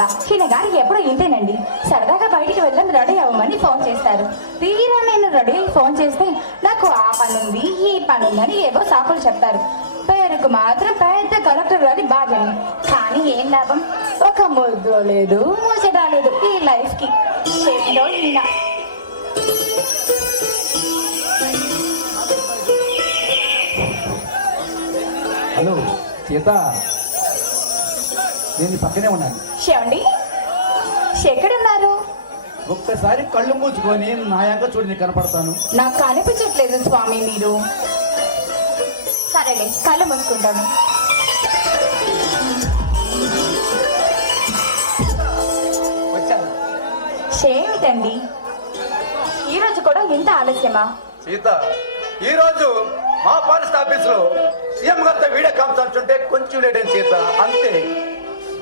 అబ్బా ఈయన గారికి ఎప్పుడో ఇంతేనండి. సరదాగా బయటికి వెళ్ళని రెడీ అవ్వమని ఫోన్ చేస్తారు. తీరా నేను రెడీ అయ్యి ఫోన్ చేస్తే నాకు ఆ పనుంది ఈ పనుందని ఏవో సాకులు చెప్తారు. పేరుకు మాత్రం పెద్ద కలెక్టర్ గారి బాధ్యని. కానీ ఏం లాభం, ఒక ముద్దు లేదు ముచ్చట లేదు ఈ లైఫ్ కి. ఏంటో ఈయన. హలో సీత, నేను పక్కనే ఉన్నాను. శివండి ఎక్కడున్నారు? ఒక్కసారి కళ్ళు మూసుకొని నా యాంక చూడు, నీకు కనపడతాను. నాకు కనిపించట్లేదు స్వామి మీరు. సరేలే కళ్ళు మూసుకుంటాను. వచ్చాను. ఏమిటండి ఈరోజు కూడా ఇంత ఆలస్యమా? సీత, ఈ రోజు మా ఫారెస్ట్ ఆఫీస్ లో సీఎం గారితో వీడియో కాన్ఫరెన్స్ ఉంటే కొంచెం లేట్ అయింది సీత, అంతే.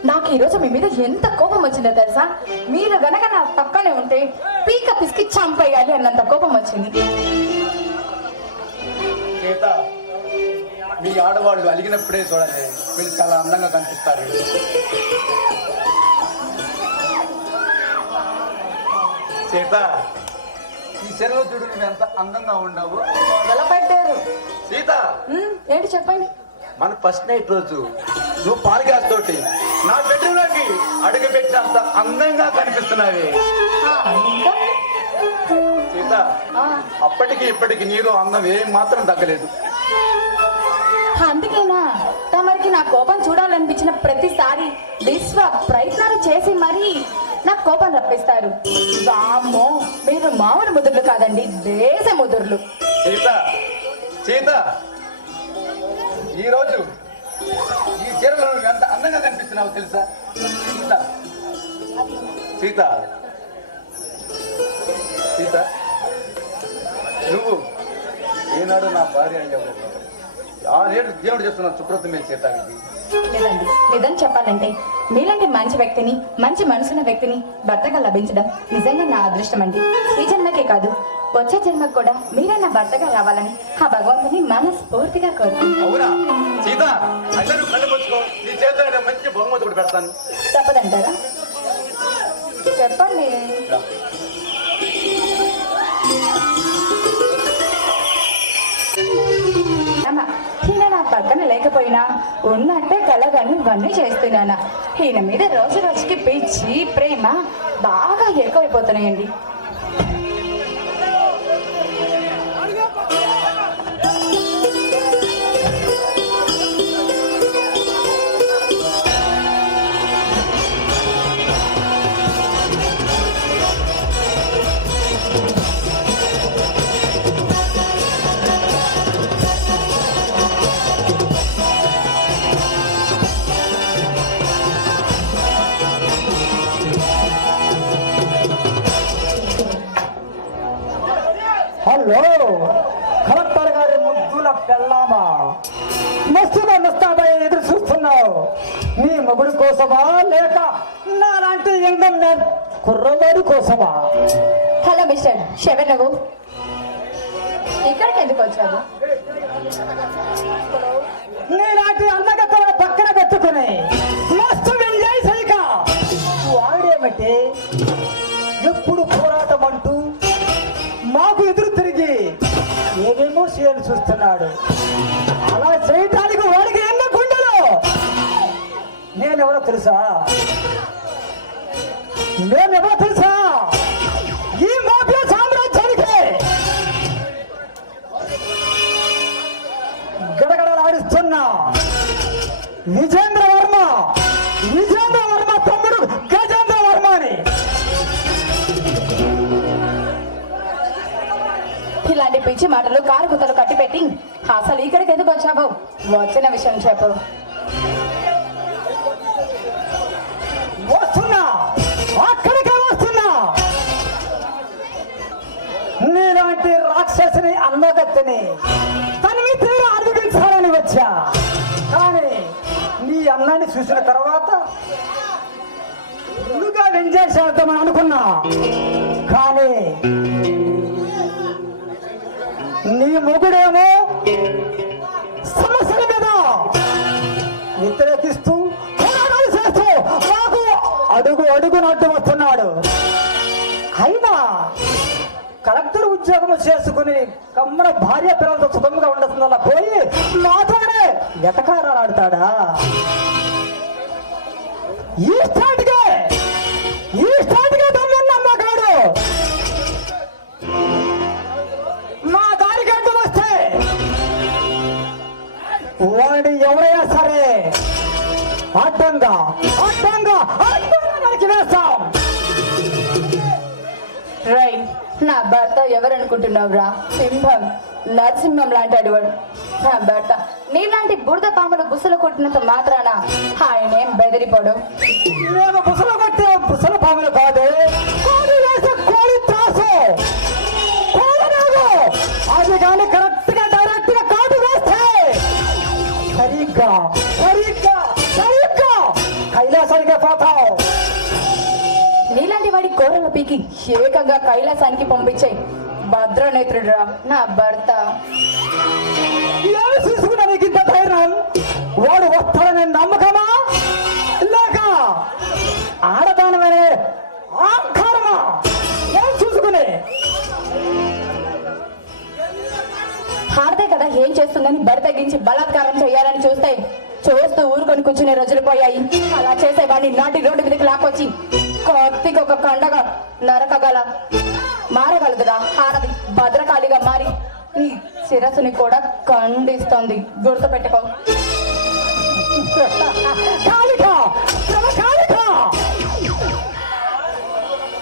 నాకు ఈరోజు మీ మీద ఎంత కోపం వచ్చిందో తెలుసా? మీరు గనక నా పక్కనే ఉంటే పీక పిసికి చంపేయాలి అన్నంత కోపం వచ్చింది. సీత, మీ ఆడవాళ్ళు అలిగినప్పుడే చూడాలి, వీళ్ళు చాలా అందంగా కనిపిస్తారు. సీత, ఈ సెలవు చూడు, నువ్వు ఎంత అందంగా ఉన్నావు. మొదలుపెట్టారు. సీత, ఏంటి చెప్పండి. మన ఫస్ట్ నైట్ రోజు నువ్వు పాల్ గ్యాస్ తోటి నా బెడ్రూమ్లోకి అడుగు పెట్టినంత అందంగా కనిపిస్తున్నావి. ఇంకా సీత, అప్పటికి ఇప్పటికి నీలో అందం ఏం మాత్రం తగ్గలేదు. అందుకేనా తమరికి నా కోపం చూడాలనిపించిన ప్రతిసారి విశ్వ ప్రయత్నాలు చేసి మరీ నా కోపం రప్పిస్తారు. వామ్మో, మీరు మామూలు ముదుర్లు కాదండి, దేశ ముదుర్లు. సీత, సీత, ఈరోజు ఈ చీరలో నువ్వు ఎంత అందంగా కనిపిస్తున్నావు తెలుసా? సీత, సీత, సీత, నువ్వు ఏనాడు నా భార్య అయ్యావు. ఆ నేడు దేవుడు చేస్తున్న సుకృతమే సీత. లేదండి, నిజం చెప్పాలంటే మీలాంటి మంచి వ్యక్తిని, మంచి మనసున్న వ్యక్తిని భర్తగా లభించడం నిజంగా నా అదృష్టం అండి. ఈ జన్మకే కాదు, వచ్చే జన్మకు కూడా మీరే నా భర్తగా రావాలని ఆ భగవంతుని మనస్ఫూర్తిగా కోరుకుంటాను. అవునా సీత, అయితే నువ్వు కళ్ళు పుచ్చుకో, నీ చేతిలో నేను మంచి బహుమతి కూడా పెడతాను. తప్పదంటారా? చెప్పండి. ఈయన నా పక్కన లేకపోయినా ఉన్నట్టే కలగాని ఇవన్నీ చేస్తున్నానా. ఈయన మీద రోజు రోజుకి పిచ్చి ప్రేమ బాగా ఎక్కువైపోతున్నాయండి. హలో కలెక్టర్ గారి ముద్దుల పెళ్ళామా, ముస్తాబాయ్ ఎదురు చూస్తున్నావు. నీ మొగుడు కోసమా లేక నాలాంటి యంగం కుర్రవాడి కోసమా? హలో మిస్టర్ శివర్, నువ్వు ఇక్కడికి ఎందుకు వచ్చావు? నీలాంటి అందగత్తల పక్కన పెట్టుకుని మస్తు ఎంజాయ్ చేయక వాడేమంటే ఎప్పుడు పోరాటం అంటూ మాకు ఎదురు తిరిగి ఏమేమో చేయాలి చూస్తున్నాడు. అలా చేయటానికి వాడికి ఎన్న గుండెలు. నేనెవరో తెలుసా? నేనెవరో తెలుసా? ఈ మాఫియా సామ్రాజ్యానికి గడగడలాడిస్తున్నా విజేంద్ర వర్మ, విజేంద్ర వర్మ తమ్ముడు గజేంద్ర వర్మ అని. ఇలాంటి పిచ్చి మాటలు కారు గుత్తలు కట్టిపెట్టి అసలు ఇక్కడికి ఎందుకు వచ్చావు? వచ్చిన విషయం చెప్పు. వస్తున్నా, అక్కడికే వస్తున్నా. నీలాంటి రాక్షసుని అందగత్తిని తనని తీరు అనిపించాలని వచ్చా. కానీ నీ అన్నాన్ని చూసిన తర్వాత ముందుగా ఎంజాయ్ చేద్దామని అనుకున్నా. కానీ నీ మొగుడేమో సమస్యల మీద వ్యతిరేకిస్తూ పోరాటాలు చేస్తూ నాకు అడుగు అడుగునట్టు వస్తున్నాడు. అయినా కలెక్టర్ ఉద్యోగం చేసుకుని కమ్మన భార్య పిల్లలతో సుఖంగా ఉండతుందలా పోయి మాతోనే ఎటకారాలాడతాడా? ఈ స్టార్ట్గా దమ్మున్నమ్మగాడు మా దారికి అడ్డు వస్తే వాడిని ఎవరైనా సరే అడ్డంగా మనకి వేస్తాం. రై, నా భర్త ఎవరనుకుంటున్నావురా? సింహం, నరసింహం లాంటి వాడు నా భర్త. నీలాంటి బురద పాములు బుసలు కొట్టినంత మాత్రాన ఆయనేం బెదిరిపోడు. మేము బుసలు కొట్టే బుసల పాములు కాదు, కోడి వేసే కోడి త్రాసు, కోడనాగు. అది కానీ కరెక్ట్ గా డైరెక్ట్ గా కాటు వేస్తే సరిగ్గా కైలాసానికే పోతావు. నీలాంటి వాడి కోరలు పీకి ఏకంగా కైలాసానికి పంపించాయి భద్రనేత్రుడురా నా భర్త. ఏమి చూసుకున్నా నీకు ఇంత ధైర్యం? వాడు వస్తాడనే నమ్మకమా లేక ఆడదానమనే ఆంకారమా? ఏం చూసుకుని ఆడతే కదా ఏం చేస్తుందని బరి తగ్గించి బలాత్కారం చేయాలని చూస్తూ ఊరుకొని కూర్చునే రోజులు పోయాయి. అలా చేసేవాడిని నాటి రోడ్డు మీదకి లాక్కొచ్చి కత్తికి ఒక కండగా నరకగల మారగలదురా ఆడది భద్రకాళిగా మారి నీ శిరస్సుని కూడా ఖండిస్తుంది. గుర్తుపెట్టుకో.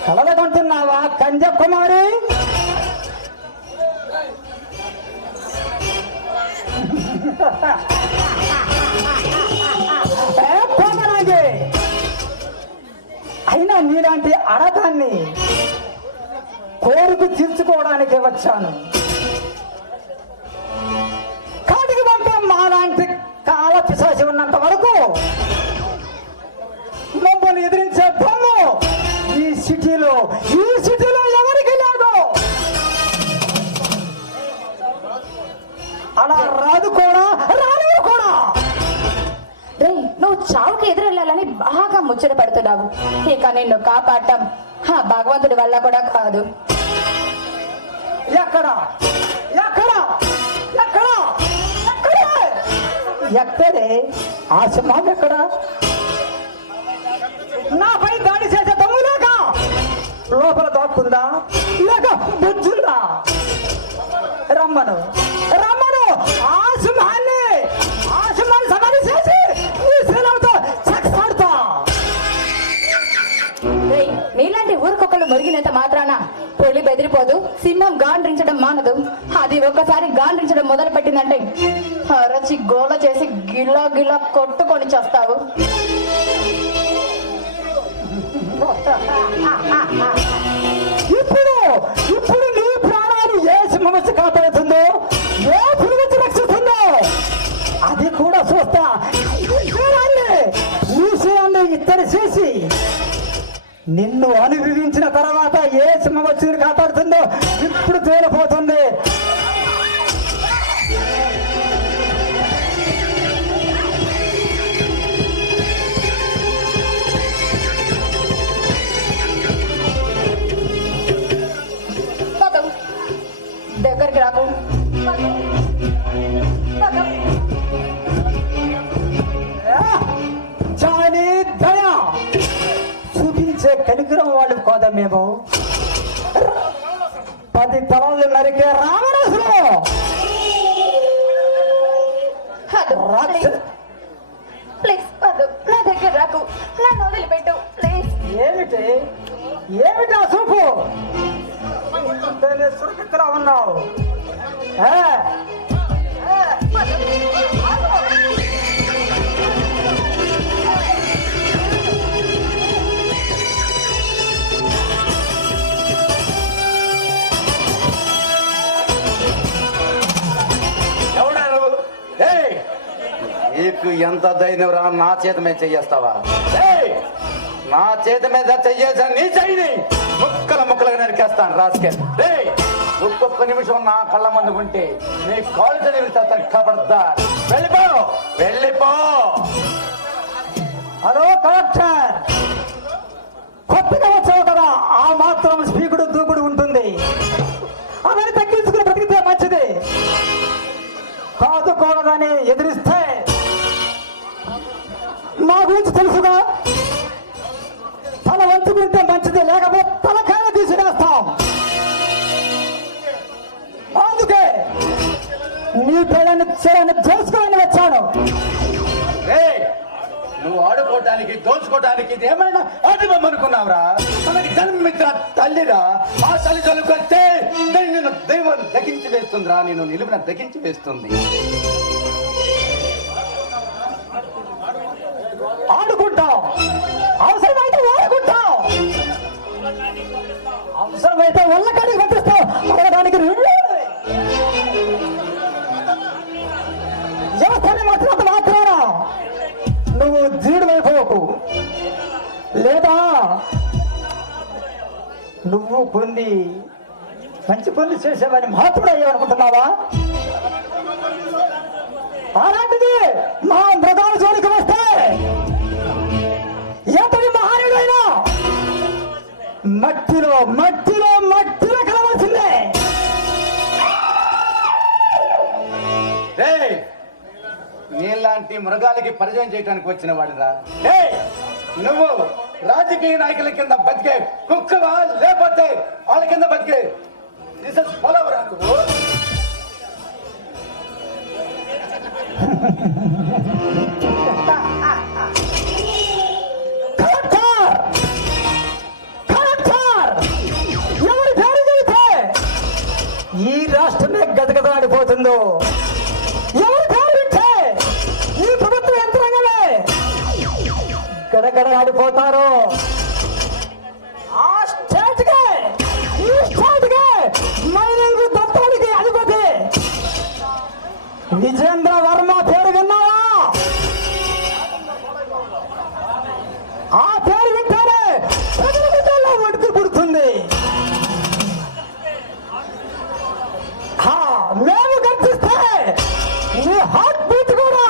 కలలకంటున్నావా కంజకుమారి? అయినా నీలాంటి అడదాన్ని కోరిక తీర్చుకోవడానికి వచ్చాను. కాటికి పంపే మాలాంటి కాల పిశాచి ఉన్నంత వరకు మమ్మల్ని ఎదిరించే దమ్ము ఈ సిటీలో ఎవరికి లేదు. అలా రాదు కూడా, రానివ్వరు కూడా. రే, నువ్వు చావుకి ఎదురెళ్ళాలని బాగా ముచ్చట పడుతున్నావు. ఇక నిన్ను కాపాడటం ఆ భగవంతుడి వల్ల కూడా కాదు. ఎక్కడే ఆ సింహం? ఎక్కడ? నాపై దాడి చేసే దమ్ము లేక లోపల దాక్కుందా లేక బుజ్జుందా? రమ్మను ఆ సింహాన్ని సమాధి చేసి ఈ శీలంతో చక్సాడుతా. నీలాంటి ఊరికొకళ్ళు మురిగినంత మాత్రాన పులి బెదిరిపోదు, సింహం గాండ్రించడం మానదు. అది ఒక్కసారి గాండ్రించడం మొదలు పెట్టిందంటే అరచి గోల చేసి గిలా కొట్టుకొని చేస్తావు. ఇప్పుడు నీ ప్రాణాలు ఏ సింహం వచ్చి కాపాడుతుందో, ఏ పులి వచ్చి రక్షిస్తుందో అది కూడా చూస్తా. ఈ విషయాన్ని ఇద్దరు చేసి నిన్ను అనుభవించిన తర్వాత ఏ సింహం వచ్చి కాపాడుతుందో ఇప్పుడు తేలిపోతుంది. దగ్గరికి రాకు. జాలి దయ చూపించే కనికరం వాళ్ళు కాదా మేము? 10 తలలు నరికే రావణాసులు. ప్లీజ్ నా దగ్గర రాకు, నన్ను వదిలిపెట్టు ప్లీజ్. ఏమిటి ఆ చూపు? సురక్షితలా ఉన్నావు. నీకు ఎంత ధైర్యం రా? నా చేతి మీద చెయ్యేస్తావా? నా చేతి మీద చెయ్యేసా నీ చెయ్యి ముక్కలుగా నరికేస్తాను రాసుకెళ్ళి. ఒక్కొక్క నిమిషం నా కళ్ళ ముందు ఉంటే నీ కాళ్ళు నిలిచేస్తాను. కబడ్దా, వెళ్ళిపో. హలో కలెక్టర్, ఎదిరిస్తే నా గురించి తెలుసుగా, తల వంచుకుంటే మంచిది, లేకపోతే తలకాయ తీసివేస్తాం. అందుకే నీ పిల్లని చేసుకోవాలని వచ్చాను. రేయ్, నువ్వు ఆడుకోవటానికి దోచుకోవటానికి ఇది ఏమైనా ఆటమనుకున్నావురా? మనకి జన్మించిన తల్లిరా. ఆ తల్లి జలుకొస్తే నిన్ను దైవం దగించి వేస్తుందిరా, నేను నిలువున దగించి వేస్తుంది. ఆడుకుంటాం, అవసరమైతే వాడుకుంటాం, అవసరమైతే ఒళ్ళకాడికి పంపిస్తాం. అడగడానికి వ్యవస్థని మాత్రం మాత్రాన నువ్వు జీడువైపోకు. లేదా నువ్వు కొన్ని మంచి పనులు చేసేవని మాత్రం అయ్యావనుకుంటున్నావా? అలాంటిది మా మృగాల జోలికి వస్తే ఎంతటి మహానుడైనా మట్టిలో మట్టిలో మట్టిలో కలవాల్సిందే. రేయ్, నీలాంటి మృగాలకి పరిచయం చేయడానికి వచ్చిన వాడిరా. నువ్వు రాజకీయ నాయకుల కింద బతికే కుక్కవా, లేకపోతే వాళ్ళ కింద బతికే పొలవరా నువ్వు? ఈ రాష్ట్రమే గదగదాడిపోతుందో, ఎవరు పేరు వింటే ఈ ప్రభుత్వ యంత్రాంగమే గడగడలాడిపోతారు. ఆ స్టేట్ కి, ఈ స్టేట్ కి మైనింగ్ దత్తానికి అధిపతి విజేంద్ర వర్మ పేరు విన్నావా? ఆ పేరు వింటేనే ప్రజల బిడ్డల్లో ఒడుకు పుడుతుంది. మేము కనిపిస్తే ఈ హార్ట్ బీట్ కూడా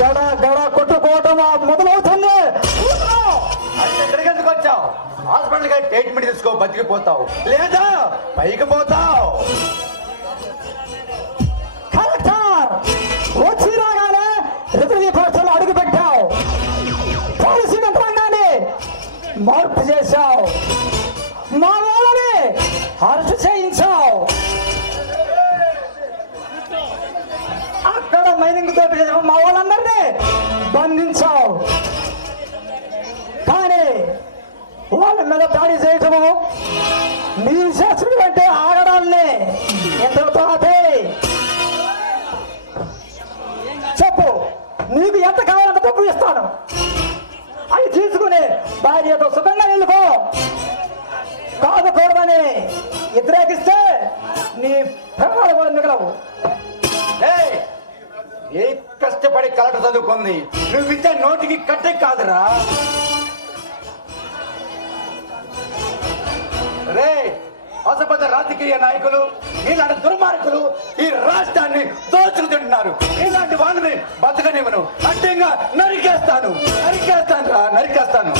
గడ గడ కొట్టుకోవటం మొదలవుతుంది. అంటే ఇక్కడికి ఎందుకు వచ్చావు? హాస్పిటల్ గా ట్రీట్మెంట్ తీసుకో, బతికిపోతావు, లేదా పైకి పోతావు. కలెక్టర్ వచ్చి రాగానే రిజర్వ్ పోస్టులు అడుగు పెట్టావు, పోలీసు యంత్రాంగాన్ని మార్పు చేశావు, మా వాళ్ళని అరెస్ట్ చేయించావు. అక్కడ మైనింగ్ తో మా వాళ్ళందరినీ బంధించావు. కానీ వాళ్ళ మీద దాడి చేయటము నీ శాస్త్రుడు అంటే ఆగడాన్ని ఎంతతో ఆపే. చెప్పు, నీకు ఎంత కావాలంత డబ్బు ఇస్తాను, అవి తీసుకుని భార్యతో సుఖంగా వెళ్ళిపో. కాదుకూడదని వ్యతిరేకిస్తే నీ ప్రాణాలు కూడా మిగలవు. ఏ కష్టపడి కలట చదువుకుంది, నువ్వు ఇచ్చే నోటికి కట్టే కాదురా. రే, అసపద రాజకీయ నాయకులు, ఇలాంటి దుర్మార్గులు ఈ రాష్ట్రాన్ని దోచుకు తింటున్నారు. ఇలాంటి వాళ్ళని బతకనివ్వను, అడ్డంగా నరికేస్తాను, నరికేస్తాను రా, నరికేస్తాను.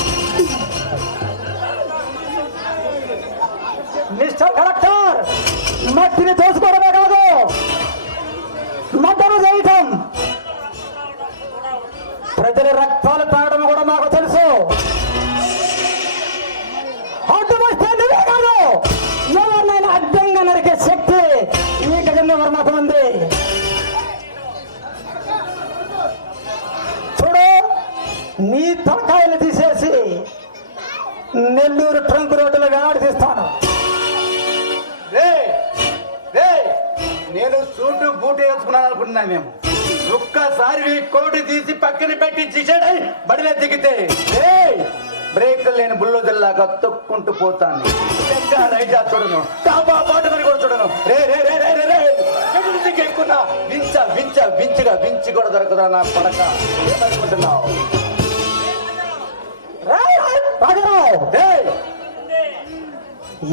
మిస్టర్ కలెక్టర్, మట్టిని దోచుకోవడమే కాదు, మద్దతు చేయటం, ప్రజల రక్తాలు తాగడం కూడా మాకు తెలుసు. అడ్డు వస్తే నువ్వే కాదు, ఎవరినైనా అడ్డంగా నరికే శక్తి ఈ గజంలో వర్మకు ఉంది. చూడు, నీ తలకాయలు తీసేసి నెల్లూరు ట్రంక్ రోడ్డులో వేలాడి తీస్తాను. నేను సూటు బూటు వేసుకున్నాను అనుకుంటున్నాను. మేము ఒక్కసారి కోటి తీసి పక్కన పెట్టి చిషడై బడిలో దిగితే బ్రేక్ లేని బుల్లోజల్లాగా తొక్కుంటూ పోతాను. రైజా చూడను, టాపా బాటమని కూడా చూడను. రే రే రే రే రే రే ఎక్కున్నా వించ వించ వించుగా వించి కూడా దొరకదా నా పడక. ఏమనుకుంటున్నావు?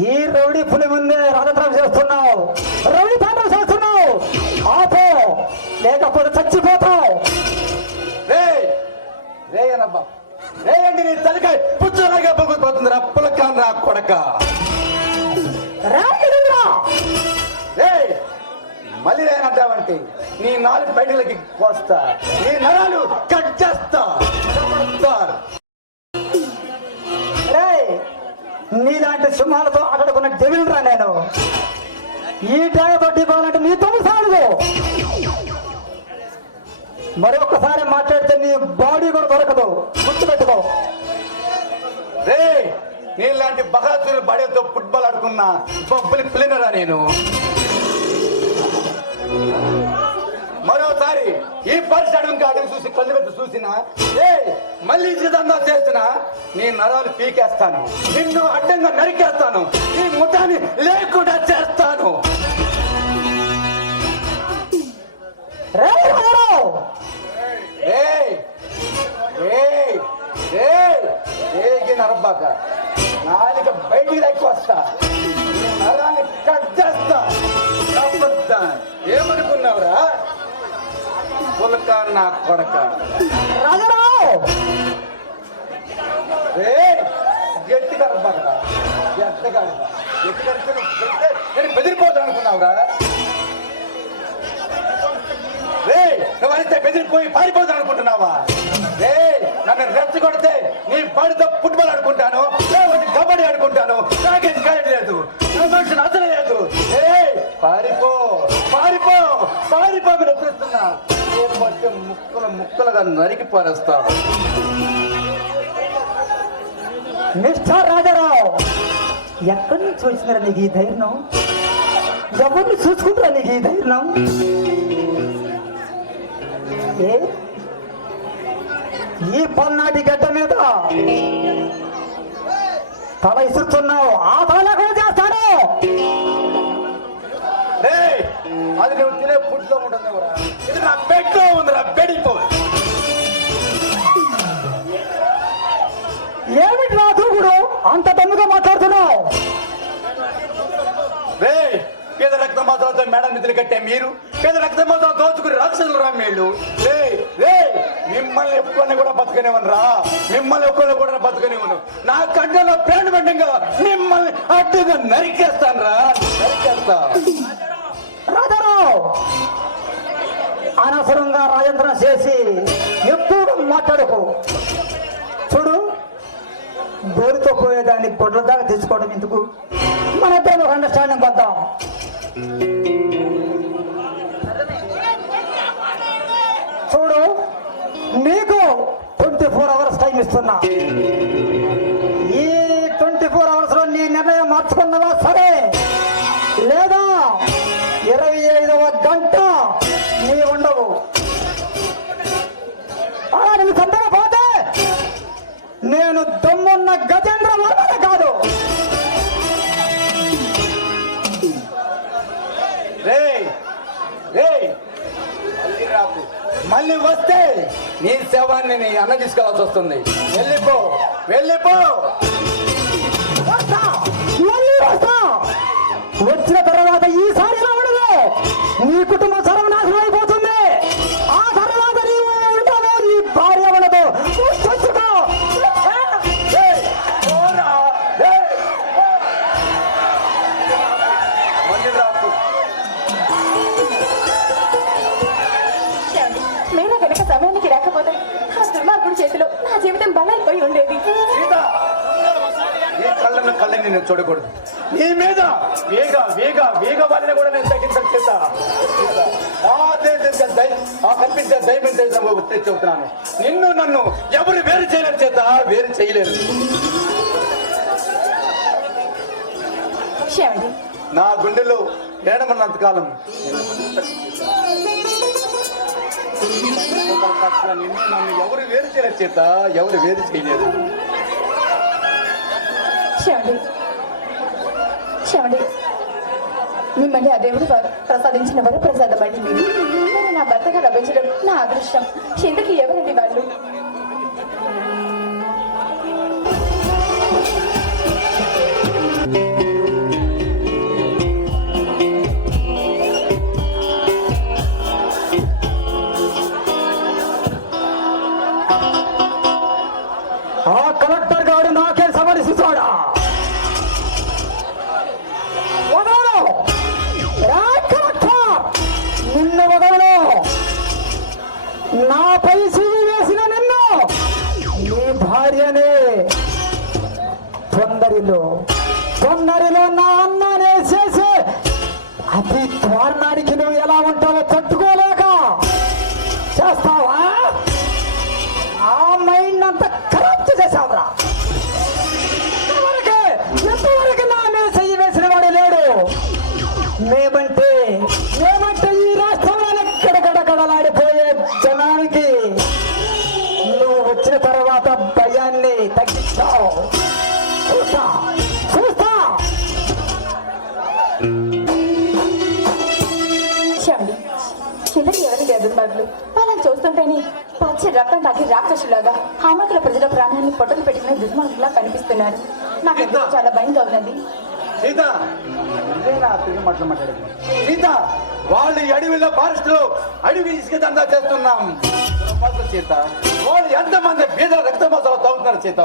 ఈ రౌడీ పులి ముందే రాజద్రం చేస్తున్నావు, రౌడీ తాండం చేస్తున్నావు. ఆపో, లేకపోతే చచ్చిపోతావు. రేయనబ్బా, రేయండి, నీ తలకాయ పుచ్చలాగా పగులిపోతుంది రా పులక నా కొడక. మళ్ళీ నేనంటావంటే నీ నాలుగు బయటలకి పోస్తా, నీ నరాలు కట్ చేస్తా. రేయ్, నీలాంటి సింహాలతో ఆటడుకున్న డెవిల్ రా నేను. ఈ టాయ తోటి పోవాలంటే నీ తొమ్మిది మరి ఒక్కసారి మాట్లాడితే నీ బాడీ కూడా దొరకదు, గుర్తుపెట్టుకో. రే, నీలాంటి బహాదురు బడేతో ఫుట్బాల్ ఆడుకున్నా బొబ్బలి పిల్లనరా నేను. మరోసారి ఈ పరిస్థితి అడుగు చూసి కళ్ళు పెట్టి చూసినా, మళ్ళీ దందా చేసినా నీ నరాలు పీకేస్తాను, నిన్ను అడ్డంగా నరికేస్తాను, నీ ముఠాన్ని లేకుండా చేస్తాను. నరబాక నాలుక బయటికి ఎక్కువ వస్తా, నరాన్ని కట్ చేస్తా. ఏమనుకున్నావురా పులక నా కొడక? గట్టి కరబాక, గట్టిగా నేను బెదిరిపోతాను అనుకున్నావురా? నువ్వైతే బెదిరిపోయి పారిపోతాను అనుకుంటున్నావా? నన్ను రెచ్చగొడితే నీ బడితో ఫుట్బాల్ ఆడుకుంటాను, కబడ్డీ ఆడుకుంటాను, నాకేం కాయలేదు, అసలు లేదు. పారిపో పారిపో పారిపో మీరు వచ్చేస్తున్నా, ముక్కలు ముక్కలుగా నరికి పారేస్తావు. మిస్టర్ రాజారావు, ఎక్కడి నుంచి వచ్చినారా నీకు ఈ ధైర్యం? ఎవరిని చూసుకుంటారా నీకు ఈ ధైర్యం? ఈ పల్నాటి గడ్డ మీద తల ఇస్తున్నావు, ఆ తల కూడా చేస్తాను. అది నువ్వు తినే ఫుడ్ లో ఉంటుంది, ఇది నా బెడ్ లో ఉందిరా, బెడిపో. ఏమిటి నా దూకుడు, అంత దమ్ముగా మాట్లాడుతున్నావు? పేద రక్త మాత్రంతో మేడం నిధులు కట్టే మీరు, పేద రక్త మాత్రం దోచుకుని రాక్షసులు రా మీరు. మిమ్మల్ని ఒక్కరిని కూడా బతకనివ్వను రా, మిమ్మల్ని ఒక్కరిని కూడా బతకనివ్వను. నా కంటలో ప్రేణ బండంగా మిమ్మల్ని అడ్డుగా నరికేస్తాను రా, నరికేస్తా. రాజారావు, అనవసరంగా రాజేంద్ర చేసి ఎక్కువగా మాట్లాడుకో. చూడు, గోరుతో పోయేదాన్ని గొడ్ల దాకా తెచ్చుకోవడం ఎందుకు? మన ఇద్దరం ఒక అండర్స్టాండింగ్ వద్దాం. చూడు, నీకు 24 hours టైం ఇస్తున్నా. ఈ 24 hours లో నీ నిర్ణయం మార్చుకున్నావా సరే, లేదా 25వ గంట నీ ఉండవు. అలా నేను సంతగా పోతే నేను దమ్మున్న గజేంద్ర వర్మనే కాదు. మళ్ళీ వస్తే నీ శవాన్ని నీ అన్న తీసుకెళ్ళాల్సి వస్తుంది. వెళ్ళిపో వెళ్ళిపో. వచ్చిన తర్వాత ఈసారి ఇలా ఉండదు, నీ కుటుంబం సర్వనాశనం అయిపోతుంది. ఆ తర్వాత నీవు ఉంటావు, నీ భార్య ఉండదు. మీరు కనుక సమయానికి రాకపోతే ఆ దుర్మార్గుడి చేతిలో నా జీవితం బలైపోయి ఉండేది. కళ్ళను కళ్ళని నేను చూడకూడదు. నీ మీద వేగ వేగ వేగ వాళ్ళని కూడా నేను తగ్గించాలి చేత కనిపించే దైవం చెబుతున్నాను. నిన్ను నన్ను ఎవరు వేరు చేయలేరు చేత, వేరు చేయలేరు. నా గుండెలో ఏడమన్నంత కాలం నిన్ను నన్ను ఎవరు వేరు చేయలేరు చేత, ఎవరు వేరు చేయలేరు. క్షమండి, మిమ్మల్ని ఆ దేవుడు ప్రసాదించిన వారు ప్రసాదమండి. మీరు నా భర్తగా లభించడం నా అదృష్టం. ఎందుకు ఎవరండి వాళ్ళు? ఆ కలెక్టర్ గారు నాకే సమర్శిస్తాడా? భార్యనే తొందరలో నా అన్ననే చేసి అతి దారుణానికి నువ్వు ఎలా ఉంటావో తట్టుకోలేక చేస్తావా? ఆ మైండ్ అంతా కరప్ట్ చేసావురా. ఎంతవరకు నా మీద చెయ్యి వేసిన వాడు లేడు. మేమంటే ఈ రాష్ట్రంలో గడగడగడలాడిపోయే జనానికి నువ్వు వచ్చిన తర్వాత భయాన్ని తగ్గించావు. చూస్తా చూడండి, కిందకి ఎవరి దుర్మార్గులు వాళ్ళని చూస్తుంటేనే పచ్చి రక్తం తాగి రాక్షసులాగా హామకుల ప్రజల ప్రాణాన్ని పొట్టలు పెట్టుకునే దుర్మార్గులా కనిపిస్తున్నారు. నాకు ఎందుకో చాలా భయంగా ఉన్నది. సీత ఇదేనా తిరిగి మాట్లాడేది? సీత వాళ్ళు ఈ అడవిలో ఫారెస్ట్ లో అడవి ఇసుక దందా చేస్తున్నాం సీత. వాళ్ళు ఎంతమంది బీద రక్తమోసాలు తాగుతున్నారు సీత.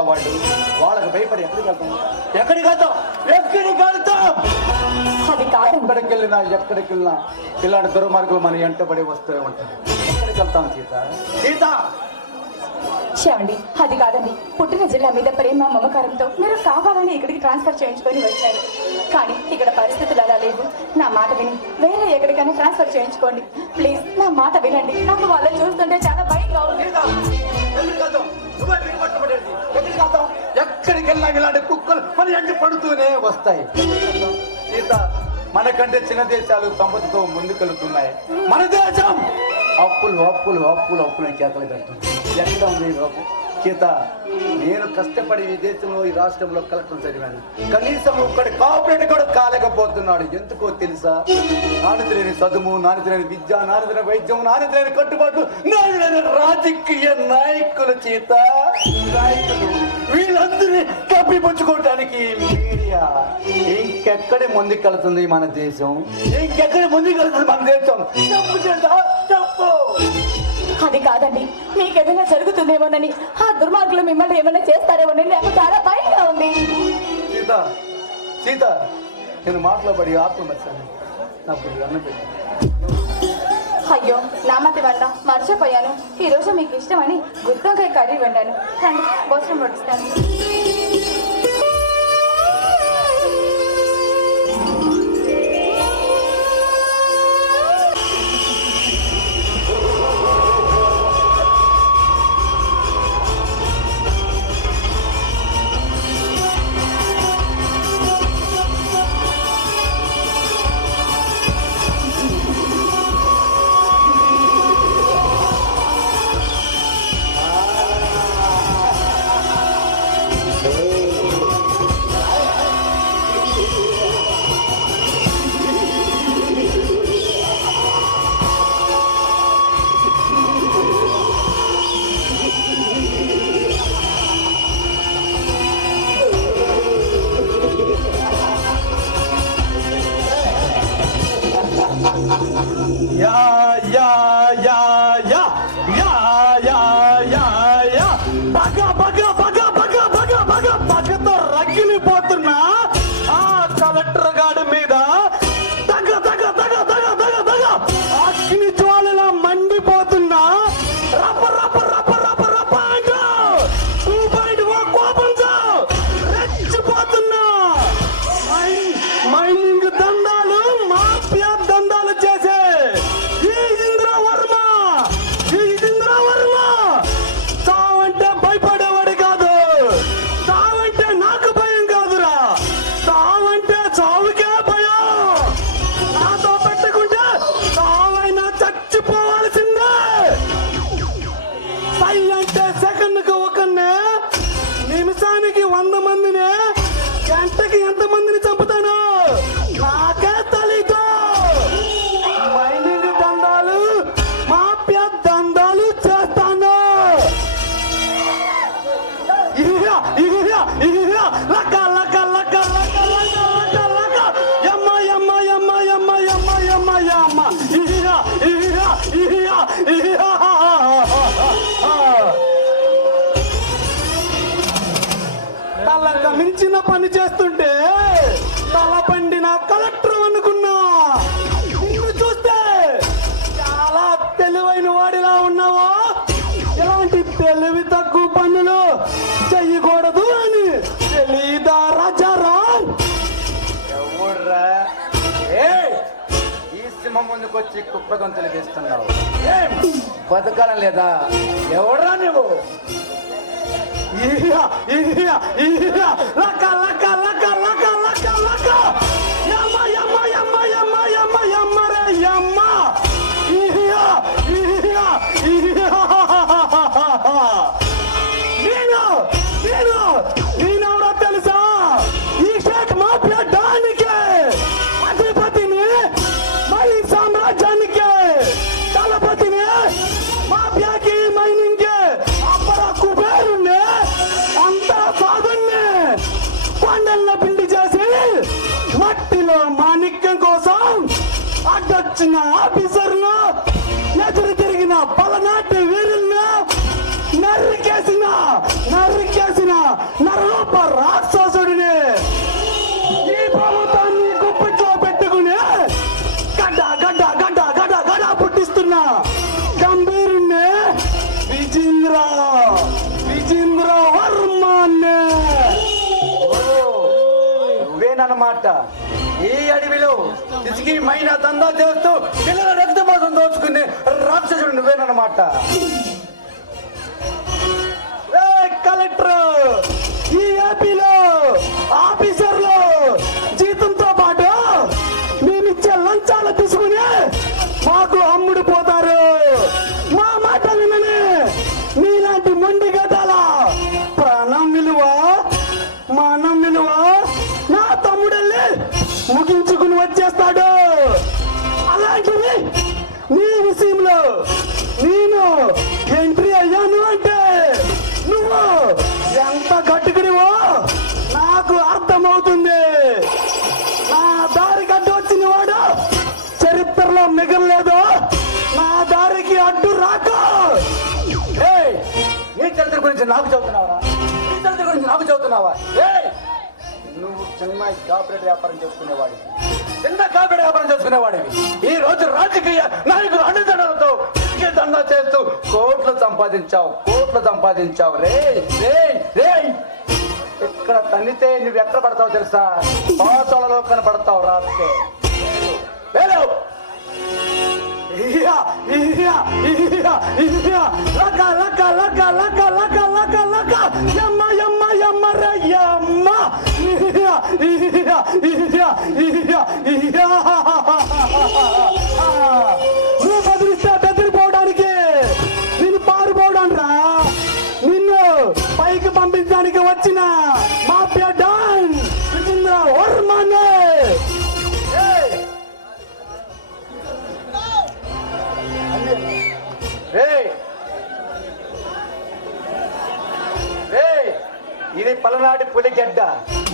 వాళ్ళకి భయపడి ఎక్కడికి వెళ్తాం? అది కాదు. ఎక్కడికి వెళ్ళినా ఇలాంటి దుర్మార్గులు మన వెంటబడి వస్తూ ఉంటారు. ఎక్కడికి వెళ్తాం సీత? సీత చూడండి, అది కాదండి. పుట్టిన జిల్లా మీద ప్రేమ మమకారంతో మీరు కావాలని ఇక్కడికి ట్రాన్స్ఫర్ చేయించుకొని వచ్చారు. కానీ ఇక్కడ పరిస్థితులు అలా లేవు. నా మాట విని వేరే ఎక్కడికైనా ట్రాన్స్ఫర్ చేయించుకోండి ప్లీజ్. నా మాట వినండి. నాకు వాళ్ళని చూస్తుంటే చాలా భయంగా ఉంది. ఎక్కడికి వెళ్ళినా ఇలాంటి కుక్కలు మన ఎండి పడుతూనే వస్తాయి సీత. మనకంటే చిన్న దేశాలు సంపదతో ముందుకెళ్తున్నాయి. మన దేశం అప్పులు చేతలు పెడుతుంది. ఎక్కడ ఉంది బాబు సీత? నేను కష్టపడి ఈ దేశంలో ఈ రాష్ట్రంలో కలెక్టర్ చదివాను. కనీసం ఒక్కడి కాపరేట్ కూడా కాలేకపోతున్నాడు. ఎందుకో తెలుసా? నాణ్యతలేని చదువు, నాణ్యతలేని విద్య, నాణ్యతలేని వైద్యం, నాణ్యతలేని కట్టుబాట్లు, నాణ్యతలేని రాజకీయ నాయకులు సీత. నాయకులు వీళ్ళందరినీ కప్పిపుచ్చుకోవడానికి మీడియా. ఇంకెక్కడి ముందుకెళ్తుంది మన దేశం? ఇంకెక్కడి ముందుకెళ్తుంది మన దేశం? చెప్పు చేత చెప్పు. అది కాదండి, మీకు ఏదైనా జరుగుతుందేమోనని, ఆ దుర్మార్గులు మిమ్మల్ని ఏమైనా చేస్తారేమోనని నాకు చాలా భయంగా ఉంది. సీత నేను మాట్లాడి ఆత్మహత్యాను నాకు అన్నం పెట్టాను. అయ్యో, నా మతి వల్ల మర్చిపోయాను. ఈరోజు మీకు ఇష్టమని గుత్తొంకాయ కర్రీ వండాను. రండి, భోజనం వడ్డిస్తాను. పగతో రగిలిపోతున్నా ఆ కలెక్టర్ గాడి మీద అగ్ని జ్వాలలా మండిపోతున్నా. రప్ప రప్ప రప్ప రప్ప రప్ప అంటూ 2.0 కోపంతో రెచ్చిపోతున్నా. మైనింగ్ దందాలు, మాఫియా దందాలు చేసే ఈ ఇంద్రవర్మ చావంటే భయపడేవాడు కాదు. చావంటే నాకు భయం కాదురా. చావంటే చావుకే భయం. నాతో పెట్టుకుంటే చావైనా చచ్చిపోవాల్సిందే. సై అంటే సెకండ్కి ఒకరినే, నిమిషానికి 100 మందిని, గంటకి ఎంతమందిని చంపుతాను నాకే తెలీదు. మైనింగ్ దందాలు, మాఫియా దందాలు చేస్తాను. లక్క లక్క లక్క లక్క లక్క లక్క లక్క యమ్మ యమ్మ యమ్మ యమ్మ యమ్మ యమ్మ యమ్మ తలకు మించిన పని చేస్తుంటే తల పండిన కలెక్టర్ అనుకున్నా. నిన్ను చూస్తే చాలా తెలివైన వాడిలా ఉన్నావో. ఇలాంటి తెలివి తక్కువ పనులు ఊరికొచ్చి కుక్క గొంతులు వేస్తున్నావు? ఏం బతకాలం లేదా? ఎవరా నువ్వు? ఇయ్యా, ఇయ్యా, ఇయ్యా. లక్క, లక్క, లక్క, లక్క, లక్క, లక్క. యమ్మ, యమ్మ, యమ్మ, యమ్మ, యమ్మ, యమ్మ రే, యమ్మ. ఇయ్యా, ఇయ్యా, ఇయ్యా. నేనెవరో తెలుసా? ఈ షేక్ మాఫియా డానికే, అధిపతిని, మై సామ్రాజ్యానికే, దళపతిని, మాఫియాకి, మైనింగ్కి, అప్పరా కుబేరుణ్ణి, అంతా సాగుణ్ణి కొండల్లో పిండి చేసి మట్టిలో మాణిక్యం కోసం అడ్డొచ్చిన ఆఫీసర్లు, ఎదురు తిరిగిన పలనాటి వీరులను నరికేసిన నరరూప రాక్షసుడిని ఈ ప్రభుత్వాన్ని గుప్పిట్లో పెట్టుకుని గడ్డ గడ్డ గడ్డ గడ్డ గడ్డ పుట్టిస్తున్న గంభీరుణ్ణి విజేంద్ర వర్మనే. నువ్వేనన్నమాట ఈ అడవిలో ఇసుకి మైన దందా చేస్తూ పిల్లల రక్తమోసం దోచుకునే రాక్షసుడు నువ్వేనన్నమాట. కలెక్టర్, ఈ ఏపీలో ఆఫీసర్లు జీతంతో పాటు మేమిచ్చే లంచాలు తీసుకుని మాకు అమ్ముడు పోతారు. మా మాట వినని మీలాంటి మొండి గదాల ప్రాణం విలువ, మానం విలువ నా తమ్ముడల్ని ముగించుకుని వచ్చేస్తాడు. అలాంటివి నీ విషయంలో నేను ఎంట్రీ అయ్యాను అంటే నువ్వు ఎంత గట్టుకునివో నాకు అర్థమవుతుంది. నా దారికి అడ్డు వచ్చిన వాడు చరిత్రలో మిగలలేదు. నా దారికి అడ్డు రాక. ఏయ్, నీ చరిత్ర గురించి నాకు చెబుతున్నావా? నీ చరిత్ర గురించి నాకు చెబుతున్నావా? ఏయ్, నువ్వు చిన్న కార్పొరేట్ వ్యాపారం చేసుకునేవాడివి, ఈ రోజు రాజకీయ నాయకులు అండదండలతో దందా చేస్తూ కోట్లు సంపాదించావు. రే రే రే, ఇక్కడ తన్నితే నువ్వు ఎక్కడ పడతావు తెలుసా? పాతాళంలో కనపడతావు. రాస్తే ఇయ్యా, ఇయ్యా, ఇయ్యా, ఇయ్యా. లక, లక, లక, లక, లక, లక, లక. యమ్మ, యమ్మ, యమ్మ రే, యమ్మ. ఇయ్యా, ఇయ్యా, ఇయ్యా, ఇయ్యా, ఇయ్యా. నువ్వు బెదిరిస్తే బెదిరిపోవడానికి, నిన్ను పారిపోవడానికి రా. నిన్ను పైకి పంపించడానికి వచ్చిన మాఫియా డాన్ విజేంద్ర వర్మనే. ఇది పలనాటి పులిగడ్డ.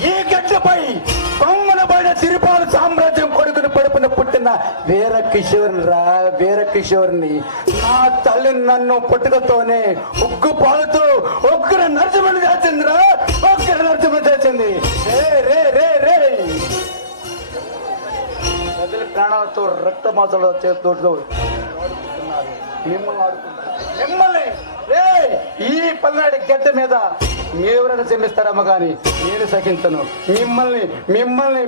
ఈ గడ్డపై కొమ్మన పైన తిరుపాలు సామ్రాజ్యం కొడుకుని పడుపున పుట్టిన వీర కిషోర్ని నా తల్లి నన్ను పుట్టుకతోనే ఉగ్గు పాలుతూ ఒక్కరు నరసింహని చేసింది. ప్రజల ప్రాణాలతో రక్త మాసాలు చేస్తూ మిమ్మల్ని ఈ పల్నాడి గడ్డ మీద ఎవరైనా శ్రమిస్తారమ్మ కానీ నేను సహించను. మిమ్మల్ని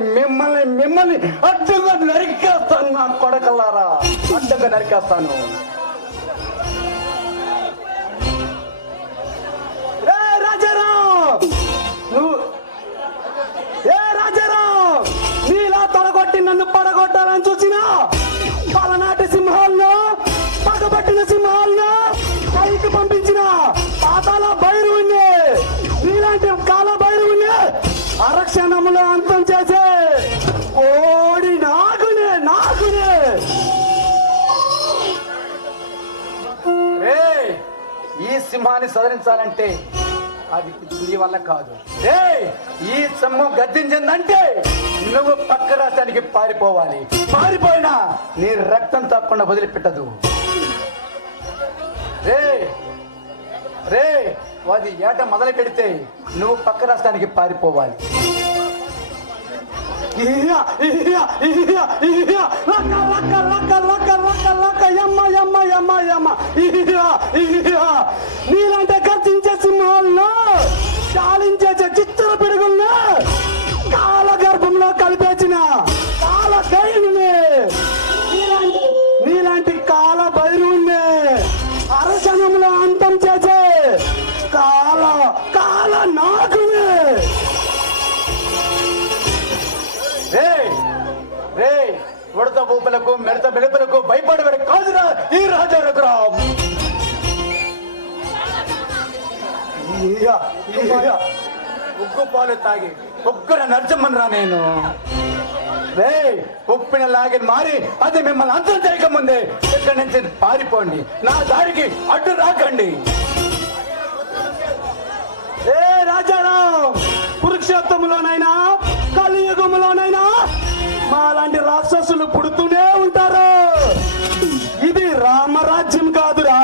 అడ్డుగా నరికేస్తాను. నా కొడకల్లారా, అడ్డుగా నరికేస్తాను. రాజారావు, నీలా తొడగొట్టి నన్ను పడగొట్టాలని చూసినా పలనాటి సింహాలను, పగబట్టిన సింహాలను పైకి పంపించిన పాతాల భైరవుని, నీలాంటి కాల భైరవుని అరక్షణములో అంతం చేసే ఓడి నాగునే. ఈ సింహాన్ని సదరించాలంటే అది నీ వల్ల కాదు. ఈ సింహం గద్దించిందంటే నువ్వు పక్క రాష్ట్రానికి పారిపోవాలి. పారిపోయినా నీ రక్తం తప్పకుండా వదిలిపెట్టదు. అది ఏట మొదలు పెడితే నువ్వు పక్క రాష్ట్రానికి పారిపోవాలి. నీలాంటి గర్జించే సింహాలను, చాలించే చిత్ర పిడుగులను కాల గర్భంలో కలిపేసిన కాల దైవుని, నీలాంటి ఉగ్గు పాలు తాగి ఉగ్గున నరచమనరా నేను. రే ఉప్పిన లాగి మారి అది మిమ్మల్ని అంతం చేయకముందే ఇక్కడి నుంచి పారిపోండి. నా దారికి అడ్డు రాకండి. ఏ రాజారాం, కురుక్షేత్రంలోనైనా కలియుగంలోనైనా మాలాంటి రాక్షసులు పుడుతూనే ఉంటారు. ఇది రామరాజ్యం కాదురా,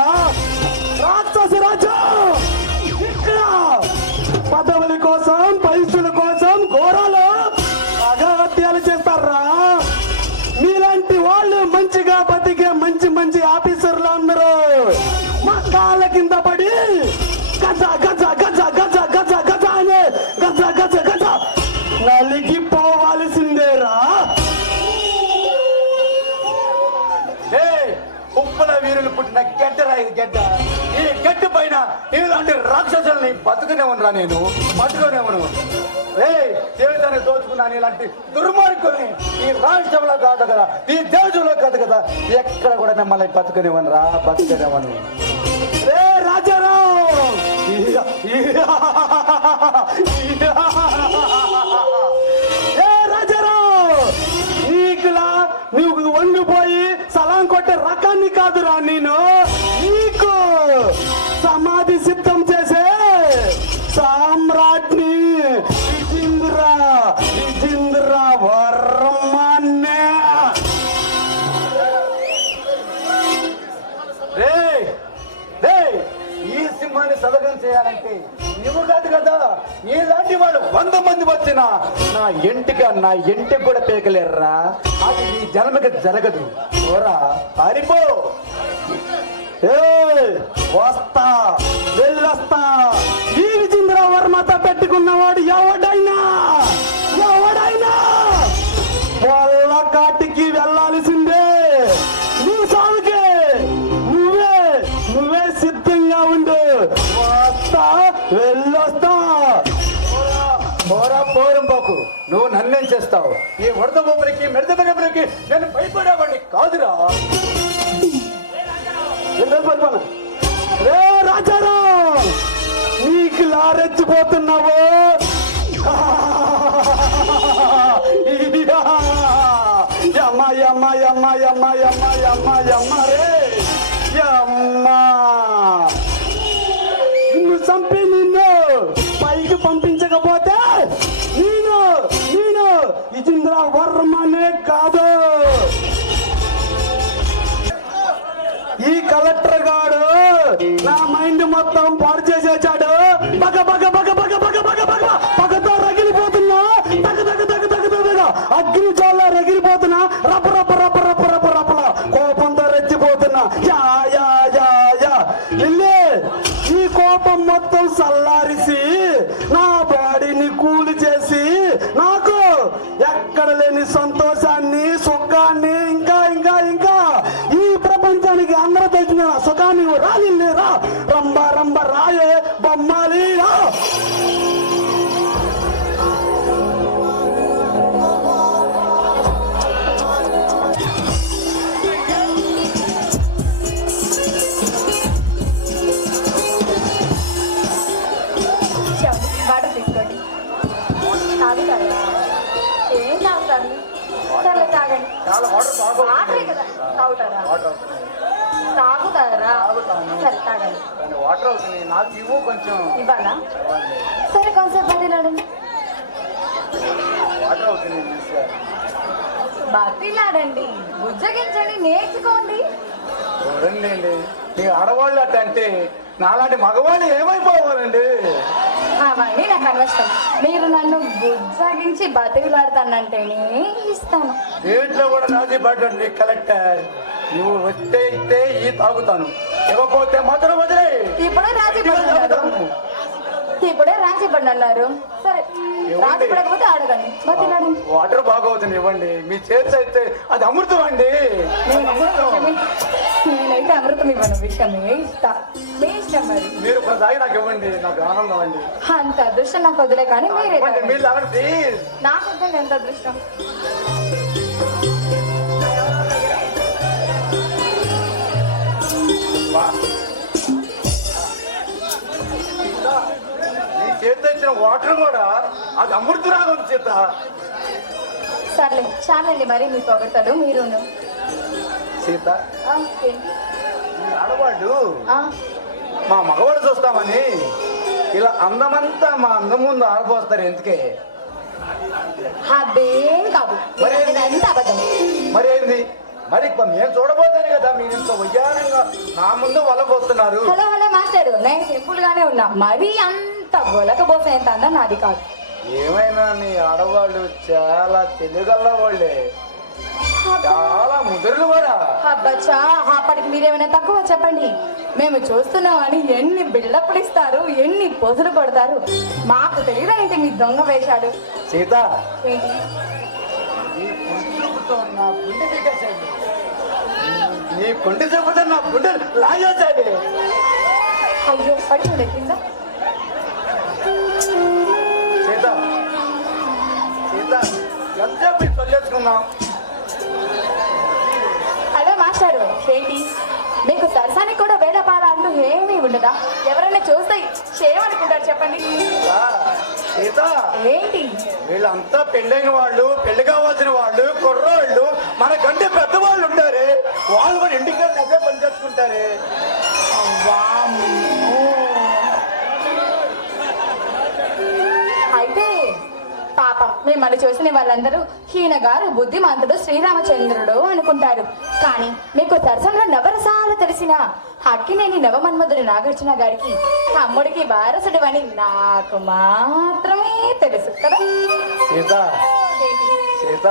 రాక్షస రాజ్యం. ఇక్కడ పదవుల కోసం పైసల కోసం ఘోరాలు అగత్యాలు చేస్తారా. మీలాంటి వాళ్ళు మంచిగా బతికే మంచి మంచి ఆఫీసర్లు అందరూ మా కాళ్ళ కింద పడి గజ గజ గజ గజ గజ గజ అనే గజ గజ గజ నలిగిపోవాల్సిందేరా. ఉప్పుల వీరులు పుట్టిన గడ్డరా ఇది గడ్డ. ఈ గడ్డ పైన ఇలాంటి రాక్షసుల్ని బతుకునేవనరా నేను, బతుకునేవను. జీవితాన్ని దోచుకున్నాను ఇలాంటి దుర్మార్గుల్ని ఈ రాష్ట్రంలో కాదు కదా, ఈ దేశంలో కాదు కదా, ఎక్కడ కూడా మిమ్మల్ని బతుకునేవనరా, బతుకునేవను. రే రాజారాం, ఏ రాజారాం, నీకులా నువ్వు వంగిపోయి సలాం కొట్టే రకాన్ని కాదురా నేను. నీకు సమాధి సిద్ధం చేసే సామ్రాట్ని విజేంద్ర వర్మనే. ఈ సింహాన్ని సదగం చేయాలంటే నువ్వు కాదు కదా, ఇలాంటి వాడు 100 మంది వచ్చినా నా ఇంటికి కూడా పేకలేర్రా. అది ఈ జన్మకి జరగదు. ఓరా పారిపో. వస్తా వెళ్ళొస్తా. ఈ విజేంద్ర వర్మతో పెట్టుకున్నవాడు ఎవడైనా వాళ్ళ కాటికి వెళ్ళాల్సిందే. నువ్వు సాగుకే నువ్వే సిద్ధంగా ఉండు. వస్తా వెళ్ళొస్తా. పోకు, నువ్వు నన్నేం చేస్తావు? ఈ వరద బొమ్మలకి మెడద బొమ్మలకి నేను భయపడేవాడిని కాదురా. రే రాజారాం, నీకు లారెచ్చిపోతున్నావు. నిన్ను చంపి నిన్ను పైకి పంపించకపోతే నేను విజేంద్ర వర్మనే కాదు. ఈ కలెక్టర్ గాడు నా మైండ్ మొత్తం పాడు చేసేసాడు. బగ బగ బగ బగ బగ బగ బగ పగతో రగిలిపోతున్నా. తగ తగ తగ తగ తగ అగ్ని చాలా రగిలిపోతున్నా. రప్ప రప్ప రప్ప రప్ప రప్ప రప్పల కోపంతో రెచ్చిపోతున్నా. యా యా యా యా ఇల్లే ఈ కోపం మొత్తం సల్లారిసి నా బాడీని కూలి చేసి నాకు ఎక్కడ లేని సంతోషాన్ని సుఖాన్ని ఇంకా ఇంకా ఇంకా ఈ ప్రపంచానికి అందరూ తెలిసిన సుఖాన్ని రాలిరా. రంబ రంబ రాయే బొమ్మాలి రా. వాటర్ తీసుకోండి. తాగుతారా? ఏం తాగుతారు? సరే తాగండి. వాటరే కదా తాగుతారా? తాగుతారా? సరే తాగండి. వాటర్ అవుతుంది నాకు ఇవ్వు కొంచెం. ఇవ్వాలా? సరే కొంచెంసేపు బతిలాడండి. వాటర్ అవుతుంది బతిలాడండి, బుజ్జగించండి, నేర్చుకోండి. చూడండి, మీ ఆడవాళ్ళు అంటే నాలాంటి మగవాళ్ళు ఏమైపోవాలండి? అవన్నీ నాకు అనవసరం. మీరు నన్ను బుజ్జగించి బతిలాడతానంటేనే ఇస్తాను. దేంట్లో కూడా రాజీ పడండి కలెక్టర్. నువ్వు వస్తే ఇస్తే ఈ తాగుతాను, ఇవ్వకపోతే మాత్రం వదిలే. ఇప్పుడే రాజీ పడి అన్నారు. సరే రాజీ పడకపోతే అడగండి, బతిలాడండి. వాటర్ బాగవుతుంది ఇవ్వండి. మీ చేతి అయితే అది అమృతం అండి. నేనైతే అమృతం ఇవ్వను, విషయమే ఇస్తా. మీ ఇష్టం మరి. మీరు కొంత తాగి నాకు ఇవ్వండి, నాకు ఆనందం అండి. అంత అదృష్టం నాకు వదిలే కానీ మీరే మీరు తాగండి. నాకు వద్దండి ఎంత అదృష్టం. తెచ్చిన వాటర్ కూడా అది అమృతురాగా ఉంది సీత. సర్లే చాలండి మరి మీ పొగడతలు మీరును. సీత ఏంటి? ఈ ఆడవాళ్ళు ఆ, మా మగవాడు చూస్తామని ఇలా అందమంతా మా అందం ముందు ఆడపోస్తారు ఎందుకే? అదేం కాదు మరి ఇదంతా అబద్ధం. మరి ఏంది మరి మేము చూడబోతాను కదా మీరు ఇంత వయ్యారంగా నా ముందు వలపోతున్నారు. హలో హలో మాస్టర్, నేను సింపుల్ గానే ఉన్నా, మరీ అంత గొలకబోసేంత అందం నాది కాదు. ఏమైనా నీ ఆడవాళ్ళు చాలా తెలుగల్ల వాళ్ళే, చాలా ముదురులు కూడా. అబ్బచ్చా, అప్పటికి మీరేమైనా తక్కువ చెప్పండి. మేము చూస్తున్నామని ఎన్ని బిల్డప్లు ఇస్తారు, ఎన్ని పొదులు కొడతారు. మాకు తెలియదా ఏంటి మీ దొంగ వేషాలు? సీత ఏంటి? ఈ కుంటుతో నా గుండె దిగేసాడు, నీ గుండె చూపుతో నా గుండె లాగేసాడు. అయ్యో పడి కింద. సీత సీత ఎంతసేపు తొలేసుకున్నాం. హలో మాస్టారు, ఏంటి మీకు సరసానికి కూడా వేళపాల అంటూ ఏమీ ఉండదా? ఎవరైనా చూస్తే చేయమనుకుంటారు చెప్పండి. సీత ఏంటి? వీళ్ళంతా పెళ్ళైన వాళ్ళు, పెళ్లి కావాల్సిన వాళ్ళు, కుర్రోళ్ళు, మనకంటే పెద్దవాళ్ళు ఉంటారే, వాళ్ళు మన ఇంటికి అదే పని చేసుకుంటారే. అయితే పాపం మిమ్మల్ని చూసిన వాళ్ళందరూ ఈయనగారు బుద్ధిమంతుడు శ్రీరామచంద్రుడు అనుకుంటారు. కానీ మీకు సరసంలో నవరసాలు తెలిసిన అక్కినేని నవమన్మధుడు నాగార్జున గారికి తమ్ముడికి వారసుడు అని నాకు మాత్రమే తెలుసు కదా. సీత సీత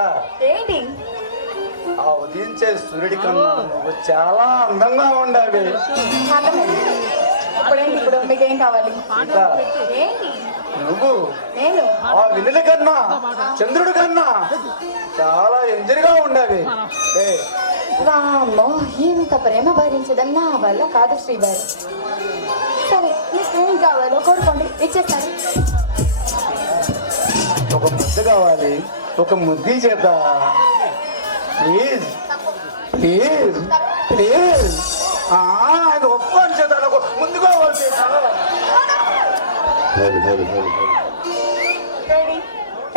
ఏంటి? ఆ ఉదయించే సూర్యుడి కన్నా నువ్వు చాలా అందంగా ఉండాలి. అర్థమైంది. ఇప్పుడేంటి? ఇప్పుడు మీకేం కావాలి? సీత ఏంటి? నువ్వు నేను ఆ వెన్నెల కన్నా, చంద్రుడి కన్నా చాలా ఎంజర్గా ఉండాలి. వామ్మో, ఇంత ప్రేమ భరించడం నా వల్ల కాదు శ్రీవారి. సరే మీకేం కావాలో కోరుకోండి, ఇచ్చేస్తాను. ఒక ముద్ద కావాలి, ఒక ముద్ది చేత ప్లీజ్ ప్లీజ్ ప్లీజ్. అది ఒక్క చేత ముందు కావాలి చేత. ఏంటి?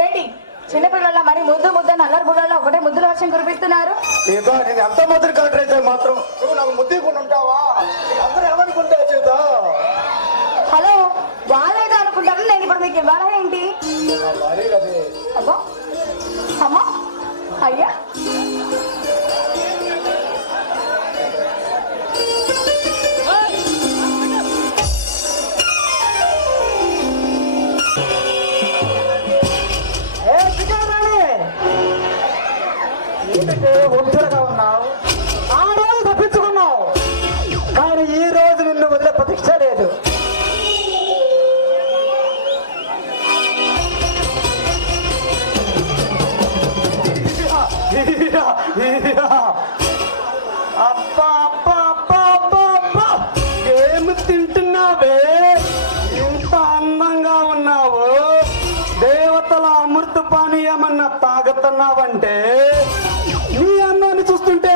ఏంటి చిన్నపిల్లల మరి ముద్దు ముద్ద నల్లరి బుడ్డలో ఒకటే ముద్దుల వర్షం కురిపిస్తున్నారు? చేత నేను ఎంత మాత్రం కలెక్టర్ అయితే మాత్రం నువ్వు నాకు ముద్దికుండా ఉంటావా? అందరూ ఏమనుకుంటావు చేత? హలో, వాళ్ళేదో అనుకుంటారు, నేను ఇప్పుడు మీకు ఇవ్వాలా ఏంటి? అబ్బా అమ్మా అయ్యా, ఒంటరిగా ఉన్నావు, ఆ రోజు తప్పించుకున్నావు, కానీ ఈ రోజు నిన్ను వదిలే ప్రతీక్ష లేదు. అబ్బా అబ్బా అబ్బా అబ్బా అబ్బా, ఏమి తింటున్నావే? ఇంత అందంగా ఉన్నావు, దేవతల అమృత పానీయమన్నా తాగుతున్నావంటే నీ అందాన్ని చూస్తుంటే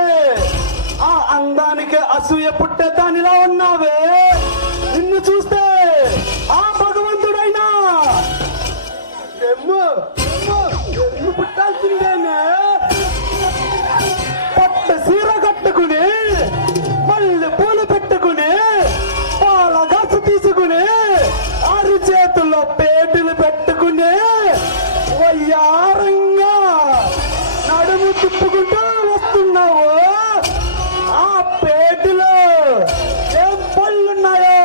ఆ అందానికి అసూయ పుట్టే దానిలా ఉన్నావే. నిన్ను చూస్తే ఆ భగవంతుడైనా ఎమ్ము పుట్టాల్సిందేనే. పట్టు సీర కట్టుకుని, మళ్ళీ పూలు పెట్టుకుని, పాల గాసు తీసుకుని, ఆరు చేతుల్లో పేటులు పెట్టుకుని, వయ్యారంగా నడుము తిప్పుకుంటూ వస్తున్నావు. ఆ పేటులో ఏం పళ్ళున్నాయో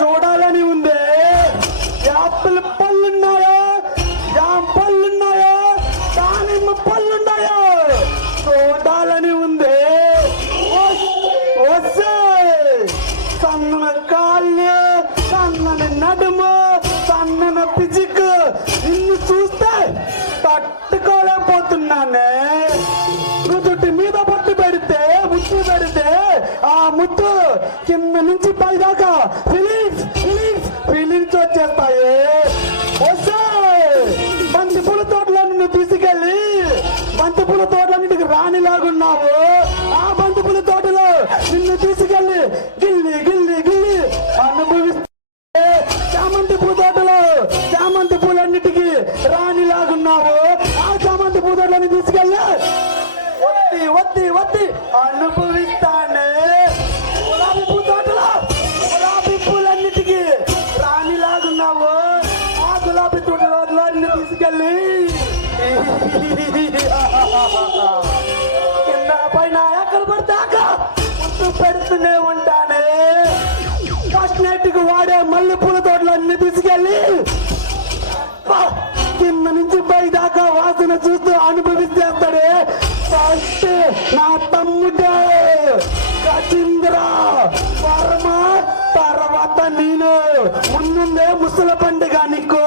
చూడాలని ఉందే. యాపిల్ పళ్ళున్నాయో, జామ పళ్ళున్నాయో, దానిమ్మ పళ్ళున్నాయో చూడాలని ఉందే. వస్తే సన్నన కాళ్ళు, సన్నని నడుము, సన్నన పిజిక్, నిన్ను చూస్తే తట్టుకోలేకపోతున్నానే. నుదుటి మీద పట్టు పెడితే, ముద్దు పెడితే ఆ ముద్దు కింద నుంచి పైదాకా ఫీలింగ్స్ ఫీలింగ్స్ ఫీలింగ్స్ వచ్చేస్తాయి. వస్తే బంతి పూల తోటలో నిన్ను తీసుకెళ్ళి, బంతి పూల తోటలన్నిటికి రాణిలాగున్నావు. ఆ బంతి పూల తోటలో నిన్ను తీసుకెళ్ళి గిల్లి గిల్లి గిల్లి అనుభవిస్తే చామంతి పూల తోటలో కింద పైన ఎక్కడ పడితే అక్కడ ముద్దు పెడుతూనే ఉంటానే. ఫస్ట్ నైట్ కి వాడే మల్లెపూల తోటలు అన్ని తీసుకెళ్ళి కింద నుంచి పై దాకా వాసన చూస్తూ అనుభవిస్తేస్తాడే ఫస్ట్ నా తమ్ముడే గజేంద్ర వర్మ. తర్వాత నేను ముందుందే ముసల పండుగ నీకు.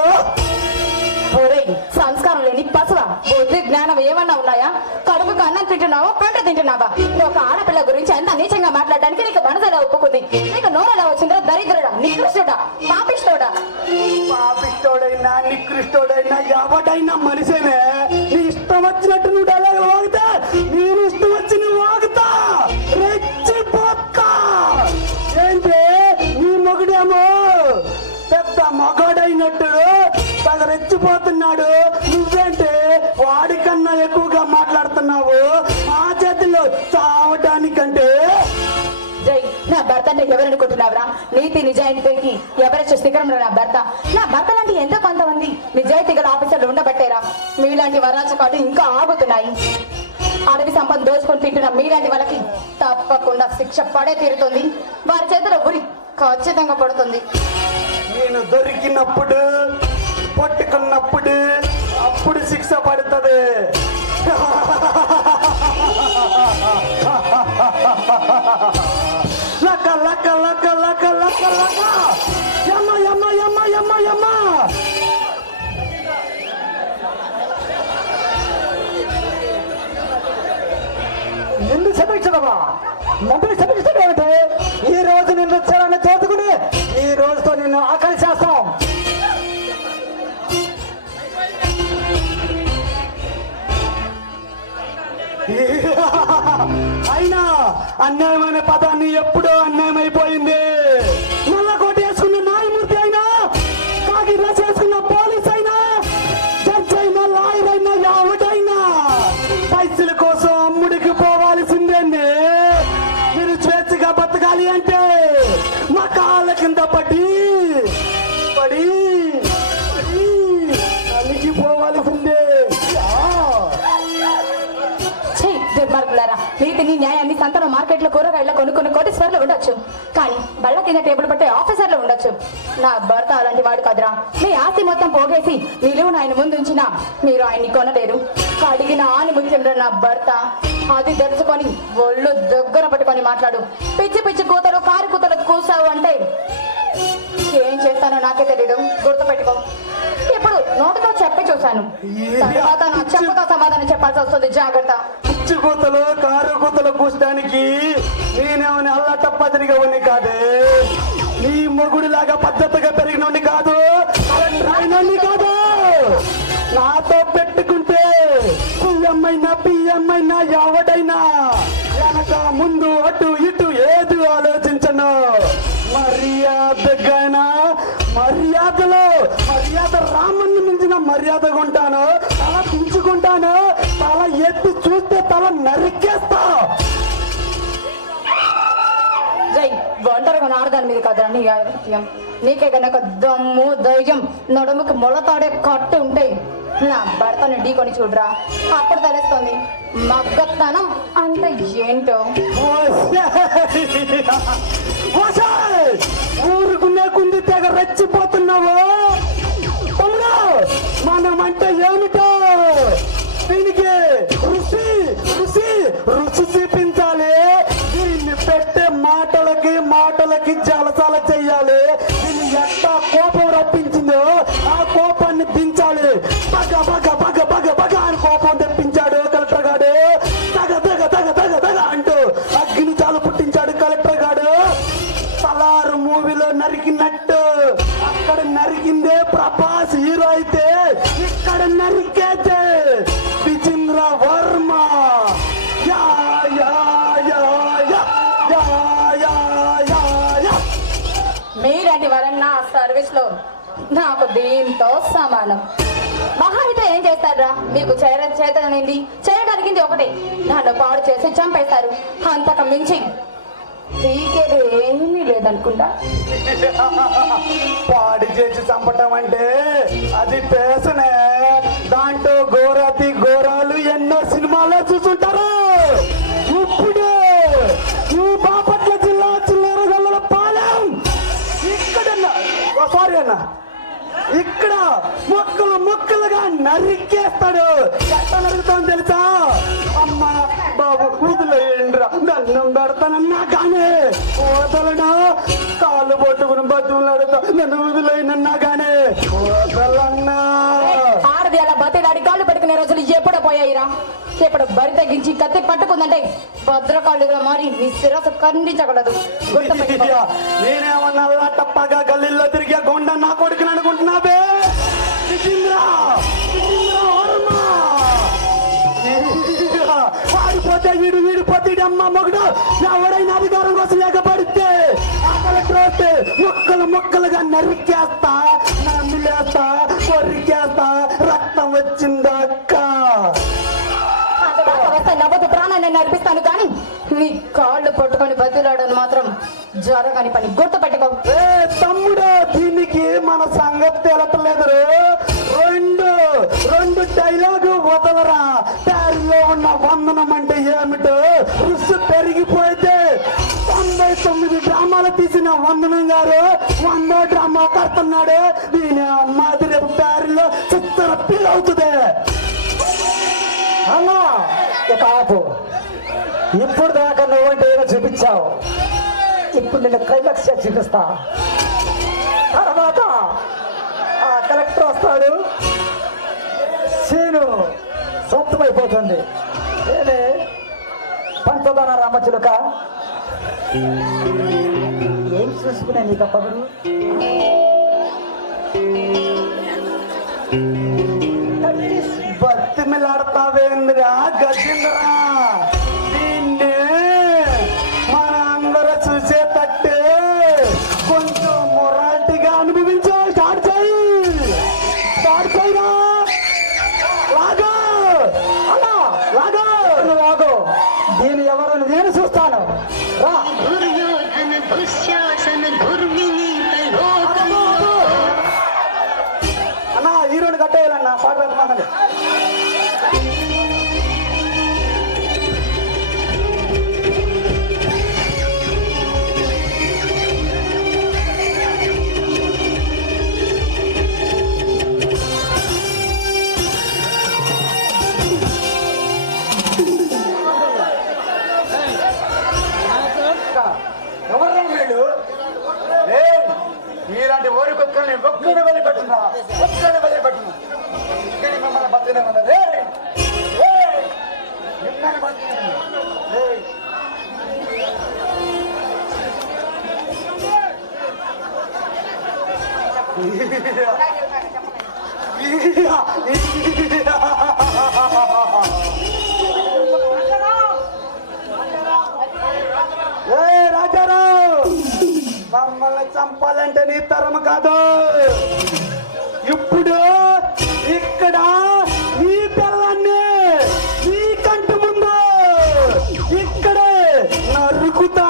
ఒరేయ్, సంస్కారం లేని పసవ, బుద్ధి జ్ఞానం ఏమన్నా ఉన్నాయా? కడుపుకు అన్నం తింటున్నావా, పంట తింటున్నావా? ఒక ఆడపిల్ల గురించి అంత నీచంగా మాట్లాడడానికి నీకు మనసులో ఒప్పుకుంది. నీకు నోరెలా వచ్చిందో? దరిద్రుడా, నికృష్టుడా, పాపిష్టోడా? పాపిష్టోడైనా నికృష్టోడైనా ఎవడైనా మనిషేనే. నీ ఇష్టం వచ్చినట్టు నువ్వు డైలాగ్ వాగుతా, నేను ఇష్టం వచ్చి నువ్వు వాగుతా, రెచ్చిపోతా. ఏంటి నీ మొగుడేమో పెద్ద మగాడైనట్టు తగ రెచ్చిపోతున్నాడు, నువ్వేంటి వాడికన్నా ఎక్కువగా మాట్లాడుతున్నావు మా చేతిలో చావటానికంటే. జై, నా భర్త అంటే ఎవరనుకుంటున్నావురా? నీతి నిజాయితీకి ఎవరొచ్చు శిఖరంలో నా భర్త. నా భర్త లాంటి ఎంతో కొంతమంది నిజాయితీ గల ఆఫీసర్లు ఉండబట్టేరా మీలాంటి వరాచకాలు ఇంకా ఆగుతున్నాయి. అడవి సంపద దోచుకొని తింటున్న మీలాంటి వాళ్ళకి తప్పకుండా శిక్ష పడే తీరుతుంది. వారి చేతిలో ఉరి ఖచ్చితంగా పడుతుంది. నేను దొరికినప్పుడు పట్టుకున్నప్పుడు అప్పుడు శిక్ష పడుతుంది. లక్క లక్క లక్క లక్క లక్క లక్క యమ్మ యమ్మ యమ్మ యమ్మ యమ్మ. నిన్ను క్షమించడమా? నన్ను క్షమించడం ఏమిటి? ఈ రోజు నిన్ను వచ్చానని తోచుకుని ఈ రోజుతో నిన్ను ఆకలి చేస్తాం. అయినా అన్యాయమైన పదాన్ని ఎప్పుడో అన్యాయమైపోయింది. నల్ల కోట వేసుకున్న న్యాయమూర్తి అయినా, కాకి డ్రెస్ వేసుకున్న పోలీస్ అయినా, జడ్జ్ అయినా, లాయర్ అయినా, ఎవడైనా పైసల కోసం అమ్ముడికి పోవాల్సిందేంది. మీరు స్వేచ్ఛగా బతకాలి అంటే మా కాళ్ళ కింద పడి పడి పడి అలిగిపోవాల్సిందే. దుర్మార్గులారా, నీతిని న్యాయాన్ని సంతలో మార్కెట్లో కూరగాయల కొనుక్కుని కోటీశ్వర్లు ఉండొచ్చు, కానీ బళ్ళ కింద టేబుల్ పట్టే ఆఫీసర్లు ఉండొచ్చు. నా భర్త అలాంటి వాడు కాదురా. మీ ఆస్తి మొత్తం పోగేసి నిలువును ఆయన ముందు ఉంచినా మీరు ఆయన్ని కొనలేరు. కడిగిన ఆని ముఖ్యంలో నా భర్త. అది తెలుసుకొని ఒళ్ళు దగ్గర పట్టుకొని మాట్లాడు. పిచ్చి పిచ్చి కూతలు కారు కూతలు కూసావు అంటే ఏం చేస్తానో నాకే తెలియదు, గుర్తుపెట్టుకో. ఇప్పుడు నోటితో చెప్పి చూశాను, తర్వాత నా చెప్పుతో సమాధానం చెప్పాల్సి వస్తుంది, జాగ్రత్త. పిచ్చి కూతలు కారు కూతలు కూర్చడానికి నేనేమని అల్లటప్పదిగా ఉన్ని కాదే. నీ మొగుడిలాగా పద్ధతిగా పెరిగినోని కాదు, రాయినోని కాదు. నాతో పెట్టుకుంటే పిఎంఐనా ఎవడైనా వెనక ముందు అటు ఇటు ఏది ఆలోచించను. మర్యాదగానా మర్యాదలో మర్యాద రామన్ని మించిన మర్యాదగా ఉంటాను. తల దించుకుంటాను, తల ఎత్తి చూస్తే తల నరికేస్తా. జై, ఒంటరిగా ఆడదాని మీద కదరా నీ ఆధిపత్యం. నీకే గనక దమ్ము ధైర్యం నడుముకి మొలతాడే కట్టు ఉంటే నా భర్తను ఢీకొని చూడరా, అప్పుడు తెలుస్తుంది మగ్గతనం అంటే ఏంటో. ఊరుకునే కుంది తెగ రెచ్చిపోతున్నావు. తమ్ముడు, మనం అంటే ఏమిటో దీనికి రుచి రుచి రుచి చూపించాలి. దీన్ని పెట్టే మాటలకి జలసాల చెయ్యాలి. దీన్ని ఎట్లా కోపం రప్పించిందో ఆ కోపాన్ని దించాలి. బగ బగ బగ బగ బగ అని కోపం తెప్పించాడు కలెక్టర్ గాడు. తగ తగ తగ తగ తగ అంటూ అగ్ని చాలు పుట్టించాడు కలెక్టర్ గాడు. సలారు మూవీలో నరికినట్టు అక్కడ నరికిందే ప్రభాస్ హీరో అయితే ఇక్కడ నరికేదే గజేంద్ర వర్మ. యా యా యా యా యా యా యా యా. మీలాంటి వాళ్ళని నా సర్వీస్ లో నాకు దీంతో సమానం. మహా అయితే ఏం చేస్తారా? మీకు చేతనింది చేయగలిగింది ఒకటే, నన్ను పాడు చేసి చంపేస్తారు. అంతకు మించి పీకేది ఏమీ లేదనుకుంటా. పాడి చేసి చంపటం అంటే అది పేసనే. దాంట్లో ఘోరాతి ఘోర చూసుంటారు. ఇప్పుడు ఈ బాపట్ల జిల్లా చిల్లరగొల్ల పాలెం ఇక్కడ సారీ అన్న ఇక్కడ ముక్కలుగా నరికేస్తాడు. ఎట్లా నరుగుతాం తెలుసా? అమ్మ బాబు వదిలేయండిరా, దండం పెడతానన్నా కానీ వదలడా. కాళ్ళు పట్టుకుని బతుకులాడుతా, నన్ను వదిలేయనన్నా కానీ వదలన్నా. ఆడది అలా బతిలాడి కాళ్ళు పట్టుకునే రోజులు ఎప్పుడో పోయాయిరా. ఇప్పుడు బరి తగ్గించి కత్తి పట్టుకుందంటే భద్రకాళ్ళుగా మారి నీ శిరస్సు ఖండించగలదు. గుర్తుపెట్టుకో. నేనేమన్నా టప్పగా గల్లీల్లో తిరిగే కొండ నా కొడుకుని అనుకుంటున్నావే? వాడిపోతే వీడిపోతే అమ్మ మొగుడు ఎవడైనా అధికారం కోసం ఎగబడితే ముక్కలుగా నరికేస్తా, నమ్మిలేస్తా, కొరికేస్తా. రక్తం వచ్చిందా అక్క? నవ్వుతూ ప్రాణాన్ని నడిపిస్తాను కానీ నీ కాళ్ళు పట్టుకొని బతులాడని మాత్రం జరగని పని. గుర్తుపెట్టుకో. తమ్ముడు, దీనికి మన సంగతి తెలపలేదు. రెండు డైలాగు వదలరా. దారిలో ఉన్న వందనం అంటే ఏమిటో రుసు పెరిగిపోతే 99 డ్రామాలు తీసిన వందనం గారు 100 డ్రామా కడుతున్నాడు. దీని అమ్మాది రేపు దారిలో చిత్తర పిల్ల అవుతుంది అన్నా. ఇక ఆపు. ఇప్పుడు దాకా నువ్వంటే ఏదో చూపించావు, ఇప్పుడు నేను క్లైమాక్స్ చూపిస్తా. తర్వాత ఆ కలెక్టర్ వస్తాడు, సీను సొంతమైపోతుంది. నేనే పంచదార రామచిలుక. ఏం చూసుకునే నీకు పదులు? బతిమిలాడతావేంద్రా గజేంద్రా? దీన్ని మన అందరూ చూసేటట్టే కొంచెం మొరాటిగా అనుభవించు. స్టార్ట్ చేయరా. లాగో అలా లాగో లాగో. దీన్ని ఎవరని నేను చూస్తాను. రా. అన్నా హీరోని కట్టేయాలన్నా పాట పెట్టమాకండి. ఎవరు వీళ్ళు? మీలాంటి ఓరి కుక్కల్ని ఒక్కడి వదిలిపెట్టున్నా, ఒక్కడి వదిలిపెట్టున్నా. ఇక్కడి మిమ్మల్ని బతినే ఉన్నది. మిమ్మల్ని బతినే రాజారావు, మమ్మల్ని చంపాలంటే నీ తరం కాదు. ఇప్పుడు ఇక్కడ నీ పిల్లల్ని నీ కంటి ముందు ఇక్కడే నరుకుతా.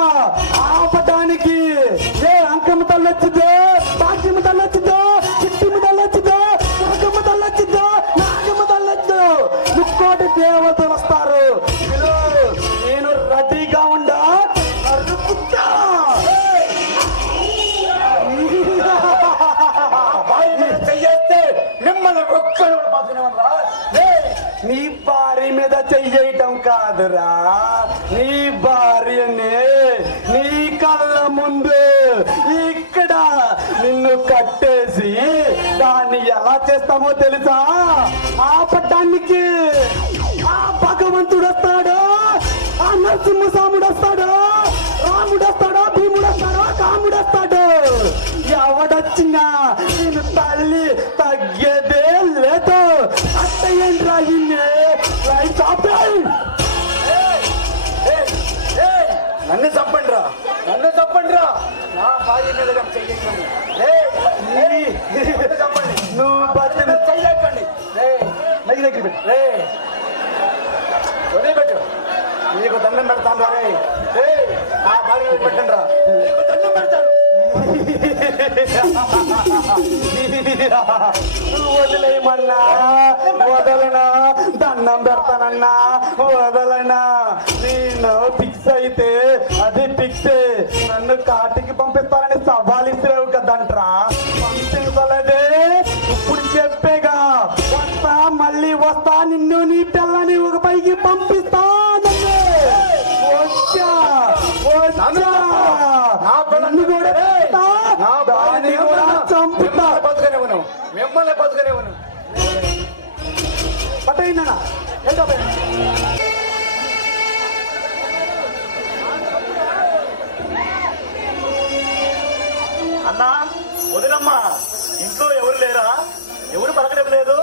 ఆపటానికి ఏ అంకమ్మ తల్లొచ్చిందో, బాక్యమ్మ తల్లొచ్చిందో, చిట్టిమ్మ తల్లొచ్చిందో, నాగమ్మ తల్లొచ్చిందో, నాగమ్మ తల్లొచ్చు, ముక్కోటి దేవతలు వస్తారు. నేను రెడీగా ఉండా. నరుకుతా. చెయ్యేస్తే మిమ్మల్ని ఒక్కడు బతినే ఉన్నదా? నీ భార్య మీద చెయ్యటం కాదురా, నీ భార్యని నీ కళ్ళ ముందు ఇక్కడ నిన్ను కట్టేసి దాన్ని ఎలా చేస్తామో తెలుసా? ఆపటానికి ఆ భగవంతుడు వస్తాడు, ఆ నరసింహస్వాముడు వస్తాడు, రాముడు వస్తాడు, భీముడు వస్తాడు, కాముడు వస్తాడు. ఎవడొచ్చినా నేను తల్లి తగ్గేదే లేదు. అట్టయ్యండి రాయింది రైట్ ఆపేయ్. నన్ను చంపండి రా, నన్ను చంపండి రా. నా భార్య మీద చెయ్యకండి, చంపండి. నువ్వు బతిన చెయ్యకండి. నగి దగ్గర పెట్టు. వదిలిపెట్టు. నీకు దండం పెడతాను రా. నా భార్య పెట్టండి రా, నీకు దండం పెడతాను. వదిలేయమన్నా, వదలనా, దండం పెడతానన్నా, వదలనా. నేను ఫిక్స్ అయితే అది ఫిక్సే. నన్ను కాటికి పంపిస్తానని సవాల్ ఇస్తావు కదంట్రా. పంపించలేదే, ఇప్పుడు చెప్పేగా వస్తా, మళ్ళీ వస్తా, నిన్ను నీ పిల్లని ఒక పైకి పంపిస్తా. వచ్చా వచ్చా నన్ను కూడా దాన్ని కూడా చంపుతా. బతుకనేవను, మిమ్మల్ని బతుకనేవను. పట్టయిందన్నా అన్నా వదినమ్మా, ఇంట్లో ఎవరు లేరా? ఎవరు పలకడం లేదు.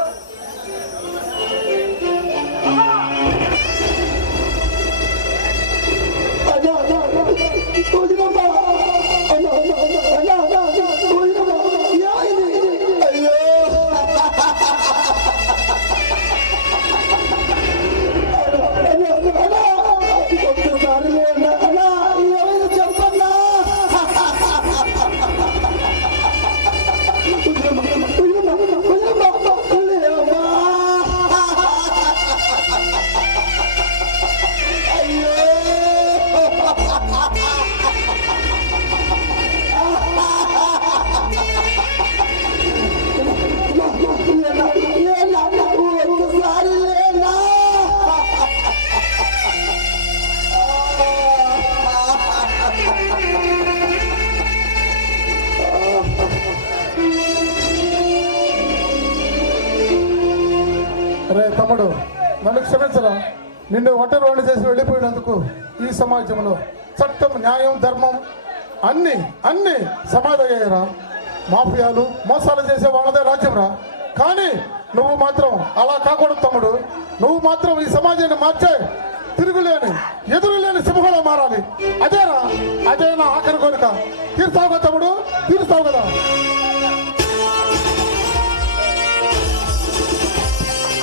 రే తమ్ముడు, నన్ను క్షమించరా. నిన్ను ఒంటరి చేసి వెళ్ళిపోయినందుకు ఈ సమాజంలో చట్టం, న్యాయం, ధర్మం అన్ని అన్ని సమాధయ్యారా. మాఫియాలు, మోసాలు చేసే వాళ్ళదే రాజ్యం రా. కానీ నువ్వు మాత్రం అలా కాకూడదు తమ్ముడు. నువ్వు మాత్రం ఈ సమాజాన్ని మార్చే తిరుగులేని, ఎదురులేని సింహంలో మారాలి. అదేరా, అదే నా ఆఖరి కోరిక. తీరుస్తావు కదా తమ్ముడు, తీరుస్తావు కదా.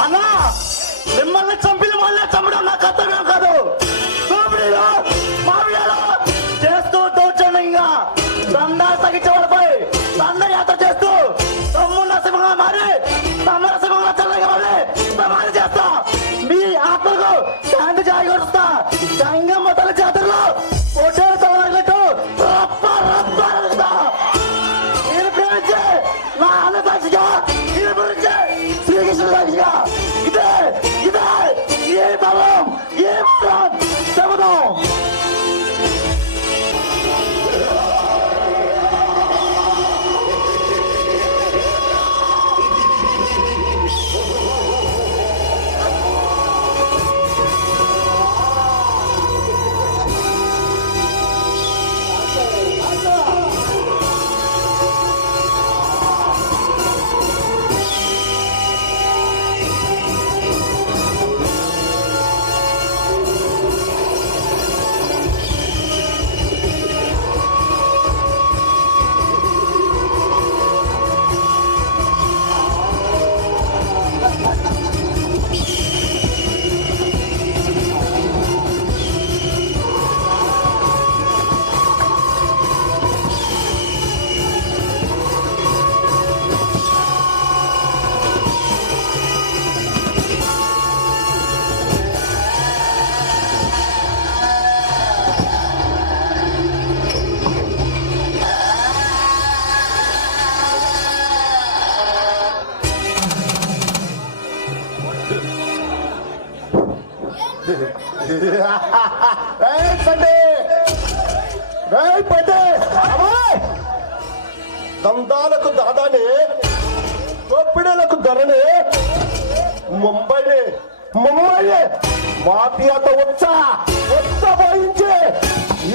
అన్నా, మిమ్మల్ని చంపిన వాళ్ళే చంపడం నా కర్తవ్యం కాదు. దోపిడీలో, మాఫియాలో చేస్తూ దౌర్జన్యంగా దండా తగ్గించే వాళ్ళపై దండయాత్ర చేస్తూ తమ్ముళ్ళ సింహంగా మారి తమ్ముల సింహంగా చల్లగా సమాధి చేస్తా. మీ ఆత్మకు శాంతి జాగరుస్తా. సంగమ్మ తల జాతరలో పొట్టేలు తవరగట్టు రప్ప రప్ప అరుగుతా. నేను ప్రేమించే నా అన్న సాక్షిగా, నేను ప్రేమించే శ్రీకృష్ణ సాక్షిగా ఇదే ఇదే ఏ బలం, ఏ బలం చెబుదాం. దందాలకు దాదానే, దోపిడీలకు ధరనే, ముంబైనే మాఫియాతో ఉత్సహించి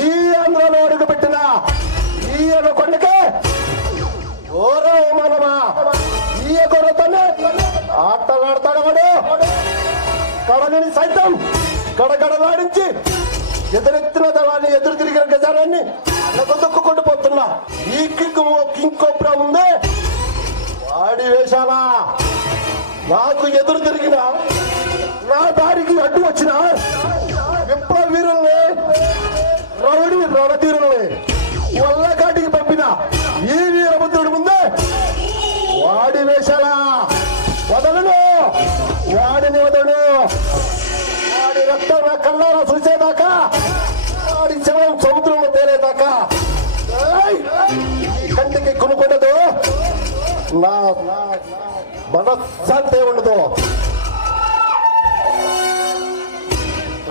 ఈ ఆంధ్రలో అడుగుపెట్టిన ఈ కొండకే ఓరో మనమా ఈ గొర్రెతోనే ఆటలాడతాడు వాడు. కడలిని సైతం గడగడలాడించి ఎదురెత్తిన వాడిని, ఎదురు తిరిగిన గజానాన్ని దొక్కుకుంటూ పోతున్నా ఈ కింగ్ కోబ్రా ఉందే వాడి వేషాలా. నాకు ఎదురు తిరిగిన, నా దారికి అడ్డు వచ్చిన విప్లవ వీరుల్ని, రౌడీ రణతీరుల్ని వల్లకాటికి పంపిన ఈ వీరభద్రుడి ముందే వాడి వేషాలా వదలను, వాడిని వదలను. వాడి రక్తం నా కళ్ళారా చూసేదాకా, వాడి శవం సముద్రంలో తేలేదాకా ఏయ్! ఈ కంటికి కొనుక్కుండదు, నా మనశ్శాంతి ఉండదు.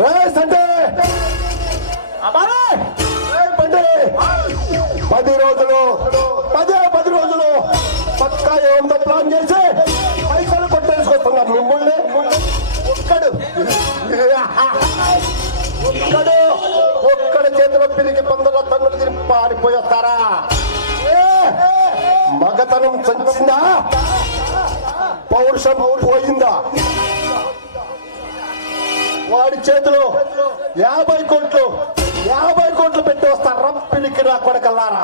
రే సండే, బండి 10 రోజులు 10 రోజులు పక్కా ఏమంతా ప్లాన్ చేసి పైసలు కొట్టేసుకొస్తున్నాం మిమ్మల్ని. ఒక్కడు చేతిలో పిలికి 15 టన్నులు తిరిగి పారిపోయి వస్తారా? మగతనం చంచిందా? పౌరుషం పోయిందా? వాడి చేతిలో 50 కోట్లు పెట్టి వస్తారు. రప్పిలికి రా కొడకల్లారా.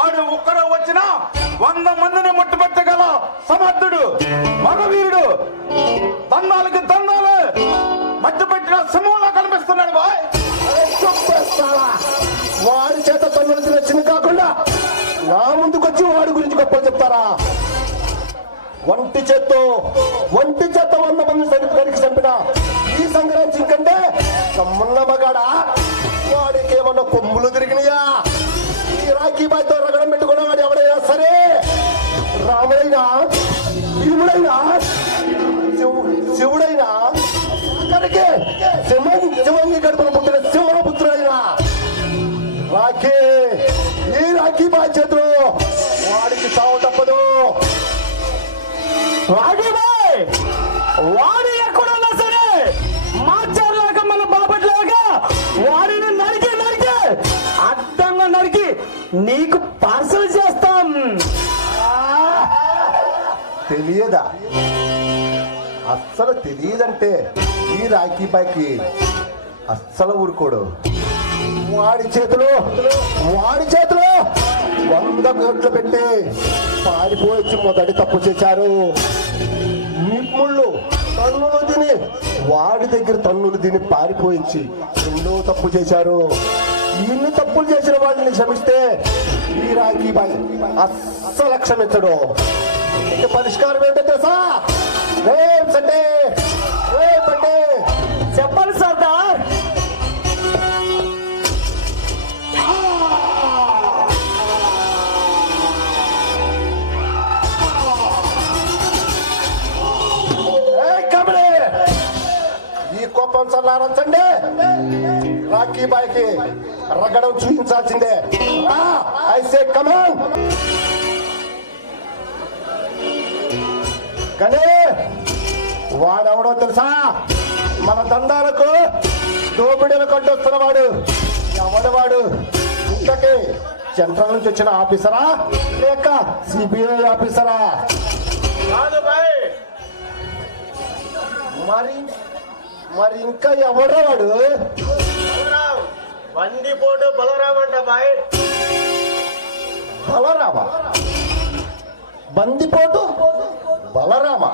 ఆడు ఒక్కడో వచ్చినా 100 మందిని ముట్టుపెట్టగల సమర్థుడు, మగవీరుడు, దండాలకి దండాలు మట్టు పెట్టిన సింహంలా కనిపిస్తున్నాడు బాయ్. చెప్పేస్తారా? వాడి చేత తన్నులు తినొచ్చింది కాకుండా నా ముందుకొచ్చి వాడి గురించి గొప్పలు చెప్తారా? ఒంటి చేత్తో 100 మంది సరికి చంపిన ఈ సంగ్రాంతి కంటే కమ్మున్న మగాడా? వాడికి ఏమన్నా కొమ్ములు తిరిగినాయా? ఈ రాఖీ బాయ్తో రగడం పెట్టుకున్నవాడు ఎవడైనా సరే, రాముడైనా, భీముడైనా, శివుడైనా, కనుకే శివంగి గడుపున పుట్టిన సింహపుత్రుడైనా రాఖీ, ఈ రాఖీ బాయ్ చేతులు వాడికి చావు తప్పదు. రాఘీబాయ్ వాడు ఎక్కడున్నా సరే మార్చాలాగా మన బాపట్లాగా వాడిని నరికి అడ్డంగా నరికి నీకు పార్సల్ చేస్తాం. తెలియదా? అస్సలు తెలియదంటే ఈ రాఖీ బాయ్కి అస్సలు ఊరుకోడు. వాడి చేతిలో 100 కోట్లు పెట్టి పారిపోయి మొదటి తప్పు చేశారు. నిప్పుళ్ళు తన్నులు తిని వాడి దగ్గర తన్నులు తిని పారిపోయించి రెండో తప్పు చేశారు. ఇన్ని తప్పులు చేసిన వాడిని క్షమిస్తే ఈ రాఖీ బాయ్ అస్సలు క్షమించడు. పరిష్కారం ఏంటో తెలుసా? రేపంటే చెప్పాలి సర్దార్. ఈ కోపం చల్లారంచండి. రాఖీ బాయ్కి రగడం చూపించాల్సిందే. ఐ సే కమాన్. కానీ వాడెవడో తెలుసా? మన దండాలకు దోపిడీలు కట్టొస్తున్నవాడు. ఎవడవాడు? ఇంతకీ సెంట్రల్ నుంచి వచ్చిన ఆఫీసరా లేక సిబిఐ ఆఫీసరా? కాదు బాయ్, మరి ఇంకా ఎవడో వాడు? బలరాం, బందిపోటు బలరాం అంట బాయ్. బలరామా? బందిపోటు బలరామా?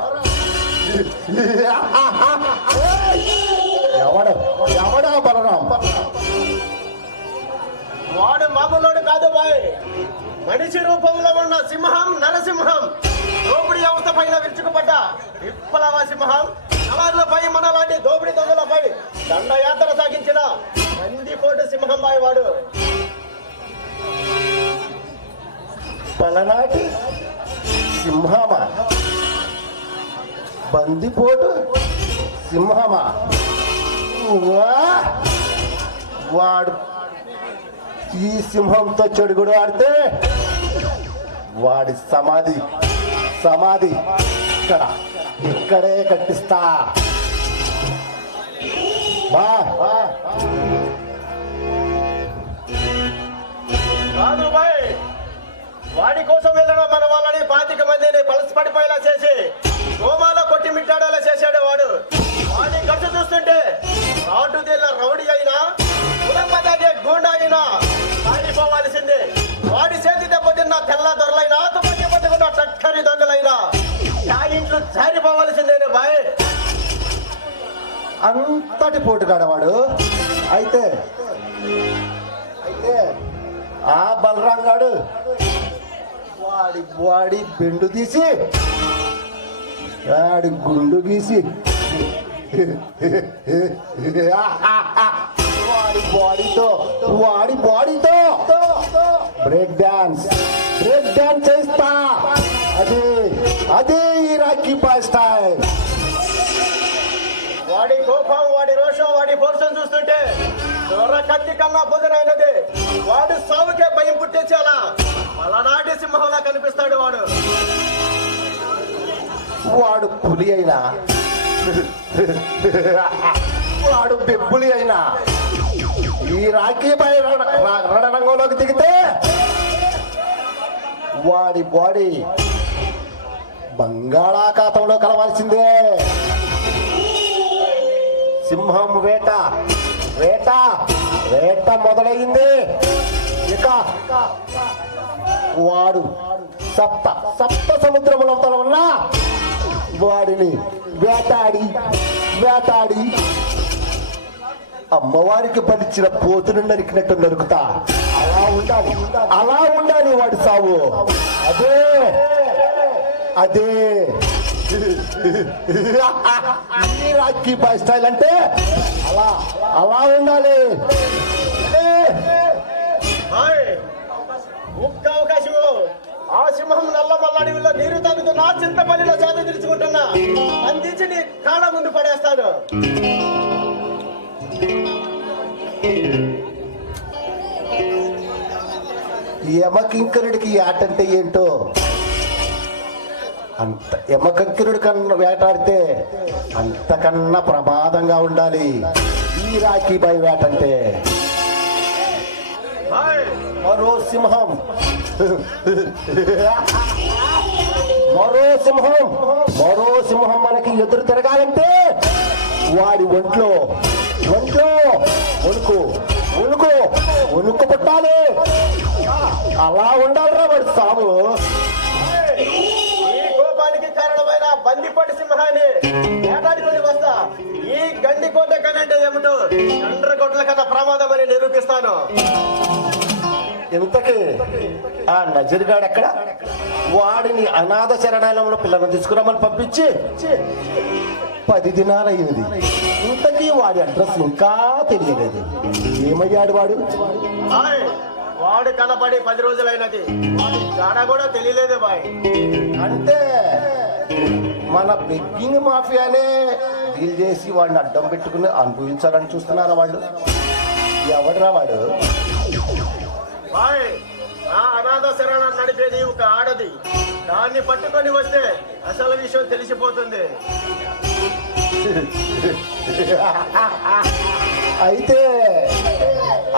ఎవడా బలరాం? వాడు మామూలోడు కాదు బాయ్. మనిషి రూపంలో ఉన్న సింహం, నరసింహం, దోపిడీ వ్యవస్థ పైన విరుచుకుపడ్డ విప్లవ సింహం, నవార్లపై మనలాంటి దోపిడీ దొంగలపై దండయాత్ర సాగించిన బందిపోటు సింహం బాయ్ వాడు. పలనాటి సింహమా? బందిపోటు సింహమా? వాడు ఈ సింహంతో చెడుగుడు ఆడితే వాడి సమాధి ఇక్కడే కట్టిస్తా. కాదు బాయ్, వాడి కోసం వెళ్ళిన మన వాళ్ళని 25 మందిని పలసపడిపోయేలా చేసి గోమాలో కొట్టి మిట్టాడేలా చేశాడు వాడు. వాడి ఖర్చు చూస్తుంటే రాటు తీళ్ళ రౌడీ అయినా కులంపదాగే గూండా అయినా పారిపోవాల్సిందే. వాడి చేతి దెబ్బతిన్న తెల్ల దొరలైనా తుపాకీ పట్టుకున్న టక్కరి దొంగలైనా ఆ ఇంట్లో జారిపోవాల్సిందేనే బాయ్. అంతటి పోటుగాడవాడు. అయితే ఆ బలరాం గాడు వాడి బెండు తీసి వాడి గుండు గీసి వాడి బాడీతో బ్రేక్ డాన్స్ చేస్తా. అదే ఈ రాఖీ బాయ్ స్టైల్. వాడి కోపం, వాడి రోషం, వాడి పౌరుషం చూస్తుంటే దొర కత్తి కన్నా పొదనైనది. వాడు సావుకే భయం పుట్టించాలా. మలనాటి సింహంలా కనిపిస్తాడు వాడు. వాడు పులి అయినా వాడు బెబ్బులి అయినా ఈ రాఖీ బాయ్ రణరంగంలోకి దిగితే వాడి బాడీ బంగాళాఖాతంలో కలవాల్సిందే. సింహం వేట వేట వేట మొదలైంది. ఇక వాడు సప్త సముద్రముల అవతల వల్ల వాడిని వేటాడి అమ్మవారికి పలిచిన పోతును నరికినట్టు నరుకుతా. అలా ఉండాలి వాడి సావు. అదే ఈ రాఖీ బాయ్ స్టైల్ అంటే అలా ఉండాలి. ఒక్క అవకాశం ఆ సింహం నల్ల మల్లడిలో నీరు తాగుతూ నా చింతపల్లిలో చేత తీర్చుకుంటున్నా. అందించి నీ కాళ్ళ ముందు పడేస్తాను. యమకింకరుడికి ఆటంటే ఏంటో అంత యమకంకిరుడి కన్నా వేటాడితే అంతకన్నా ప్రమాదంగా ఉండాలి ఈ రాఖీ బాయ్ వేటంటే. మరో సింహం మనకి ఎదురు తిరగాలంటే వాడి ఒంట్లో వణుకు పుట్టాలి. అలా ఉండాలిరా వాడి సాము. ఈ కోపానికి కారణమైన బందిపడి సింహాన్ని వేటాడుకొని వస్తా. ఈ గండి కోట కనంటే ఏమిటో చండ్రకోట్ల కన్నా ప్రమాదం అని నిరూపిస్తాను. ఇంతకీ ఆ నజరుగాడు ఎక్కడ? వాడిని అనాథ శరణాలయంలో పిల్లలను తీసుకురమ్మని పంపించి 10 దినాలయ్యింది. ఇంతకీ వాడి అడ్రస్ ఇంకా తెలియలేదు. ఏమయ్యాడు వాడు? వాడు కనపడి 10 రోజులైనది. జాడ కూడా తెలియలేదు బాయ్. అంటే మన బెగ్గింగ్ మాఫియానే డీల్ చేసి వాడిని అడ్డం పెట్టుకుని అనుభవించాలని చూస్తున్నారా వాళ్ళు? ఎవడరా వాడు? ఆ అనాథ శరణం నడిపేది ఒక ఆడది. దాన్ని పట్టుకొని వస్తే అసలు విషయం తెలిసిపోతుంది. అయితే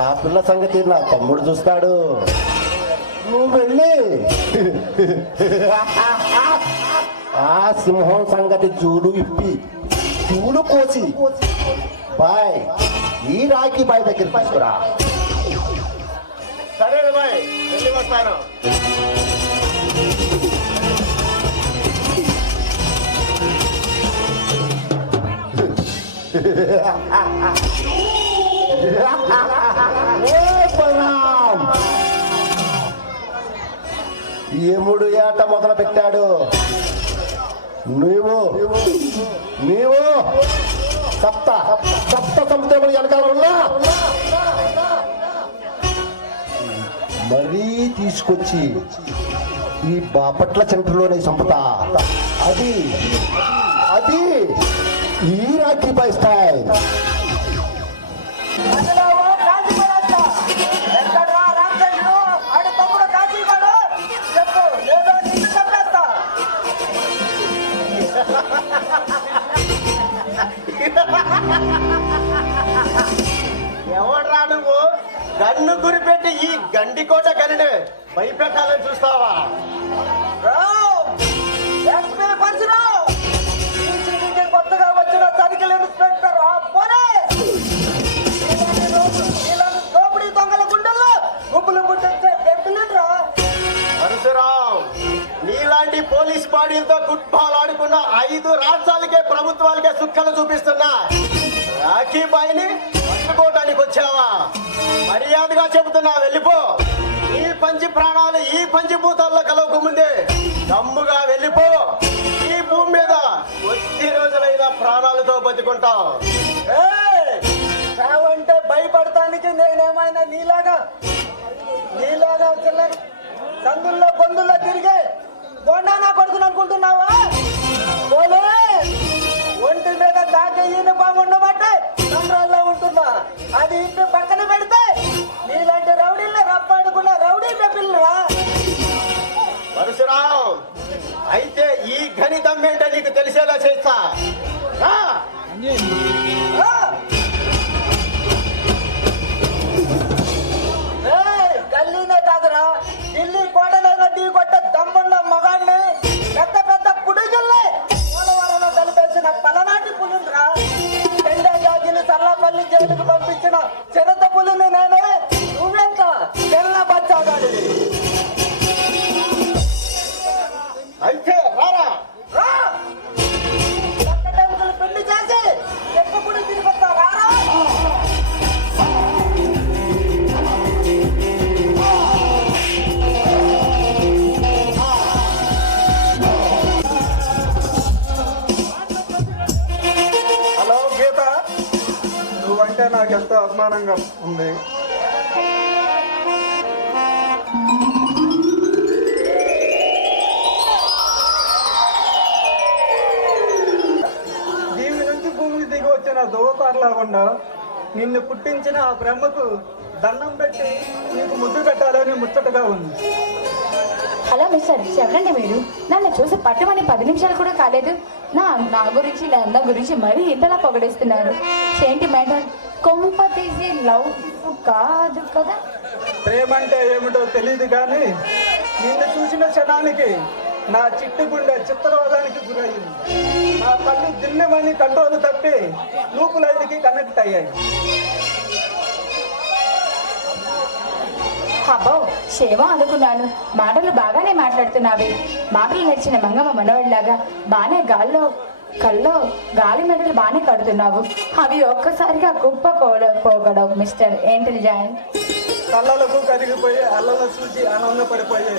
ఆ పిల్ల సంగతి నా తమ్ముడు చూస్తాడు. నువ్వు వెళ్ళి ఆ సింహం సంగతి చూడు ఇప్పి చూడు కోసి బాయ్ ఈ రాఖీ బాయ్ దగ్గర తీసుకురా. సరే బాయ్, వెళ్ళి వస్తాను. యముడు ఏట మొదలు పెట్టాడు. నీవు సప్త సముద్రములు వెనకాల ఉన్నా మరీ తీసుకొచ్చి ఈ బాపట్ల సెంటర్లోనే చంపుతా. అది ఈ రాఖీ బాయ్ స్టైల్. ఎవడ్రా నువ్వు? గన్ను గురిపెట్టి ఈ గండికోట గనిని భయపెట్టాలని చూస్తావా? కొత్తగా వచ్చిన తనిఖీల ఇన్స్పెక్టర్ దోపిడీ దొంగల గుండెల్లో గుబ్బులు పుట్టించే దెబ్బలురా. పరశురాం, నీలాంటి పోలీస్ బాడీలతో ఫుట్బాల్ ఆడుకున్న 5 రాష్ట్రాలకే ప్రభుత్వాలకే సుక్కలు చూపిస్తున్నా రాఖీ బాయ్ని పట్టుకోవటానికి వచ్చావా? మర్యాదగా చెబుతున్నా, వెళ్ళిపో. ఈ పంచి ప్రాణాలు ఈ పంచిభూతాల్లో కలవక ముందే దమ్ముగా వెళ్ళిపో. ఈ భూమి మీద కొద్ది రోజులైనా ప్రాణాలతో బతుకుంటాం. చావంటే భయపడటానికి నేనేమైనా నీలాగా చిల్లర సందుల్లో బొందుల్లో తిరిగే బొండా నా కొడుకుని అనుకుంటున్నావా? పోలే ఒంటి మీద దాకా ఈయన బాబు ఉండబట్టే సంద్రాల్లో ఉంటున్నా. అది ఇంటి పక్కన పెడితే నీలాంటి రౌడీల్ని రప్పాడుకున్న రౌడీ పిల్లరా. పరశురాం, అయితే ఈ ఘని దమ్మేంటో నీకు తెలిసేలా చేస్తా. గల్లీనే కాదురా, ఢిల్లీ కోటనైనా ఢీ కొట్ట దమ్మున్న మగాన్ని పెద్ద పెద్ద పుడిగిల్లే పోలవరంలో కలిపేసిన పలనాటి పులిరా. ఎండే జాతిని చల్లపల్లి జైలుకు పంపించిన చిరత పులిని నేనే. నువ్వెంత తెల్ల బచ్చాగాడి. అయితే రారా. టెంపుల్ పెళ్లి చేసి ఎప్పుడు తిరిగొస్తా రారా. హలో గీత, నువ్వంటే నాకు ఎంతో అభిమానంగా ఉంది. దీవి నుంచి భూమికి దిగి వచ్చిన దోవతారలాగుండా నిన్ను పుట్టించిన ఆ బ్రహ్మకు దండం పెట్టి నీకు ముద్దు పెట్టాలని ముచ్చటగా ఉంది. హలో మిస్టర్, ఎవరండి మీరు? నన్ను చూసి పట్టుమని 10 నిమిషాలు కూడా కాలేదు. నా గురించి నా అందం గురించి మరీ ఇంతలా పొగడేస్తున్నారు. ఏంటి మేడం, కొంప తీసి లవ్ కాదు కదా? ప్రేమ అంటే ఏమిటో తెలియదు కానీ నిన్ను చూసిన క్షణానికి నా చిట్టి గుండె చిత్రవాదానికి గురయ్యింది. నా కళ్ళు దిన్నమని కంట్రోల్ తప్పి లూపు లైన్కి కనెక్ట్ అయ్యాయి. అబ్బో, క్షేమం అనుకున్నాను. మాటలు బాగానే మాట్లాడుతున్నావి. మాటలు నడిచిన మంగమ్మ మనోడిలాగా బాగానే కల్లో గాలి మెడలు బాగానే కడుతున్నావు. అవి ఒక్కసారిగా కుప్ప పోగడవు మిస్టర్ ఇంటెలిజెంట్. కళ్ళలకు కరిగిపోయి అల్లలు చూసి ఆనందపడిపోయే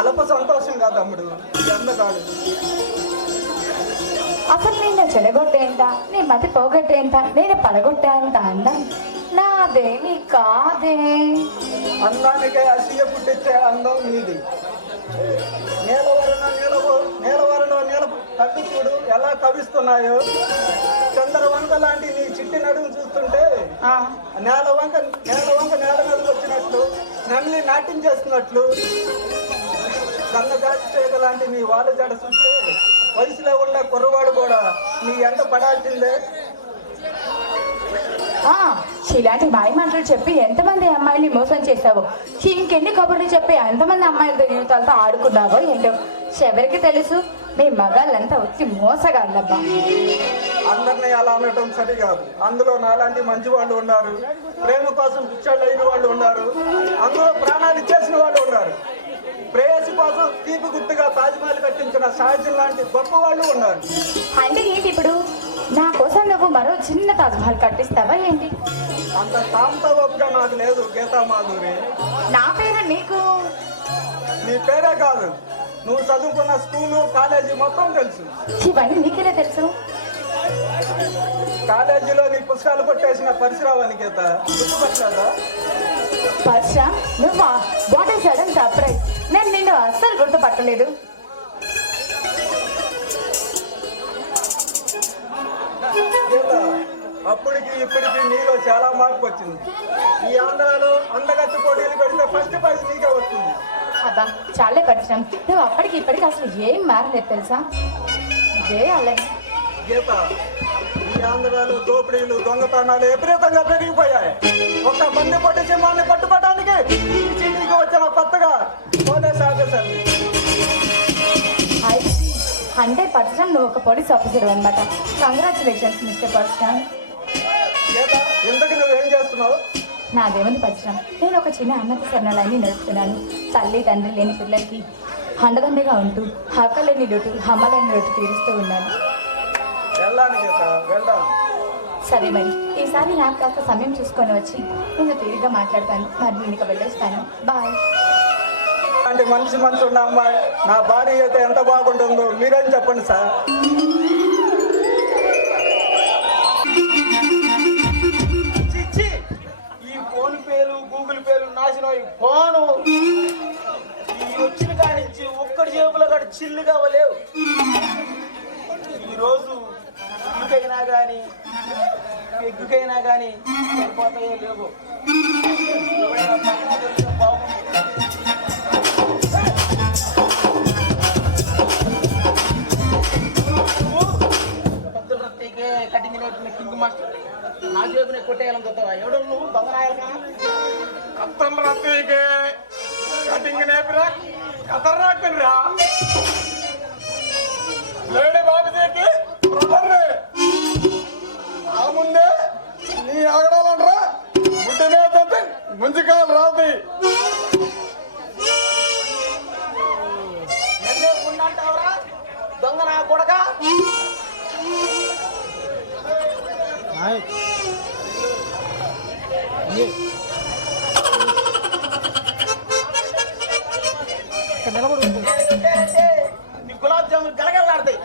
అల్ప సంతోషం కాదు తమ్ముడు, ఎంత కాదు. అసలు నేను చెడగొట్టేంత, నీ మతి పోగొట్టేంత, నేను పడగొట్టేంత అందం నాదేమి కాదే. అందానికే అసూయ పుట్టించే అందం నీది. నీల కవి చూడు ఎలా కవిస్తున్నాయో. చంద్రవంక లాంటి నీ చిట్టి నడుము చూస్తుంటే నేల వంక నేల మీదకి వచ్చినట్లు, నెమలి నాట్యం చేస్తున్నట్లు. సన్నజాతి చేత లాంటి నీ వాళ్ళ జడ చూస్తే వయసులో ఉన్న కుర్రవాడు కూడా నీ ఎంట పడాల్సిందే. ఇలాంటి మాయ మాటలు చెప్పి ఎంతమంది అమ్మాయిని మోసం చేసావో, ఇంకెన్ని కబుర్లు చెప్పి ఎంతమంది అమ్మాయిలతో జీవితాలతో ఆడుకున్నావో ఏంటో ఎవరికి తెలుసు. మీ మగాళ్ళంతా వచ్చి మోసగాళ్ళబ్బా. అందరినీ అలా అనటం సరికాదు. అందులో నాలాంటి మంచి వాళ్ళు ఉన్నారు, ప్రేమ కోసం పిచ్చోళ్ళు అయిన వాళ్ళు ఉన్నారు, అందులో ప్రాణాలు ఇచ్చేసిన వాళ్ళు ఉన్నారు, ప్రేయసి కోసం తీపి గుర్తుగా తాజ్మహల్ కట్టించిన షాజహాన్ లాంటి గొప్ప వాళ్ళు ఉన్నారు. అంటే ఏంటి ఇప్పుడు నా కోసం నువ్వు మరో చిన్న తాజ్మహల్ కట్టిస్తావా ఏంటి? అంత తాంతవగా నాకు లేదు గీతా మాధురి. నా పేరు నీకు? నీ పేరే కాదు, నువ్వు చదువుకున్న స్కూలు కాలేజీ మొత్తం తెలుసు. ఇవన్నీ నీకెలా తెలుసు? కాలేజీలో నీ పుస్తకాలు కొట్టేసిన పరిశ్రమని గీత గుర్తుపట్టలేదా? పర్ష, నువ్వా? What is sudden surprise. నేను నిన్ను అస్సలు గుర్తుపట్టలేదు. గీత, అప్పటికి ఇప్పటికి నీలో చాలా మార్పు వచ్చింది. ఈ ఆంధ్రాలో అందగత్తి పోటీలు పెడితే ఫస్ట్ ప్రైజ్ నీకే వస్తుంది. అబ్బా చాలే పరిచయం. నువ్వు అప్పటికి ఇప్పటికి అసలు ఏం మారలేదు తెలుసా? ఇదే అలాగే. గీత, ఈ ఆంధ్రాలో దోపిడీలు దొంగతనాలు విపరీతంగా పెరిగిపోయాయి. ఒక మంది పట్టి సింహాన్ని పట్టుకోవడానికి ఈ సిటీకి వచ్చిన కొత్తగా పోలీస్ ఆఫీసర్. అంటే పర్సన్ నువ్వు ఒక పోలీస్ ఆఫీసర్ అనమాట. Congratulations mister person. గీత, ఇంతకు నువ్వేం చేస్తున్నావు? నాదేముంది పరిచయం, నేను ఒక చిన్న అన్నత శరణాలయాన్ని నడుపుతున్నాను. తల్లి తండ్రి లేని పిల్లలకి అండదండగా ఉంటూ హక్కలేని లోటు అమ్మలేని లోటు తీరుస్తూ ఉన్నాను. వెళ్ళాను గీత, వెళ్దాం. సరే మరి ఈసారి నాకు కాస్త సమయం చూసుకొని వచ్చి నేను తీరిగ్గా మాట్లాడతాను. మరి నేను ఇక వెళ్ళొస్తాను. బాయ్. అంటే మంచి ఉన్న అమ్మాయి నా భార్య అయితే ఎంత బాగుంటుందో మీరేం చెప్పండి సార్. చిచ్చి, ఈ ఫోన్ పేలు గూగుల్ పేలు నాశనం. ఈ ఫోను ఈ వచ్చిన కానించి ఒక్కడి జేబులో కూడా చిల్లుగా అవ్వలేవు. ఈరోజు ఇల్లుకైనా కానీ ఎగ్గుకైనా కానీ సరిపోతాయో లేవు. ఎవరైనా పక్కన దొరికితే బాగుంది. కటింగ్ నేర్పిన కింగ్ మాస్టర్ నా జేబునే కొట్టేయాలని చూస్తావా? ఎవడు నువ్వు దొంగరాయలుగా? కత్తలు రత్తీకే కటింగ్ నేర్పిరా కతర్రాకురా లేడీ బాబుజీకి ఆ ముందే నీ ఆగడాలంటరా గుడ్డ మీద ముంజికాయలు రాదు. ఎన్నే ఉన్నంటావరా దొంగ నా కొడక? నీ గులాబ్ జామున్ గలగలాడతాయి.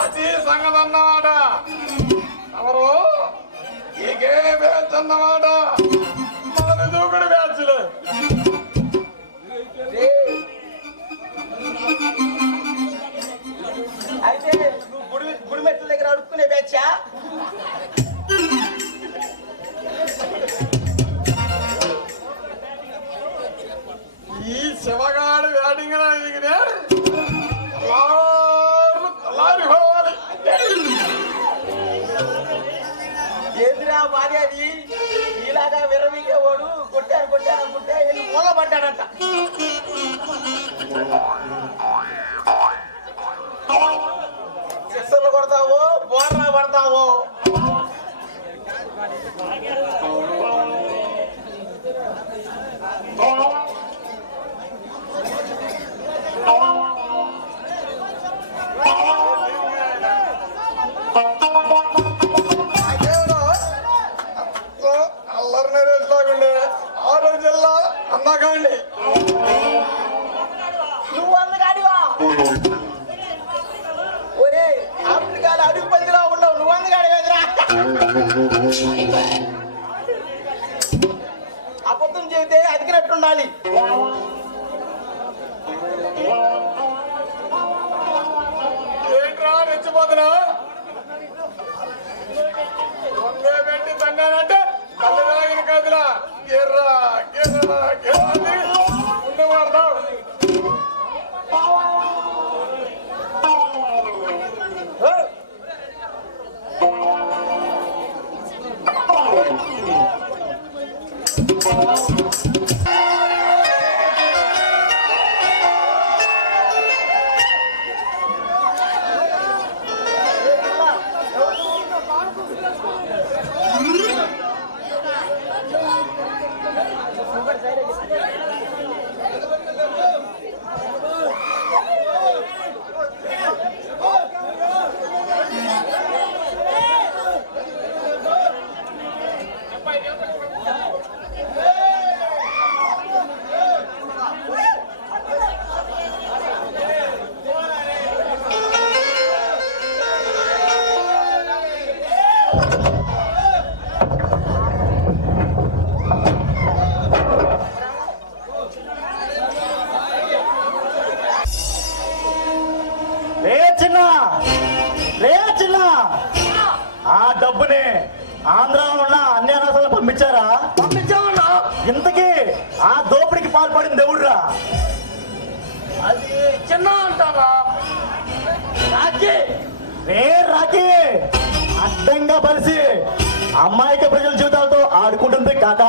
అది సంగతి అన్నమాట. ఎవరు ఇకే బ్యాచ్ అన్నమాట. మనది దూకుడు బ్యాచ్లు. అయితే నువ్వు గుడి మెట్ల దగ్గర అడుక్కునే బ్యాచా? ఈ శివగాడు బ్యాటింగ్ పోవాలి. ఏందిరా భార్య అది ఇలాగా విరవీగేవాడు కొట్టాను అనుకుంటే వెళ్ళి మూల పడ్డాడంట. సిక్సర్లు కొడతావో బోర్లా పడతావో? అల్లరి నరేష్ లాగుండే ఆ రోజుల్లో అన్నాకండి. నువ్వు అందగాడివా? ఒరే ఆఫ్రికాలో అడుగు పందిలో ఉండవు, నువ్వు అందగాడివేదిరా. అబద్ధం చేస్తే అదికినట్టుండాలి. ఏంట్రా రెచ్చిపోతున్నా? దొంగే పెట్టి తండానంటే కళ్ళు తాగిన కదిలా గిర్రా గిర్రా గిర్రా ముందు పడతావు. ఆ డబ్బుని ఆంధ్రాలో ఉన్న అన్ని అనాథాలు పంపించారా? పంపించామన్నా. ఇంతకీ ఆ దోపిడికి పాల్పడింది ఎవడురా? అది చిన్న అంటారా? రాకీ. రాకీ అడ్డంగా పరిచి అమాయక ప్రజల జీవితాలతో ఆడుకుంటుంది కాక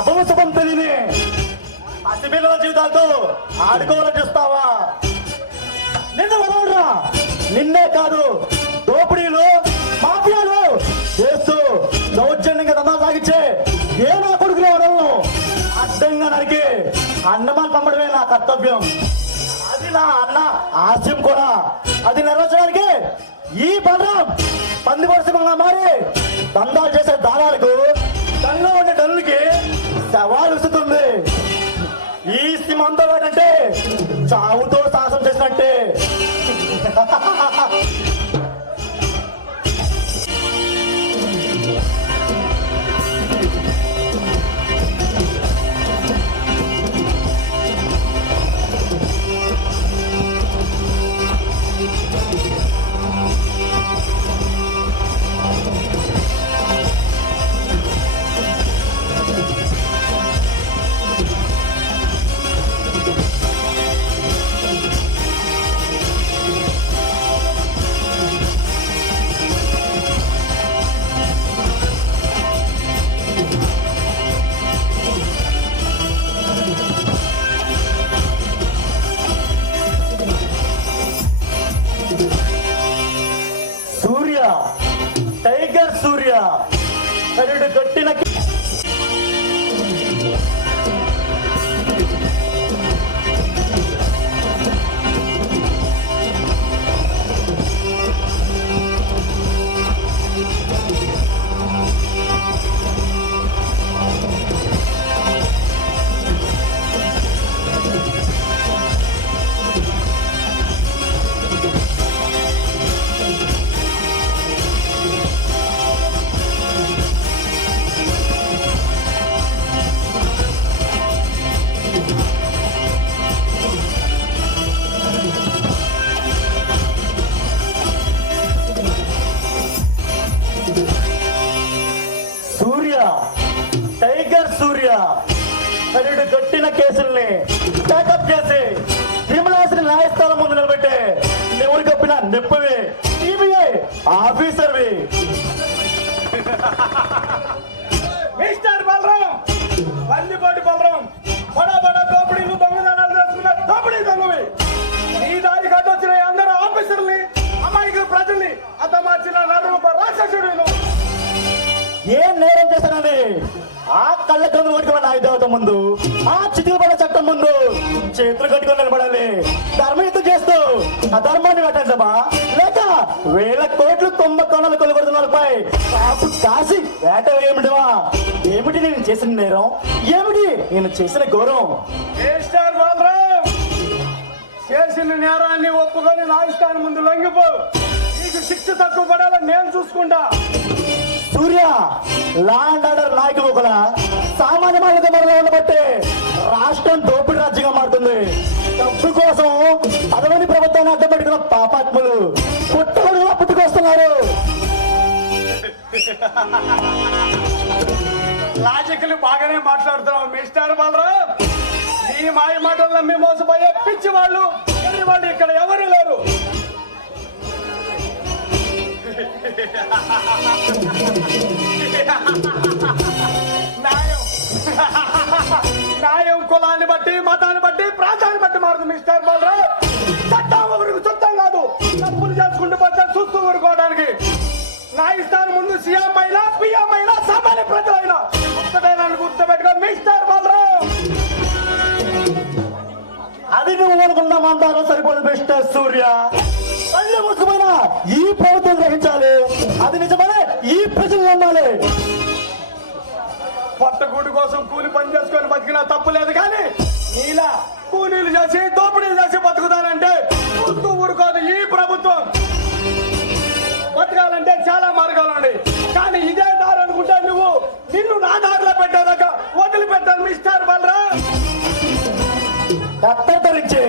అపవిశుభం తెలియని పసిపిల్లల జీవితాలతో ఆడుకోవాలని చూస్తావా? నిన్ను వదలరా. నిన్నే కాదు దోపిడీలు మాఫియాలు చేస్తూ దౌర్జన్యంగా దందా సాగించే ఏ నా కొడుకునే వదలను. అడ్డంగా నరికి అన్నమాలు పంపడమే నా కర్తవ్యం. అది నా అన్న ఆశయం కూడా. అది నెరవేర్చడానికి ఈ బలరాం పంది పరిశ్రమగా మారి దందాలు చేసే దానాలకు దంగా ఉండే డల్లుకి సవాలు ఇస్తుంది. ఈ సింహంతో ఏంటంటే చావుతో సాహసం చేసినట్టే. సూర్య, టైగర్ సూర్య, కరుడు కట్టిన టైగర్ సూర్య కరుడు కట్టిన కేసుల్ని ప్యాకప్ చేసి విమలాసిని న్యాయస్థానం ముందు నిలబెట్టే ఎవరు కప్పిన నెప్పవి సిబిఐ ఆఫీసర్వి. మిస్టర్ బలరాం, బందిపోటి బలరాం, బడా బడా దోపిడీలు దొంగదనాలు చేసుకున్న దోపిడీ దొంగవి. ఈ దారి కట్టొచ్చిన అందరూ ఆఫీసర్ని, అమాయకుల ప్రజల్ని అతమార్చిన నరరూప రాక్షసుడు. ఏం నేరం చేశానని ఆ కళ్ళ గందులు కట్టుకున్న నాయుధవత ముందు, ఆ చితిపడ చట్టం ముందు చేతులు కట్టుకొని నిలబడాలి. ధర్మయుద్ధం చేస్తూ ఆ ధర్మాన్ని వెంటబా లేక వేల కోట్లు కుంభకోణాలు కొలగొడుతున్న వాళ్ళపై కాపు కాసి వేట ఏమిటివా? ఏమిటి నేను చేసిన నేరం? ఏమిటి నేను చేసిన ఘోరం? మిస్టర్ బలరాం, చేసిన నేరాన్ని ఒప్పుకొని న్యాయస్థానం ముందు లొంగిపో. నీకు శిక్ష తక్కువ పడాలని నేను చూసుకుంటా. సూర్య, లా అండ్ ఆర్డర్ నాయకులు ఒకలా సామాన్య మానవ మరలో ఉండబట్టే రాష్ట్రం దోపిడీ రాజ్యంగా మారుతుంది. డబ్బు కోసం పదవిని ప్రభుత్వాన్ని అడ్డపెట్టుకున్న పాపాత్ములు పుట్టుకొడుగా పుట్టుకొస్తున్నారు. లాజికల్ బాగానే మాట్లాడుతున్నావు మిస్టర్ బలరాం. నీ మాయ మాటలు నమ్మి మోసపోయే పిచ్చి వాళ్ళు ఇక్కడ ఎవరు లేరు. న్యాయం కులాన్ని బట్టి, మతాన్ని బట్టి, ప్రాంతాన్ని బట్టి మారుతుంది మిస్టర్ బలరాం. చట్టం ఒకరికి చుట్టం కాదు. తప్పులు చేసుకుంటూ పోతే చూస్తూ ఊరుకోవడానికి. న్యాయస్థానం ముందు సీఎం అయినా, పిఎం అయినా, సామాన్య ప్రజలైనా ఒక్కటే నన్ను గుర్తుపెట్టుకో మిస్టర్ బలరాం. అది నువ్వు అనుకున్న మందారం సరిపోదు మిస్టర్ సూర్య. కళ్ళు మూసుకుపోయినా ఈ ప్రభుత్వం గ్రహించాలి. అది నిజమనే ఈ ప్రజలు నమ్మాలి. పొట్టగూడు కోసం కూలి పని చేసుకొని బతికినా తప్పు లేదు, కానీ ఇలా కూలీలు చేసి దోపిడీలు చేసి బతుకుతానంటే చూస్తూ ఊరుకోదు ఈ ప్రభుత్వం. బతకాలంటే చాలా మార్గాలు ఉన్నాయి, కానీ ఇదే దారి అనుకుంటే నువ్వు నిన్ను నా దారిలో పెట్టేదాకా వదిలిపెట్టాను మిస్టర్ బలరాం. కత్తరించి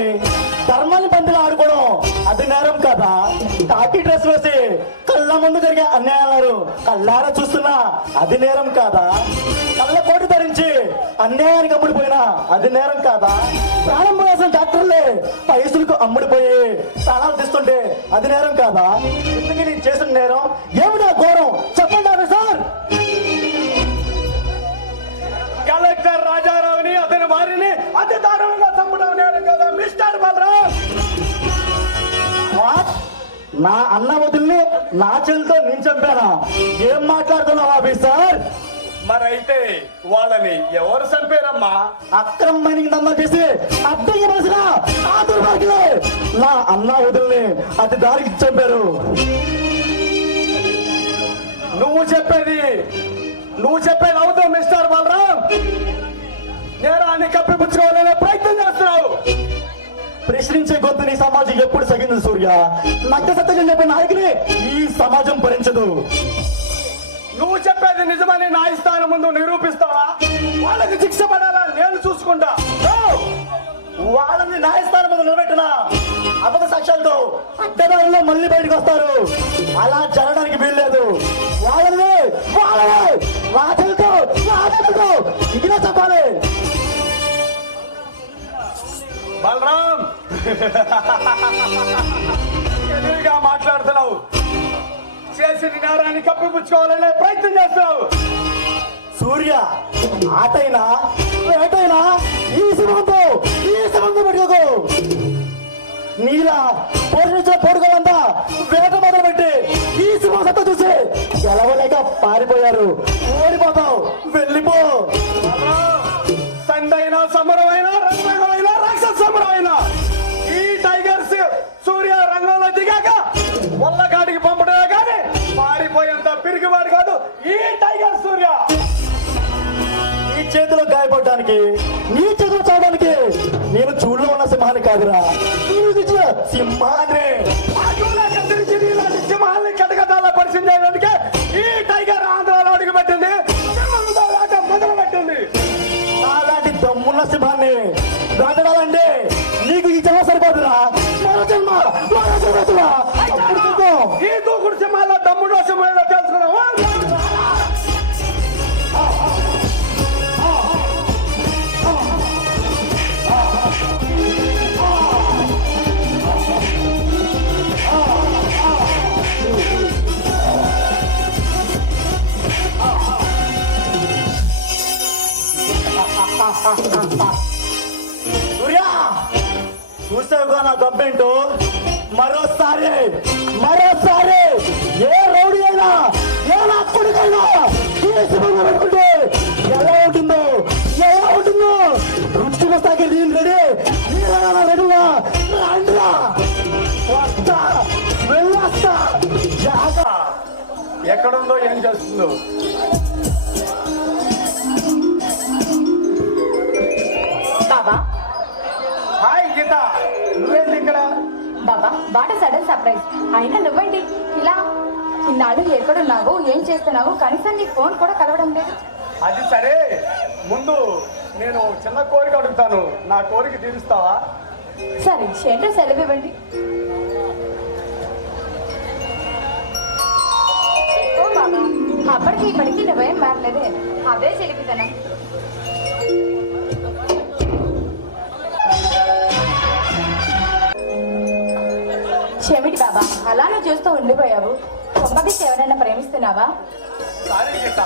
ధర్మాన్ని బంధులు ఆడుకోవడం అది నేరం కదా? కాకి డ్రెస్ వేసి కళ్ళ ముందు జరిగే అన్యాయాలు కళ్ళారా చూస్తున్నా అది నేరం కాదా? కళ్ళ కోటి ధరించి అన్యాయానికి అమ్ముడిపోయినా అది నేరం కాదా? ప్రాణం పోయాల్సిన డాక్టర్లే పైసలకు అమ్ముడిపోయి ప్రాణాలు తీస్తుంటే అది నేరం కాదా? ఇందుకే నేను చేసిన నేరం ఏమిటా ఘోరం? చెప్పండి ఆఫీసర్. కలెక్టర్ రాజారావుని, అతని వారిని అతి దారుణంగా చంపడం నేరం కదా మిస్టర్ బలరాం. నా అన్న వదిలిని నా చెల్లితో నేను చంపానా? ఏం మాట్లాడుతున్నావు ఆఫీసర్? మరైతే వాళ్ళని ఎవరు చంపారమ్మా? అక్రమ మైనింగ్ దందా చేసి అద్దెకి మనిషిన ఆ దుర్మార్గులే నా అన్న వదిలిని అతి దారికి చంపారు. నువ్వు చెప్పేది అవుతావు మిస్టర్ బలరాం. నేరాన్ని కప్పిపుచ్చుకోవాలనే ప్రయత్నం చేస్తున్నావు. ప్రశ్నించే గొంతు నీ సమాజం ఎప్పుడు సగింది సూర్య. నక్క సత్యం చెప్పే నాయకుని ఈ సమాజం భరించదు. నువ్వు చెప్పేది నిజమని న్యాయస్థానం ముందు నిరూపిస్తావా? వాళ్ళకి శిక్ష పడాలా నేను చూసుకుంటా. వాళ్ళని న్యాయస్థానం ముందు నిలబెట్టిన అబద్ధ సాక్ష్యాలతో అడ్డదారుల్లో మళ్ళీ బయటకు వస్తారు. అలా జరగడానికి వీల్లేదు. వాళ్ళని రాజులతో ఇదిగా చెప్పాలి. బలరాం ఎదురుగా మాట్లాడుతున్నావు. చేసిన నేరాన్ని కప్పిపుచ్చుకోవాలనే ప్రయత్నం చేస్తున్నావు. సూర్య ఆటైనా ఏటైనా ఈ సంబంధం పెట్టుకో. నీలా పోషించిన పోడుకోవాలంతా వేట మొదలు పెట్టి ఈ సింహంతో చూసి గెలవలేక పారిపోయారు. ఓడిపోతావు, వెళ్ళిపో. సండైనా సమరమైనా రంగమైనా రాక్షస సమరమైనా ఈ టైగర్స్ సూర్య రంగంలో దిగాక వల్లకాడికి పంపడమే కానీ పారిపోయేంత పిరిగివాడు కాదు ఈ టైగర్ సూర్య. నీ చేతిలో గాయపడడానికి, నీ చేతిలో చావడానికి నేను చూడులో ఉన్న సింహాన్ని కాదురా, సింహాన్ని. సింహాన్ని కటకటాల పరిచయం చేయడానికి ఈ టైగర్ ఆంధ్రాలో అడుగుపెట్టింది, మొదలు పెట్టింది. నాలాంటి దమ్మున్న సింహాన్ని వేటడాలంటే నీకు ఈ జన్మ సరిపోతురా. మరో జన్మ అప్పుడు చూద్దాం. ఈ దూకుడు సింహాల తమ్ముడు సింహాలో తెలుసుకున్నావా? సూర్య చూసావుగా నా దమ్మేంటో. మరోసారి ఏ రౌడీ అయినా ఏ నా కొడుకైనా ఈ శివంగా పెట్టుకుంటే ఎలా ఉంటుందో రుచి వస్తాకి నేను రెడీ. రెడీగా రండిరా, వస్తా వెళ్ళొస్తా. ఎక్కడుందో ఏం చేస్తుందో. బాబా హాయ్ గీత, నువ్వేంటి ఇక్కడ? బాబా వాట్ సడన్ సర్ప్రైజ్. అయినా నువ్వేంటి ఇలా? ఇన్నాళ్ళు ఎక్కడున్నావు, ఏం చేస్తున్నావు? కనీసం నీ ఫోన్ కూడా కలవడం లేదు. అది సరే, ముందు నేను చిన్న కోరిక అడుగుతాను, నా కోరిక తీరుస్తావా? సరే ఏంటో సెలవు ఇవ్వండి. ఓ బాబా, అప్పటికి ఇప్పటికి నువ్వేం మారలేదే, అదే చెలిపితనం. చెమిటి బాబా, అలానే చూస్తూ ఉండిపోయావు. కొంపదీసి ఎవరైనా ప్రేమిస్తున్నావా? సారీ గీత,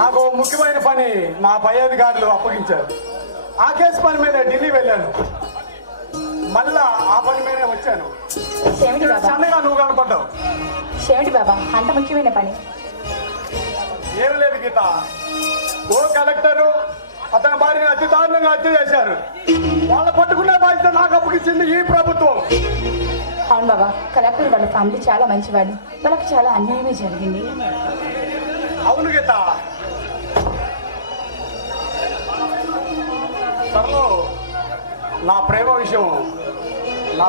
నాకు ముఖ్యమైన పని నా పై అధికారులు అప్పగించారు. ఆ కేసు పని మీద ఢిల్లీ వెళ్ళాను, మళ్ళా ఆ పని మీదే వచ్చాను. చెమిటి బాబా, సన్నగా నువ్వు కనపడ్డావు. చెమిటి బాబా, అంత ముఖ్యమైన పని? ఏం లేదు గీత, ఓ కలెక్టరు అతని భార్యని అతి దారుణంగా హత్య చేశారు. వాళ్ళ పట్టుకునే బాధ్యత నాకు అప్పగించింది ఈ ప్రభుత్వం. అవును బాబా, కలెక్టర్ వాళ్ళ ఫ్యామిలీ చాలా మంచివాడు, వాళ్ళకి చాలా అన్యాయమే జరిగింది. అవును గీత, త్వరలో నా ప్రేమ విషయం నా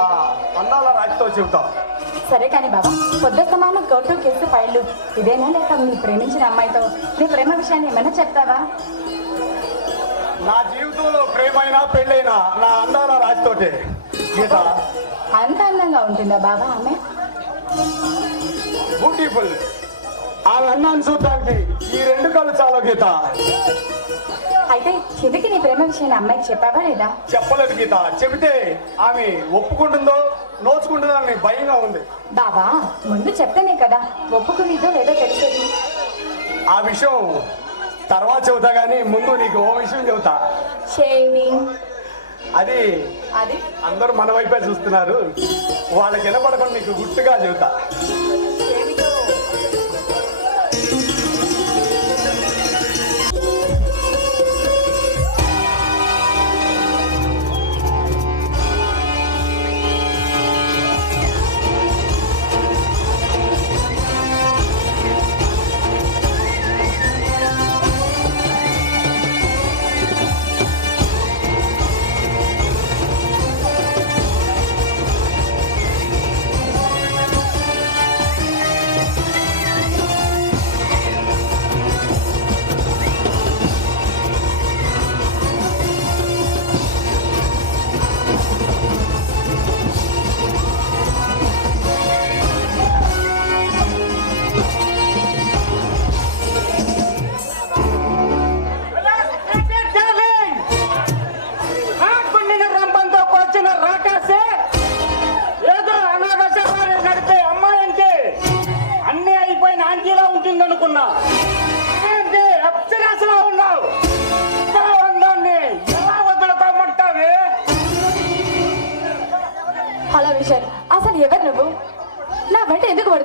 అన్నాల రాజుతో చెబుతా. సరే కానీ బాబా, పొద్దు సమానం కోర్టు కేసు ఫైళ్ళు ఇదేనా, లేక నీ ప్రేమించిన అమ్మాయితో నీ ప్రేమ విషయాన్ని ఏమైనా చెప్తావా? నా జీవితంలో ప్రేమైనా పెళ్ళైనా నా అందాల రాజుతోటే గీత. అంత అందంగా ఉంటుందా బాబా ఆమె? బ్యూటిఫుల్. ఆమె అన్నాన్ని చూడటానికి ఈ రెండు కళ్ళు చాలు గీత. అయితే చివరికి నీ ప్రేమ విషయాన్ని అమ్మాయికి చెప్పావా లేదా? చెప్పలేదు గీత, చెబితే ఆమె ఒప్పుకుంటుందో నోచుకుంటుందో అని భయంగా ఉంది. బాబా ముందు చెప్తేనే కదా ఒప్పుకునేదో లేదో తెలిసేది. ఆ విషయం తర్వాత చెబుతా గానీ ముందు నీకు ఓ విషయం చెబుతా. అది అది అందరూ మన వైపే చూస్తున్నారు, వాళ్ళకి వినపడకుండా నీకు గుట్టుగా చెబుతా. ఏమిటో?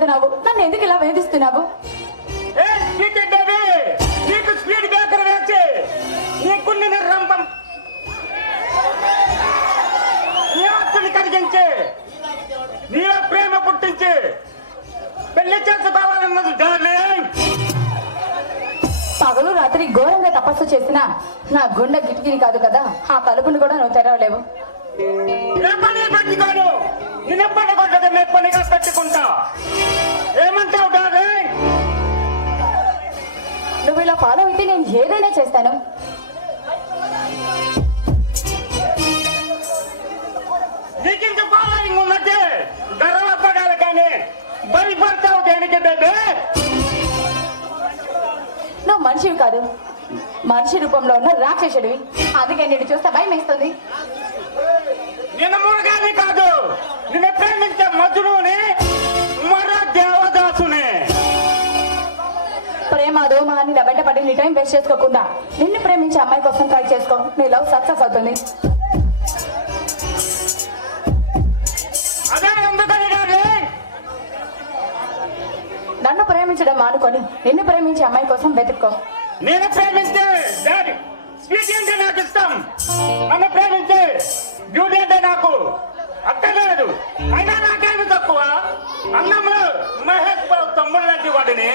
పెడుతున్నావు? నన్ను ఎందుకు ఇలా వేధిస్తున్నావు? నీకు స్పీడ్ బ్రేకర్ వేసి నీకు రంపం నీ ఆస్తుని కలిగించి నీలో ప్రేమ పుట్టించి పెళ్లి చేసుకోవాలన్నది డార్లింగ్. పగలు రాత్రి ఘోరంగా తపస్సు చేసినా నా గుండె కిటికీని కాదు కదా, ఆ తలుపుని కూడా నువ్వు తెరవలేవు. పెట్టుకోను నేను ఎప్పటి కొట్టదు మెప్పనిగా పెట్టుకుంటా. ఏమంటావు డార్లింగ్? నువ్వు ఇలా ఫాలో అయితే నేను ఏదైనా చేస్తాను. నీకింత ఫాలోయింగ్ ఉన్నట్టే గర్వపడాలి కానీ భయపడతావు దేనికి బేబే? నువ్వు మనిషివి కాదు, మనిషి రూపంలో ఉన్న రాక్షసుడివి. అందుకే నేను చూస్తే భయం వేస్తుంది. నిన్న మునగాని కాదు, నిన్ను ప్రేమించే మధురుని మరో దేవదాసుని. ప్రేమ దోమ అని నా వెంట పడి నీ టైం వేస్ట్ చేసుకోకుండా నిన్ను ప్రేమించే అమ్మాయి కోసం ట్రై చేసుకో. నీ లవ్ సక్సెస్ అవుతుంది. అదే ఎందుకని డార్లింగ్? నన్ను ప్రేమించడం మానుకొని నిన్ను ప్రేమించే అమ్మాయి కోసం వెతుక్కో. నేను ప్రేమించే డాడీ స్వీట్ అంటే నాకు ఇష్టం. నన్ను ప్రేమించే బ్యూటీ అంటే నాకు అక్కర్లేదు. అయినా నాకేమి తక్కువ? అన్నంలో మహేష్ బాబు తమ్ముడు లాంటి వాడిని,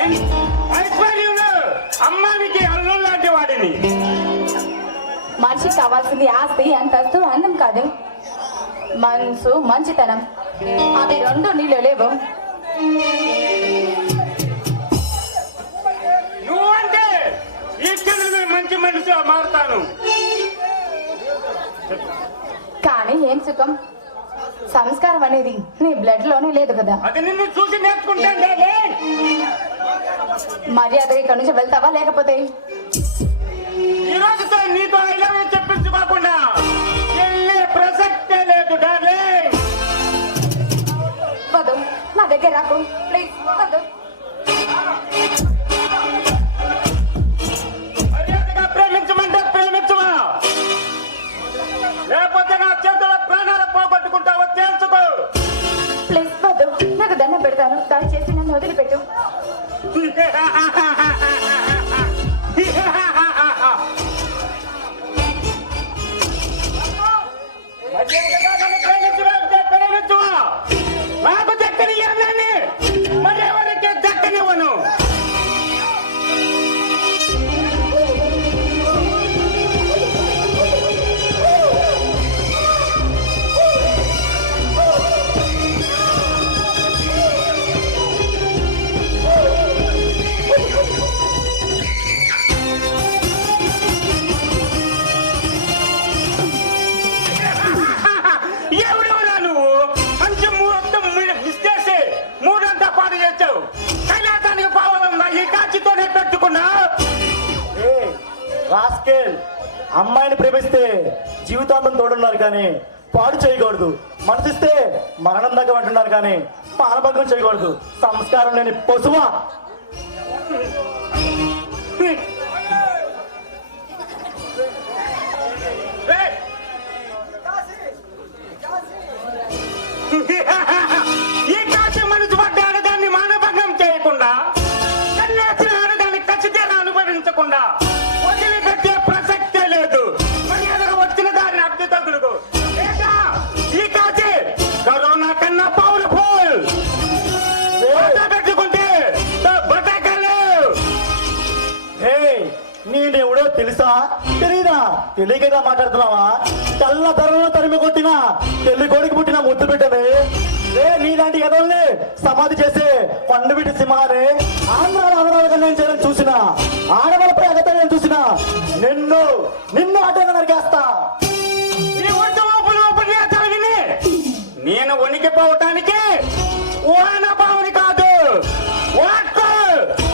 ఐశ్వర్యంలో అమ్మానికి అల్లు లాంటి వాడిని. మనిషికి కావాల్సింది ఆస్తి, అంతస్తు, అందం కాదు, మనసు, మంచితనం. అవి రెండు నీళ్ళు లేవు. నువ్వంటే ఈ క్షణమే మంచి మనిషిగా మారుతాను. కానీ ఏం సుఖం? సంస్కారం అనేది నీ బ్లడ్ లోనే లేదు కదా. అది నిన్ను చూసి నేర్చుకుంటాను డార్లింగ్. మర్యాద ఇక్కడ నుంచి వెళ్తావా లేకపోతే ఈ రోజుతో నీతో ఐ లవ్ యూ చెప్పించుకోకుండా వెళ్ళే ప్రసక్తే లేదు డార్లింగ్. వద్దు, నా దగ్గర రాకు ప్లీజ్, వద్దు. మర్యాదగా ప్రేమించమంటే ప్రేమించవా, లేకపోతే నా చేతుల్లో ప్రాణాలు పోగొట్టుకుంటావో తేల్చుకో. ప్లీజ్ వద్దు, నాకు దండం పెడతాను. దయచేసి నన్ను వదిలిపెట్టు. మర్యాదగా నన్ను ప్రేమించవా, నాకు దక్కని అన్నాన్ని మరి ఎవరికి దక్కనివ్వను. ఎవడెవరా నువ్వు? మంచి ముహూర్తం మిస్ చేసి మూడంతా పాటు చేసావు. కైలాసానికి పోవాలన్నా ఈ కాచితోనే పెట్టుకున్నా. రాస్కెల్, అమ్మాయిని ప్రేమిస్తే జీవితాంతం తోడున్నారు కానీ పాడు చేయకూడదు. మనసిస్తే మరణం దగ్గర అంటున్నారు కానీ పానభంగం చేయకూడదు. సంస్కారం లేని పశువా. ఈ కాచి మనసు పడ్డ ఆడదాన్ని మానభంగం చేయకుండా, కన్యాసిన ఆడదాన్ని ఖచ్చితంగా అనుభవించకుండా వదిలిపెట్టే ప్రసక్తే లేదు. మర్యాదగా వచ్చిన దాన్ని అర్థ తగులుకు. ఈ కాచి కరోనా కన్నా పవర్ఫుల్. పెట్టుకుంటే బతకలు. నేనెవడో తెలుసా? తెలీదా? తెలియకదా మాట్లాడుతున్నావా? కళ్ళ ధరలో తరిమి కొట్టిన పెళ్లి కొడుకు పుట్టిన ముద్దు బిడ్డలే. నీలాంటి ఎదల్ని సమాధి చేసే పండుబిడ్డ సింహాలే ఆంధ్రాలో అమరావతిగా నేను చేయడం చూసిన, ఆడవాళ్ళపై అగతాన్ని చూసిన నిన్ను అడ్డంగా నరికేస్తా. నేను వణికిపోవటానికి ఓనబావుని కాదు,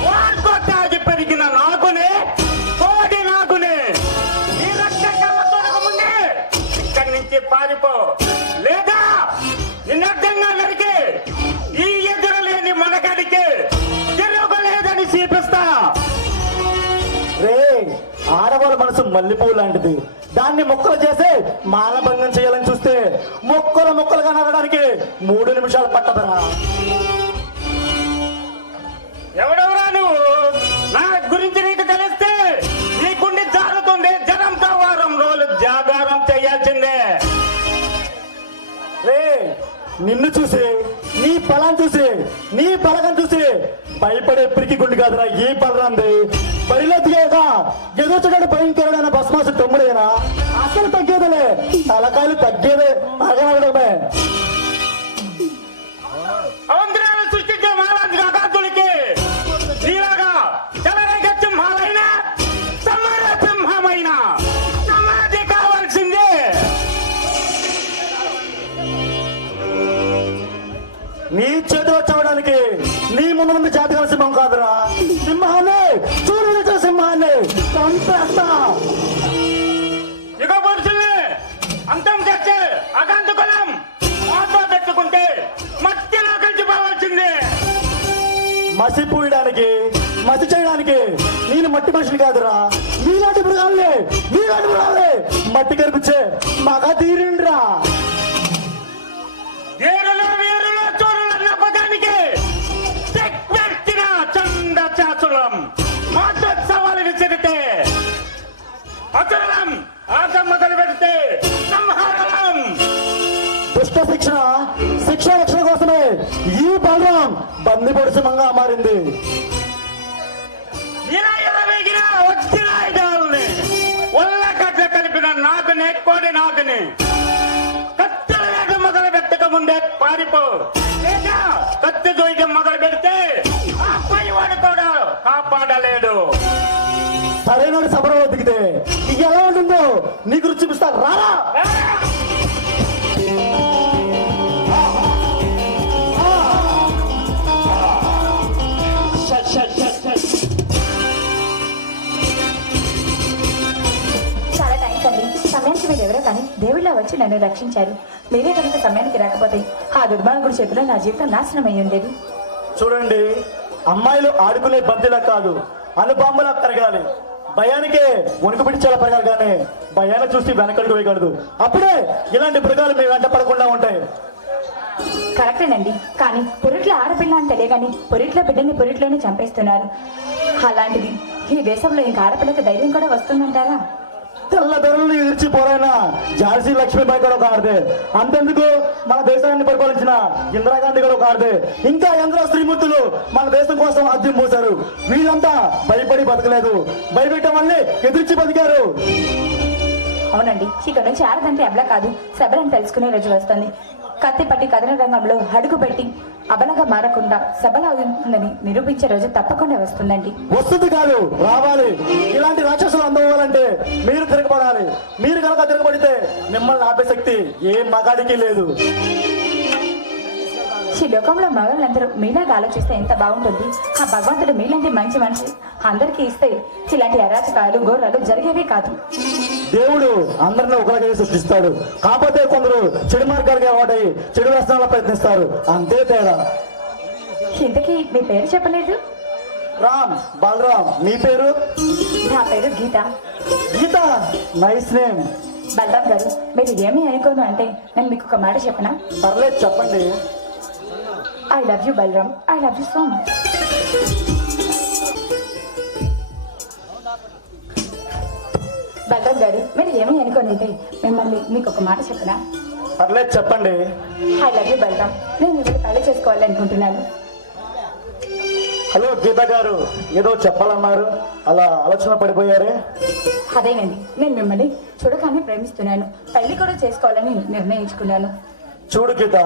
వాడుకో తాగి పెరిగిన నాకునే కోడి నాకునే. నీ రక్త కళ్ళ తొలగముందే ఇక్కడి నుంచి పారిపో, లేదా నిన్నడ్డంగా నరికి ఈ ఎదురలేని మనకడికి తిరగలేదని చూపిస్తా. ఆడవాళ్ళ మనసు మల్లెపూలు లాంటిది. దాన్ని మొక్కలు చేసి మానభంగం చేయాలని చూస్తే మొక్కలుగా నడవడానికి 3 నిమిషాలు పట్టదరా. ఎవడెవరా నువ్వు? నా గురించి నీకు తెలిస్తే నీకుండి జారుతుంది. జనంతో వారం రోజులు జాగారం చేయాల్సిందే. రే నిన్ను చూసి, నీ బలం చూసి, నీ బలగం చూసి భయపడే పిరికి గుండి కాదురా ఈ బలరాంది. బరిలో దిగాక ఎదుర్చగడు భయంకరుడైన భస్మాసు తమ్ముడేనా? అసలు తగ్గేదలే, తలకాయలు తగ్గేదే అగనగడమే. అవంతరాలు సృష్టించే మహారాజు కాకాతులకి నీలాగా చెలరేగ సింహాలైనా సమర సింహమైన సమాధి కావాల్సిందే. నీ చేతిలో చావడానికి నీ ముందు నుండి జాతీయ సింహం కాదురా, సింహాన్ని చూడని సింహాన్ని చంపేస్తా. యుగ పురుషుల్ని అంతం చేస్తే అగంతుకులం మాతో పెట్టుకుంటే మట్టిలో కలిసిపోవాల్సిందే. మసి పూయడానికి, మసి చేయడానికి నేను మట్టి మనిషిని కాదురా, నీలాంటి మృగాలే మట్టి కనిపించే మగ తీరిండ్రా. ఏరులో వీరులో చోరులన్న పదానికి వ్యక్తిన చంద చాచులం మాతోత్సవాలు విసిరితే అచరణం ఆశ మొదలు పెడితే సంహారం. దుష్ట శిక్ష రక్షణ కోసమే ఈ బలరాం బందిపోడు సింహంగా మారింది. ఇలా ఎరవేగిన వచ్చిన ఐదాలని ఒళ్ళ గడ్డ కలిపిన నాకునే కోడి నాకుని కత్తెల వేగం మొదలు పెట్టక ముందే పారిపో. లేదా కత్తి దొయ్యడం మొదలు పెడితే ఆ పై వాడు కూడా కాపాడలేడు. సరైన సభలో దిగితే ఇక ఎలా ఉంటుందో నీకు రుచి చూపిస్తా రారా. చాలా థ్యాంక్స్ అండి. సమయానికి మీరు ఎవరో కానీ దేవుళ్ళ వచ్చి నన్ను రక్షించారు. మీరే కనుక సమయానికి రాకపోతే ఆ దుర్మార్గుడి చేతిలో నా జీవితం నాశనం అయి ఉండేది. చూడండి, అమ్మాయిలు ఆడుకునే బంతిలా కాదు, అనుబాంబులా పెరగాలి. భయానికే వణుకు పిడిచేలా పెరగాలి, కానీ భయాన్ని చూసి వెనకడుగు వేయగలదు. అప్పుడే ఇలాంటి మృగాలు మీ వెంట పడకుండా ఉంటాయి. కరెక్టేనండి, కానీ పొరిట్లో ఆడపిల్ల అని తెలియగాని పొరిట్లో బిడ్డని పొరిట్లోనే చంపేస్తున్నారు. అలాంటిది ఈ దేశంలో ఇంకా ఆడపిల్లకి ధైర్యం కూడా వస్తుందంటారా? తెల్ల ధరలు ఎదిర్చి పోరైనా ఝాన్సీ లక్ష్మీబాయి కూడా ఒక ఆడదే. అంతెందుకు మన దేశాన్ని పరిపాలించిన ఇందిరాగాంధీ కూడా ఒక ఆడదే. ఇంకా ఎందరో స్త్రీమూర్తులు మన దేశం కోసం అద్దెం పోశారు. వీళ్ళంతా భయపడి బతకలేదు, భయపెట్టడం వల్లే ఎదిరించి బతికారు. అవునండి, ఇక్కడ నుంచి ఆడదంటే అబల కాదు సబలని తెలుసుకునే రోజు వస్తుంది. కత్తి పట్టి కథన రంగంలో అడుగు పెట్టి అబలగా మారకుండా సబల అవుతుందని నిరూపించే రోజు తప్పకుండా వస్తుందండి. వస్తుంది కాదు, రావాలి. ఇలాంటి రాక్షసులు అందవాలంటే మీరు తిరగబడాలి. మీరు కనుక తిరగబడితే మిమ్మల్ని ఆపే శక్తి ఏ మగాడికి లేదు. ఈ లోకంలో మగవాళ్ళందరూ మీలాగా ఆలోచిస్తే ఎంత బాగుంటుంది. ఆ భగవంతుడు మీలాంటి మంచి మనిషి అందరికీ ఇస్తే ఇలాంటి అరాచకాలు ఘోరాలు జరిగేవే కాదు. దేవుడు అందరినీ ఒకలాగే సృష్టిస్తాడు. కాకపోతే కొందరు చెడు మార్గాలుగా వాడై చెడు వ్యసనాలు ప్రయత్నిస్తారు, అంతే తేడా. ఇంతకీ మీ పేరు చెప్పలేదు? రామ్, బలరాం. మీ పేరు? నా పేరు గీత. గీత, నైస్ నేమ్. బలరాం గారు, మీరు ఏమీ అనుకోను అంటే నేను మీకు ఒక మాట చెప్పనా? పర్లేదు, చెప్పండి. I love you Balaram, I love you so much. Balaram గారు, మీరు ఏమీ అనుకోనంటే మిమ్మల్ని మీకు ఒక మాట చెప్పనా? పర్లేదు, చెప్పండి. ఐ లవ్ యూ బలరాం, నేను మిమ్మల్ని పెళ్లి చేసుకోవాలనుకుంటున్నాను. హలో గీత గారు, ఏదో చెప్పాలన్నారు, అలా ఆలోచన పడిపోయారే? అదేనండి, నేను మిమ్మల్ని చూడగానే ప్రేమిస్తున్నాను, పెళ్లి కూడా చేసుకోవాలని నిర్ణయించుకున్నాను. చూడు గీత,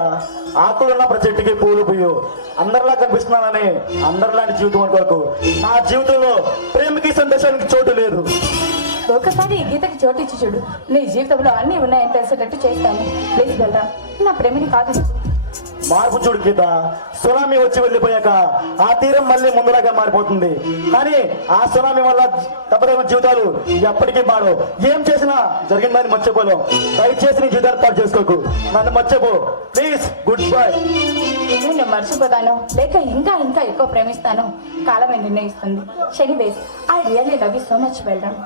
ఆకులున్న ప్రతి చెట్టుకి పూలు పూయు. అందరిలా కనిపిస్తున్నానని అందరిలాంటి జీవితం అనుకోకు. నా జీవితంలో ప్రేమకి సందేశానికి చోటు లేదు. ఒకసారి ఈ గీతకి చోటిచ్చి చూడు, నీ జీవితంలో అన్నీ ఉన్నాయని తెలిసేటట్టు చేస్తాను. ప్లీజ్ బలరాం, నా ప్రేమిని కాదు. మార్పు చూడు గీత, సునామీ వచ్చి వెళ్ళిపోయాక ఆ తీరం మళ్ళీ ముందులాగా మారిపోతుంది. కానీ ఆ సునామీ వల్ల తప్పదేమో జీవితాలు ఎప్పటికీ మాడు. ఏం చేసినా జరిగిందని మర్చిపోలేం. దయచేసి నీ జీవితాన్ని పాటు చేసుకోకు, నన్ను మర్చిపో ప్లీజ్. Good bye. నేను మర్చిపోతాను లేక ఇంకా ఇంకా ఎక్కువ ప్రేమిస్తాను కాలమే నిర్ణయిస్తుంది. Anyways, I really love you so much Balaram.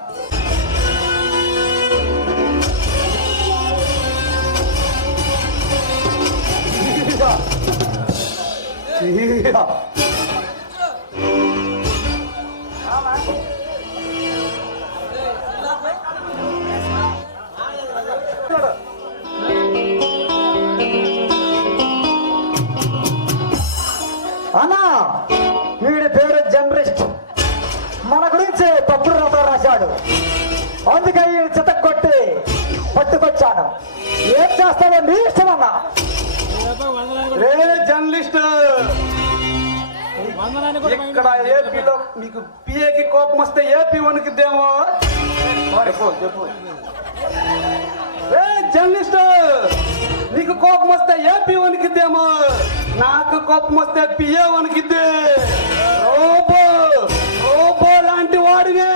వచ్చి తప్పుడు రాత రాశాడు. అందుకే ఈ చితక్కొట్టి పట్టుకొచ్చాను. ఏం చేస్తావో నీ ఇష్టమన్నా. రే జర్నలిస్ట్, ఇక్కడ ఏపీలో మీకు పిఏకి కోపం వస్తే ఏపీ వణుకుద్దేమో. చెప్పు. రే జర్నలిస్ట్, నీకు కోపం వస్తే ఏపీ వణికిద్దేమో, నాకు కోపం వస్తే పిఏ వణికిద్ది. రోబో లాంటి వాడినే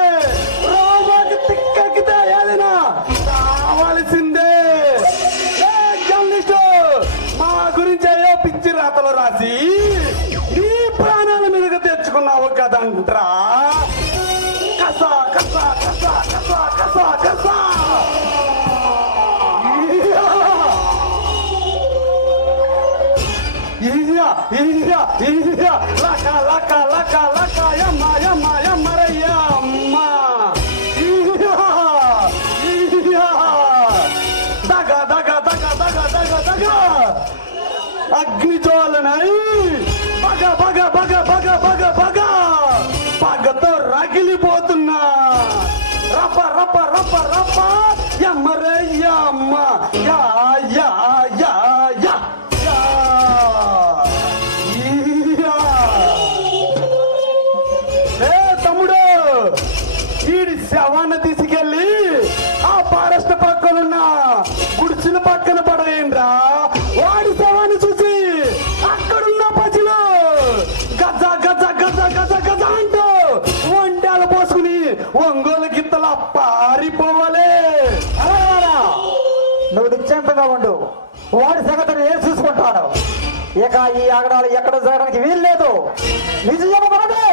రోబోకి తిక్కెక్కితే ఏదైనా కావాల్సిందే. జర్నలిస్ట్, మా గురించి అయ్యో పిచ్చి రాతలు రాసి నీ ప్రాణాల మీదకి తెచ్చుకున్నావు కదంట్రా. కసా కసా కసా కసా కసా కసా. లక లక లక లక యమ్మ యమ్మ యమ్మరయ్య అమ్మ. దగ దగ దగ దగ దగ దగ అగ్నిజ్వాలనై బగ బగ బగ బగ బగ బగ పగతో రగిలిపోతున్నా. రప రప రప రప యమ్మరయ్య అమ్మ. యా యా యా యా. తమ్ముడు, వీడి శవాన్ని తీసుకెళ్ళి ఆ ఫారెస్ట్ పక్కనున్న గుడిసెల పక్కన పడవేయండ్రా. వాడి శవాన్ని చూసి అక్కడున్న ప్రజలు గజ గజ గజ గజ గజ అంటూ వంటలు పోసుకుని ఒంగోలు గిత్తల పారిపోవాలి. అలాగా నువ్వు నిశ్చయంగా ఉండు. వాడి సంగతిని ఏం చూసుకుంటాను. ఇక ఈ ఆగడాలు ఎక్కడ జరగడానికి వీల్లేదు. నిజం మనదే.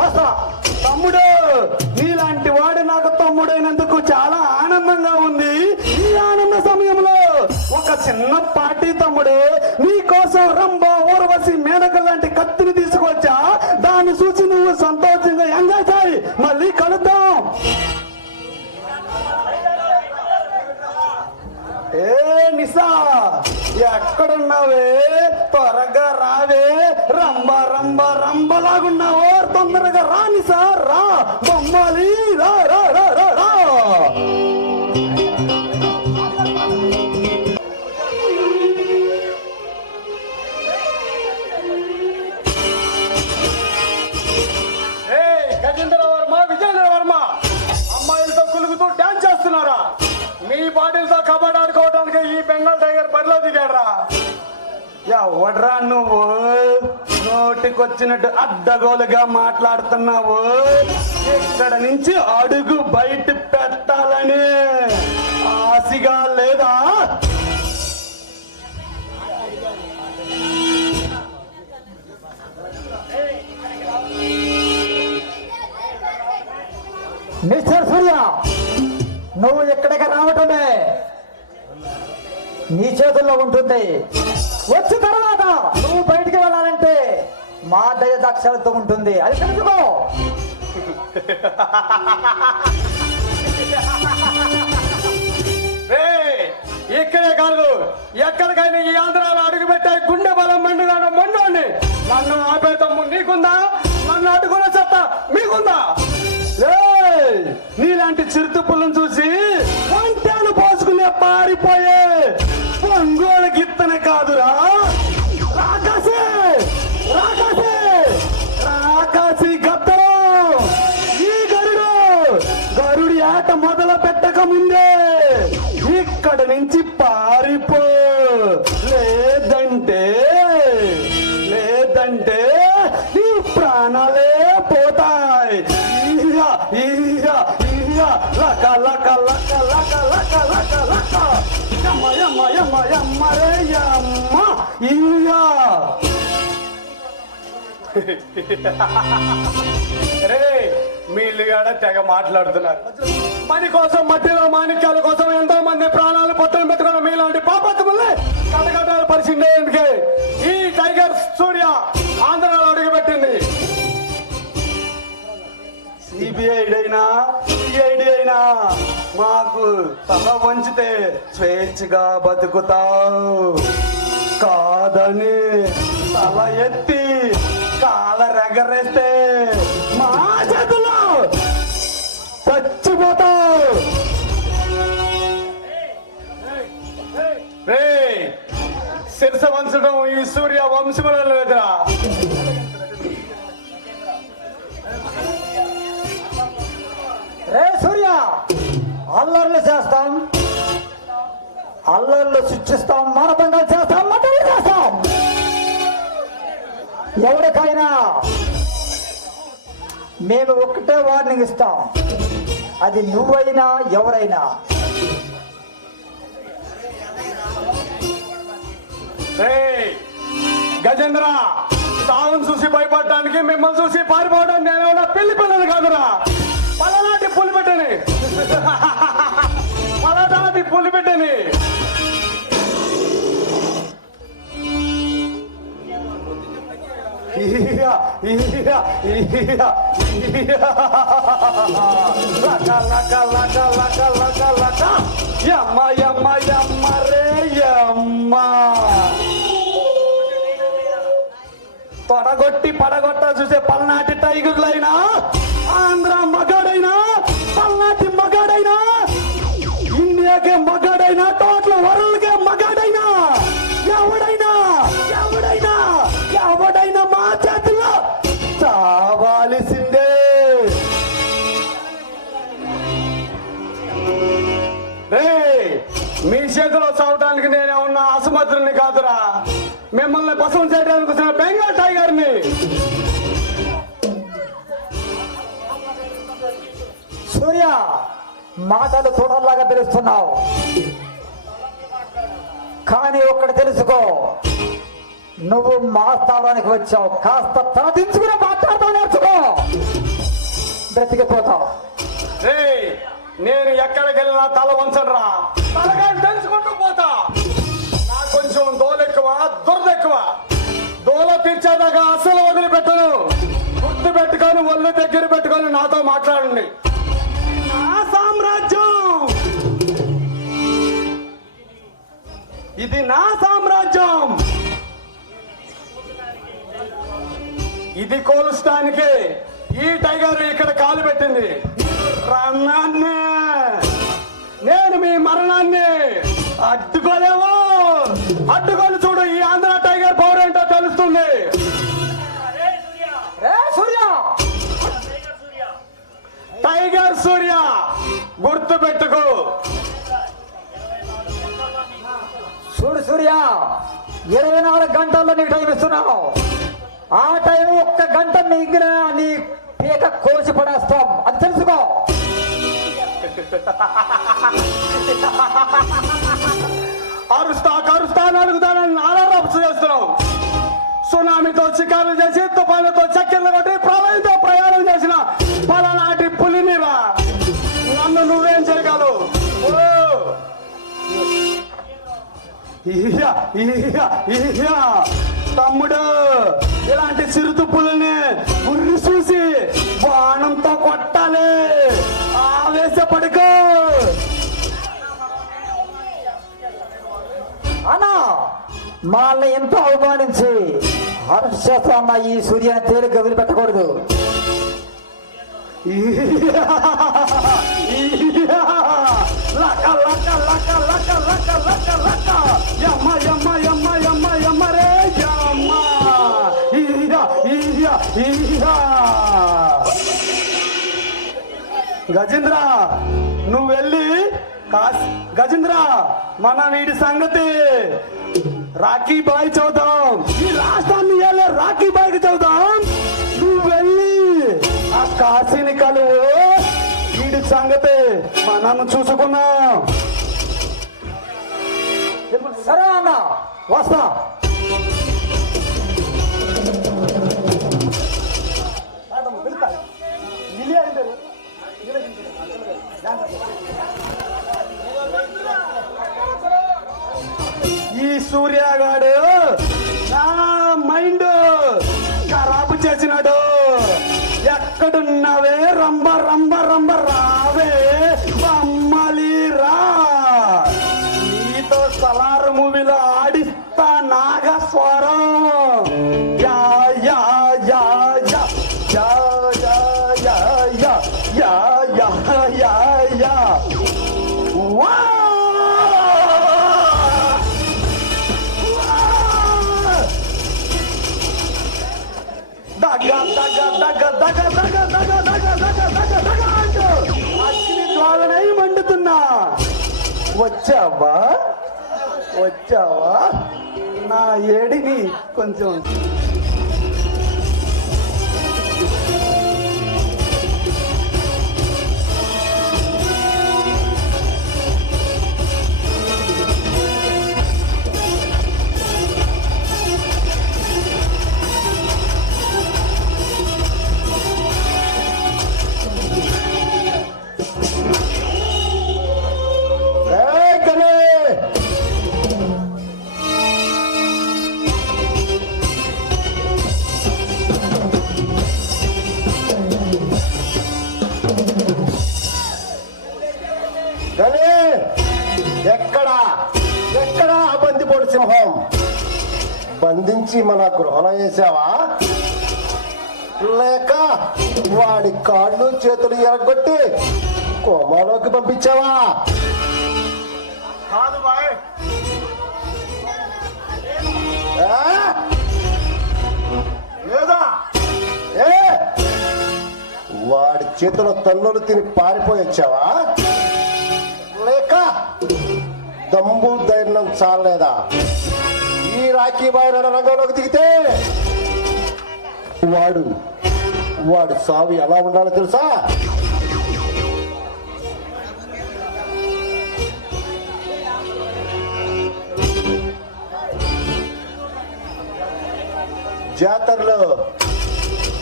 వస్తా. తమ్ముడు, నీలాంటి వాడు నాకు తమ్ముడైనందుకు చాలా ఆనందంగా ఉంది. ఈ ఆనంద సమయంలో ఒక చిన్న పార్టీ తమ్ముడు నీ కోసం రంభ, ఊర్వశి, మేనక లాంటి కత్తిని తీసుకొచ్చా. దాన్ని చూసి నువ్వు సంతోషంగా ఎంజాయ్ చేయి. మళ్ళీ కలుద్దాం. ఏ నిసా, ఎక్కడున్నావే? త్వరగా రావే. రంబ రంబ రంబలాగున్నావో, తొందరగా రా నిసా. రా బొమ్మాలి, రా రా రా రా రా. గజేంద్ర వర్మ, విజయేంద్ర వర్మ అమ్మాయిలతో కులుగుతూ డాన్స్ చేస్తున్నారా? మీ బాడీలతో కబడ్డీ ఆడుకోవడానికి ఈ బెంగాల్ టైగర్ బరిలో దిగాడ్రా. ఎవడ్రా నువ్వు? నోటికొచ్చినట్టు అడ్డగోలుగా మాట్లాడుతున్నావు. ఇక్కడ నుంచి అడుగు బయట పెట్టాలని ఆశగా లేదా? మిస్టర్ సూర్య, నువ్వు ఎక్కడికి రావటమే నీ చేతుల్లో ఉంటుంది. వచ్చిన తర్వాత నువ్వు బయటికి వెళ్ళాలంటే మా దయ దాక్షలతో ఉంటుంది. అది తెలుసుకో. ఇక్కడే కాదు, ఎక్కడికైనా ఈ ఆంధ్రాలో అడుగు పెట్టే గుండె బలం మెండుగాను మొండోండి. నన్ను ఆపే తమ్ము నీకుందా? నన్ను అడ్డుకునే సత్తా మీకుందా? నీలాంటి చిరుతుప్పులను చూసి వంటలు పోసుకునే పారిపోయే ఒంగోలు గిత్తనే కాదురా. రాకాసి రాకాసి రాకాసి గద్దరు. ఈ గరుడి ఆట మొదలు పెట్టక ముందే ఇక్కడ నుంచి పారిపో. లేదంటే నీ ప్రాణాలే పోతాయి. లక లక లక లక లక లక లక యమ్మ యమ్మ యమ్మ యమ్మ రే యమ్మ ఇయ్యా. రే మీళ్ళుగాడ తెగ మాట్లాడుతున్నారు. పని కోసం, మట్టిలో మాణిక్యాల కోసం ఎంతో మంది ప్రాణాలు పొట్టలు పెట్టుకున్న మీలాంటి పాపత్తులే కటకటాలు పరిచిండేందుకే ఈ టైగర్ సూర్య ఆంధ్రాలో అడుగుపెట్టింది. సిబిఐడి అయినా సిఐడి అయినా మాకు తల వంచితే స్వేచ్ఛగా బతుకుతావు. కాదని తల ఎత్తి కాల రెగరేస్తే మా చేతుల్లో ఈ సూర్య వంశములో లేదురా. రే సూర్య, అల్లర్లు చేస్తాం, అల్లర్లు శిక్షిస్తాం, మానభంగాలు చేస్తాం, మటలు చేస్తాం. ఎవరికైనా మేము ఒక్కటే వార్నింగ్ ఇస్తాం, అది నువ్వైనా ఎవరైనా. గజేంద్ర, సావును చూసి భయపడటానికి మిమ్మల్ని చూసి పారిపోవడం నేను పెళ్లి పిల్లలు కాదురా. పలనాటి పులి పెట్టని పలనాటి పులి పెట్టని తొడగొట్టి పడగొట్ట చూసే పల్నాటి టైగర్లైనా, ఆంధ్ర మగాడైనా, పల్నాటి మగాడైనా, ఇండియాకే మగాడైనా, టోటల్ వరల్డ్కే మగాడైనా, ఎవడైనా ఎవడైనా ఎవడైనా మా చేతిలో చావాల్సిందే. మీ చేతిలో చావటానికి నేనేమన్నా ఆసుపత్రిని కాదురా, మిమ్మల్ని పసవం చేయడానికి వచ్చిన బెంగాల్ టైగర్ని. సూర్య, మాటలు తోటల్లాగా పిలుస్తున్నావు, కానీ ఒక్కటి తెలుసుకో, నువ్వు మా స్థానానికి వచ్చావు, కాస్త తలదించుకుని మాట్లాడతావు, నేర్చుకో, బ్రతికిపోతావు. నేను ఎక్కడికి వెళ్ళినా తల వంచనరా, తలగా తెలుసుకుంటూ పోతా. నాకు కొంచెం దోలెక్కువ, దురదెక్కువ. దోల తీర్చేదాకా అసలు వదిలిపెట్టను. గుర్తు పెట్టుకొని ఒళ్ళు దగ్గర పెట్టుకొని నాతో మాట్లాడండి. నా సామ్రాజ్యం, ఇది నా సామ్రాజ్యం. ఇది కోలుస్తానికి ఈ టైగర్ ఇక్కడ కాలు పెట్టింది. రన్నాన్ని, నేను మీ మరణాన్ని అడ్డుకోలేమో. అడ్డుకొని చూడు, ఈ ఆంధ్ర టైగర్ పవర్ ఏంటో తెలుస్తుంది. సూర్య, టైగర్ సూర్య, గుర్తు పెట్టుకో. చూడు సూర్య, 24 గంటల్లో నీకు టైం ఇస్తున్నావు. ఆ టైం 1 గంట మిగిలిన నీ పీక కోసి పడేస్తాం, అది తెలుసుకో. అరుస్తా కరుస్తా అడుగుతానని నారాపు చేస్తున్నావు. సునామీతో షికారులు చేసి, తుఫానుతో చక్కెర్లు కొట్టి, ప్రళయంతో ప్రయాణం చేసిన పలనాటి పులినిరా. నన్ను నువ్వేం చేయగలవు? తమ్ముడు, ఇలాంటి చిరుత పులిని ఉర్రి చూసి బాణంతో కొట్టాలి. ఆవేశపడుకో. అన్నా, వాళ్ళని ఎంతో అవమానించి హర్షిస్తున్న ఈ సూర్యాన్ని తేలిక వదిలిపెట్టకూడదు. గజేంద్ర, నువ్వు వెళ్ళి గజేంద్ర, మన వీడి సంగతి రాఖీ బాయ్ చదువుతాం. ఈ రాష్ట్రాన్ని రాఖీ బాయ్కి చదువుతాం. నువ్వు వెళ్ళి ఆ కాశీని కలువు. వీడి సంగతి మనం చూసుకున్నాం. సరే అన్న, వస్తా. ఈ సూర్యగాడు నా మైండ్ ఖరాబు చేసినాడు. ఎక్కడున్నావే రంబ రంబ రంబ రావే బమ్మలి రా. నీతో సలార్ మూవీలో ఆడిస్తా నాగస్వరం. యా యా యా యా యా యా యా యా యా యా యా వా. దగ దగ దగ దగ దగ దగ దగ దగ అంటూ అగ్ని జ్వాలనై మండుతున్నా. వచ్చావా వచ్చావా నా ఏడిని కొంచెం ఎక్కడా ఎక్కడా బందిపోటు సింహం? బంధించి మన గృహలో వేసావా, లేక వాడి కాళ్ళు చేతులు ఎరగొట్టి కోమాలోకి పంపించావా? కాదు బాయ్, లేదా వాడి చేతుల తన్నులు తిని పారిపోయి వచ్చావా, లేక దమ్ము ధైర్యం చాలేదా? ఈ రాఖీ బాయ్ రంగంలోకి దిగితే వాడు సావి ఎలా ఉండాలో తెలుసా?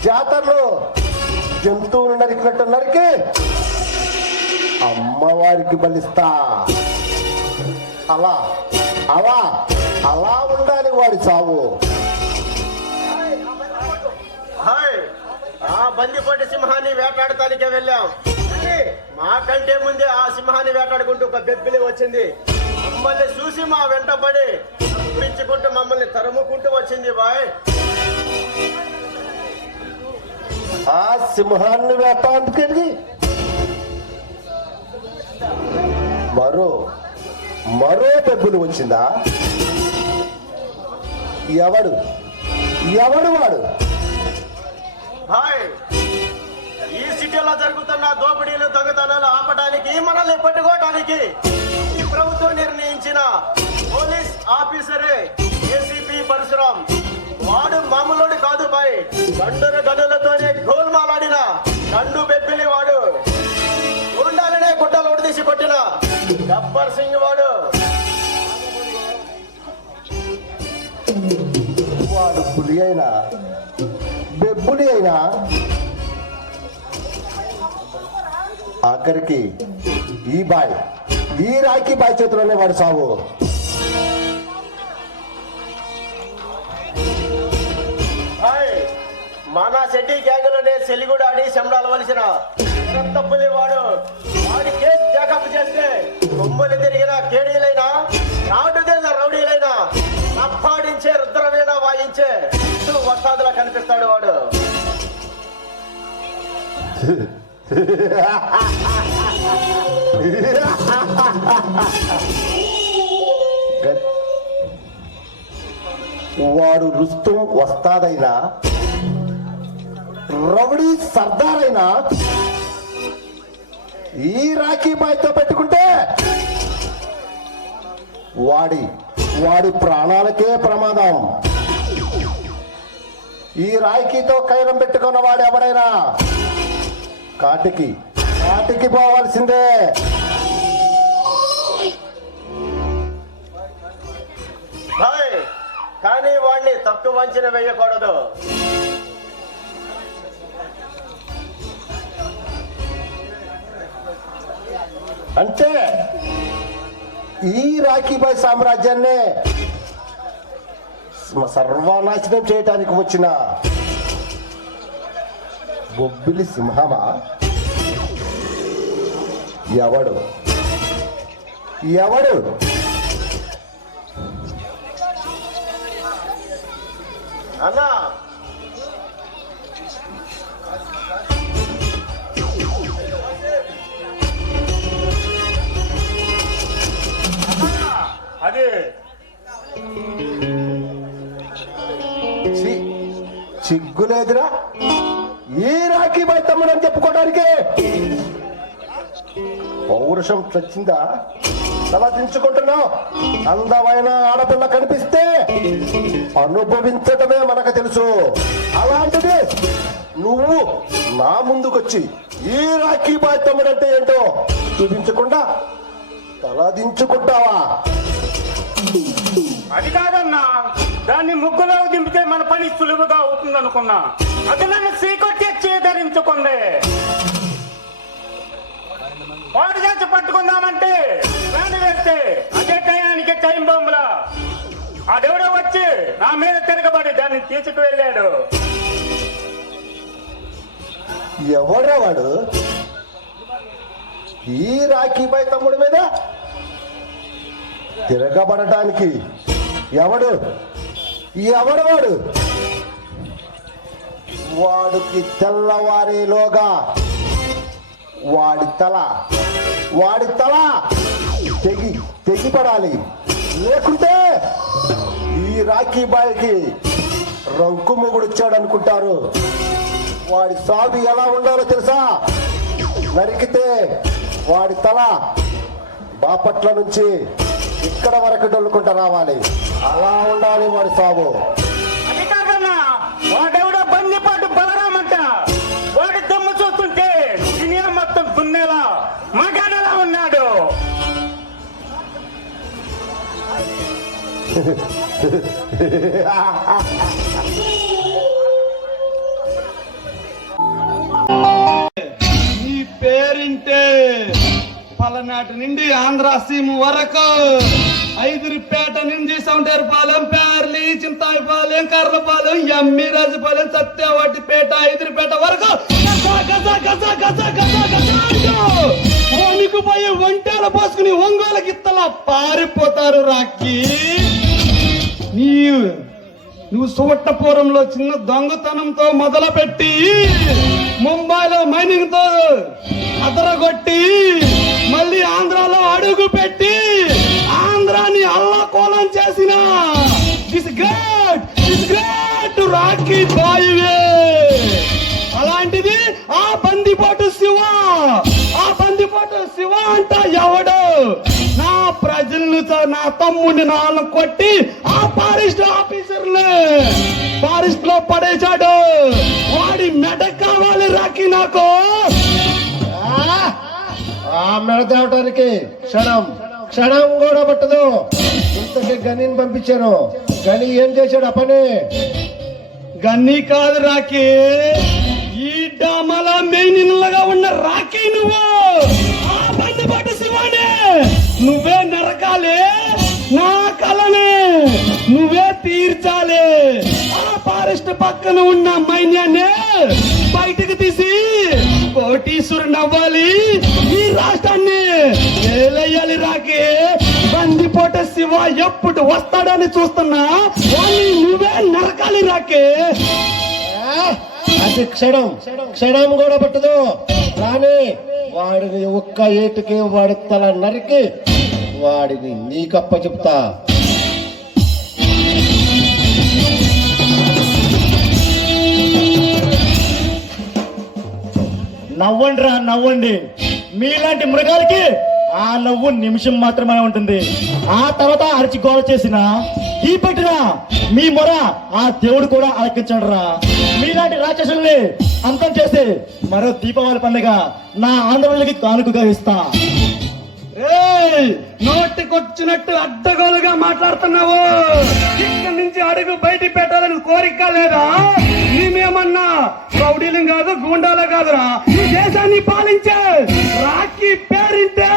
జాతరలో జంతువులు నరికినట్టు నరికి అమ్మవారికి బలిస్తా. అలా అలా అలా ఉండాలి వాడి చావు. హాయ్, ఆ బందిపోటు సింహాన్ని వేటాడటానికే వెళ్ళాం. మాకంటే ముందే ఆ సింహాన్ని వేటాడుకుంటూ ఒక బెబ్బిలి వచ్చింది. మమ్మల్ని చూసి మా వెంటబడి తప్పించుకుంటూ మమ్మల్ని తరుముకుంటూ వచ్చింది బాయ్. ఆ సింహాన్ని వేటాడుకెళ్ళి మరో బెబ్బులు వచ్చిందా? ఎవడు వాడు? హాయ్, ఈ సిటీలో జరుగుతున్న దోపిడీలు దొంగతనాలు ఆపడానికి, మనల్ని పట్టుకోవడానికి ఈ ప్రభుత్వం నిర్ణయించిన పోలీస్ ఆఫీసరే ఏసీపీ పరశురాం. వాడు మామూలుడు కాదు బాయ్, గనులతోనే గోల్మాలాడిన గండు బెబ్బిలి వాడు. ఉండాలనే గుడ్డలు ఒడిదీసి కొట్టిన గబ్బర్ సింగ్ వాడు. వాడు పులి అయినా బెబ్బులి అయినా ఆఖరికి ఈ రాఖీ బాయ్ చేతిలోనే వాడు సావు. మన శెట్టి గ్యాంగులోనే సెలిగుడు ఆడి శంబడాలవలసిన పులి వాడు. వాడి కేసు జాకప్ చేస్తే కొమ్ములు తిరిగిన కేడీలైనా, నాటు తిరిగిన రౌడీలైనా, అప్పాడించే రుద్రవేణ వాయించే వస్తాదులా కనిపిస్తాడు వాడు. వాడు రుస్తుం వస్తాదైనా, రౌడీ సర్దారైనా ఈ రాఖీ బాయ్తో పెట్టుకుంటే వాడి ప్రాణాలకే ప్రమాదం. ఈ రాఖీతో కైలం పెట్టుకున్న వాడు ఎవడైనా కాటికి పోవాల్సిందే. కానీ వాడిని తక్కువ అంచనా వేయకూడదు. అంటే ఈ రాఖీబాయ్ సామ్రాజ్యాన్ని సర్వనాశనం చేయటానికి వచ్చిన బొబ్బిలి సింహమా? ఎవడు అన్నా, అది సిగ్గులేదురా? పౌరుషం చచ్చిందా? తల దించుకుంటున్నావు. అందమైన ఆడపిల్ల కనిపిస్తే అనుభవించటమే మనకు తెలుసు. అలాంటిది నువ్వు నా ముందుకొచ్చి ఈ రాఖీ బాయ్ తమ్ముడంటే ఏంటో చూపించకుండా తల దించుకుంటావా? అది కాదన్నా, దాన్ని ముగ్గులో దింపితే మన పని సులువుగా అవుతుంది అనుకున్నా. అది నన్ను సీకొట్టి చేదరించుకుంది. పాటు చేసి పట్టుకుందామంటే రాని వేస్తే అదే టయానికి టైం బొమ్మలా అదెవడో వచ్చి నా మీద తిరగబడి దాన్ని తీసుకు వెళ్ళాడు. ఎవడ్రా వాడు? ఈ రాఖీ బాయ్ తమ్ముడి మీద తిరగబడటానికి ఎవడు వాడు? వాడికి తెల్లవారేలోగా వాడి తల తెగిపడాలి. లేకుంటే ఈ రాఖీ బాయ్కి రంకు మొగుడుచ్చాడు అనుకుంటారు. వాడి సాగు ఎలా ఉండాలో తెలుసా? నరికితే వాడి తల బాపట్ల నుంచి ఇక్కడ వరకు డొల్లుకుంటూ రావాలి. అలా ఉండాలి వాడి సాగు. అది కాదన్నా, వాడెవడో బందిపాటు బలరామంట. వాడి దమ్ము చూస్తుంటే దునియా మొత్తం దున్నేలా మగాడలా ఉన్నాడు. నీ పేరింటే పలనాటి నుండి ఆంధ్ర సీమ వరకు, ఐదురిపేట నుండి సౌండేరుపాలెం, పేర్లి, చింతాయిపాలెం, కర్లపాలెం, ఎమ్మిరాజుపాలెం, సత్యవాటిపేట, ఐదురిపేట వరకు వణికిపోయి ఒంటేల పోసుకుని ఒంగోలు గిత్తలా పారిపోతారు. రాఖీ, నువ్వు సువట్టపురంలో చిన్న దొంగతనంతో మొదలుపెట్టి ముంబైలో మైనింగ్ తో అదరగొట్టి మళ్ళీ ఆంధ్రాలో అడుగు పెట్టి ఆంధ్రాని అల్లకోలం చేసిన దిస్ గ్రేట్ రాఖీ బాయ్వే. అలాంటిది ఆ బందిపోటు శివ అంట ఎవడు? నా ప్రజలను, నా తమ్ముడిని నాన్న కొట్టి ఆ ఫారెస్ట్ ఆఫీసర్ని ఫారెస్ట్ లో పడేశాడు. వాడి మెడ కావాలి రాఖీ నాకు. ఆ మెడ తేవటానికి క్షణం కూడా పట్టదు. ఇంతకి గనిని పంపించాను. గని ఏం చేశాడు? ఆ పని గన్ని కాదు రాఖీ, ఈ డామల మెయిన్గా ఉన్న రాఖీ నువ్వు. ఆ బందిపాటు శివానే నువ్వే నరకాలి. నా కళని నువ్వే తీర్చాలి. ఆ ఫారెస్ట్ పక్కన ఉన్న మైన్యాన్ని బయటకు తీసి కోటీశ్వరుని అవ్వాలి. ఈ రాష్ట్రాన్ని ఏలయ్యాలి రాఖీ. బందిపోట శివ ఎప్పుడు వస్తాడని చూస్తున్నా. వాడిని నువ్వే నరకాలి రాఖీ. అది క్షణం కూడా పట్టదు. కానీ వాడిని ఒక్క ఏటుకి వాడి తల నరికి వాడిని నీకప్ప చెప్తా. నవ్వండి. మీలాంటి మృగాలకి ఆ నవ్వు నిమిషం మాత్రమే ఉంటుంది. ఆ తర్వాత అరిచి గోల చేసిన ఈ పెట్టిన మీ మొర ఆ దేవుడు కూడా ఆలకించడురా. మీలాంటి రాక్షసుల్ని అంతం చేసి మరో దీపావళి పండుగ నా ఆంధ్రకి కానుకగా ఇస్తా. నోటికొచ్చినట్టు అడ్డగోలుగా మాట్లాడుతున్నావు. ఇక్కడి నుంచి అడుగు బయట పెట్టాలని కోరిక లేదా? మేమేమన్నా రౌడీలం కాదు, గూండాల కాదురా. ఈ దేశాన్ని పాలించే రాఖీ పేరింటే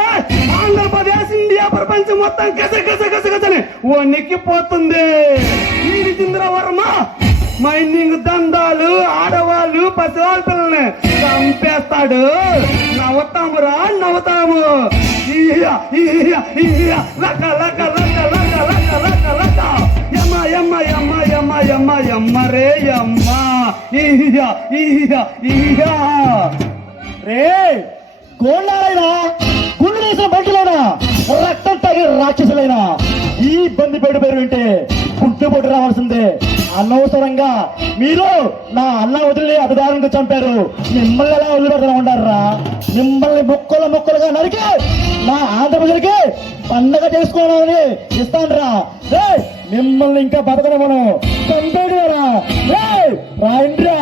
ఆంధ్రప్రదేశ్, ఇండియా, ప్రపంచం మొత్తం గసగసగసగసని వణికిపోతుంది. ఈ విజేంద్రవర్మ మైనింగ్ దందాలు, ఆడవాళ్ళు, పసివాళ్ళ పిల్లల్ని చంపేస్తాడు. నవ్వుతాము. లక లక లక లక లక లక లక యమ్మ రే యమ్మ. రే గోళ్ళైనా గుండె వేసిన బంటులైనా రక్తం తాగే రాక్షసులైనా ఈ బంది పేరు వింటే పుట్టుబొట్టు రావాల్సిందే. అనవసరంగా మీరు నా అన్న వదిలి అధికారంగా చంపారు. మిమ్మల్ని ఎలా వదిలిపెడతా ఉంటారా? మిమ్మల్ని ముక్కలుగా నరికి నా ఆంధ్రప్రదేశ్కి పండగ చేసుకోవాలని ఇస్తానరా. మిమ్మల్ని ఇంకా బతకడం మనం చంపేడు రా. రాయండిరా.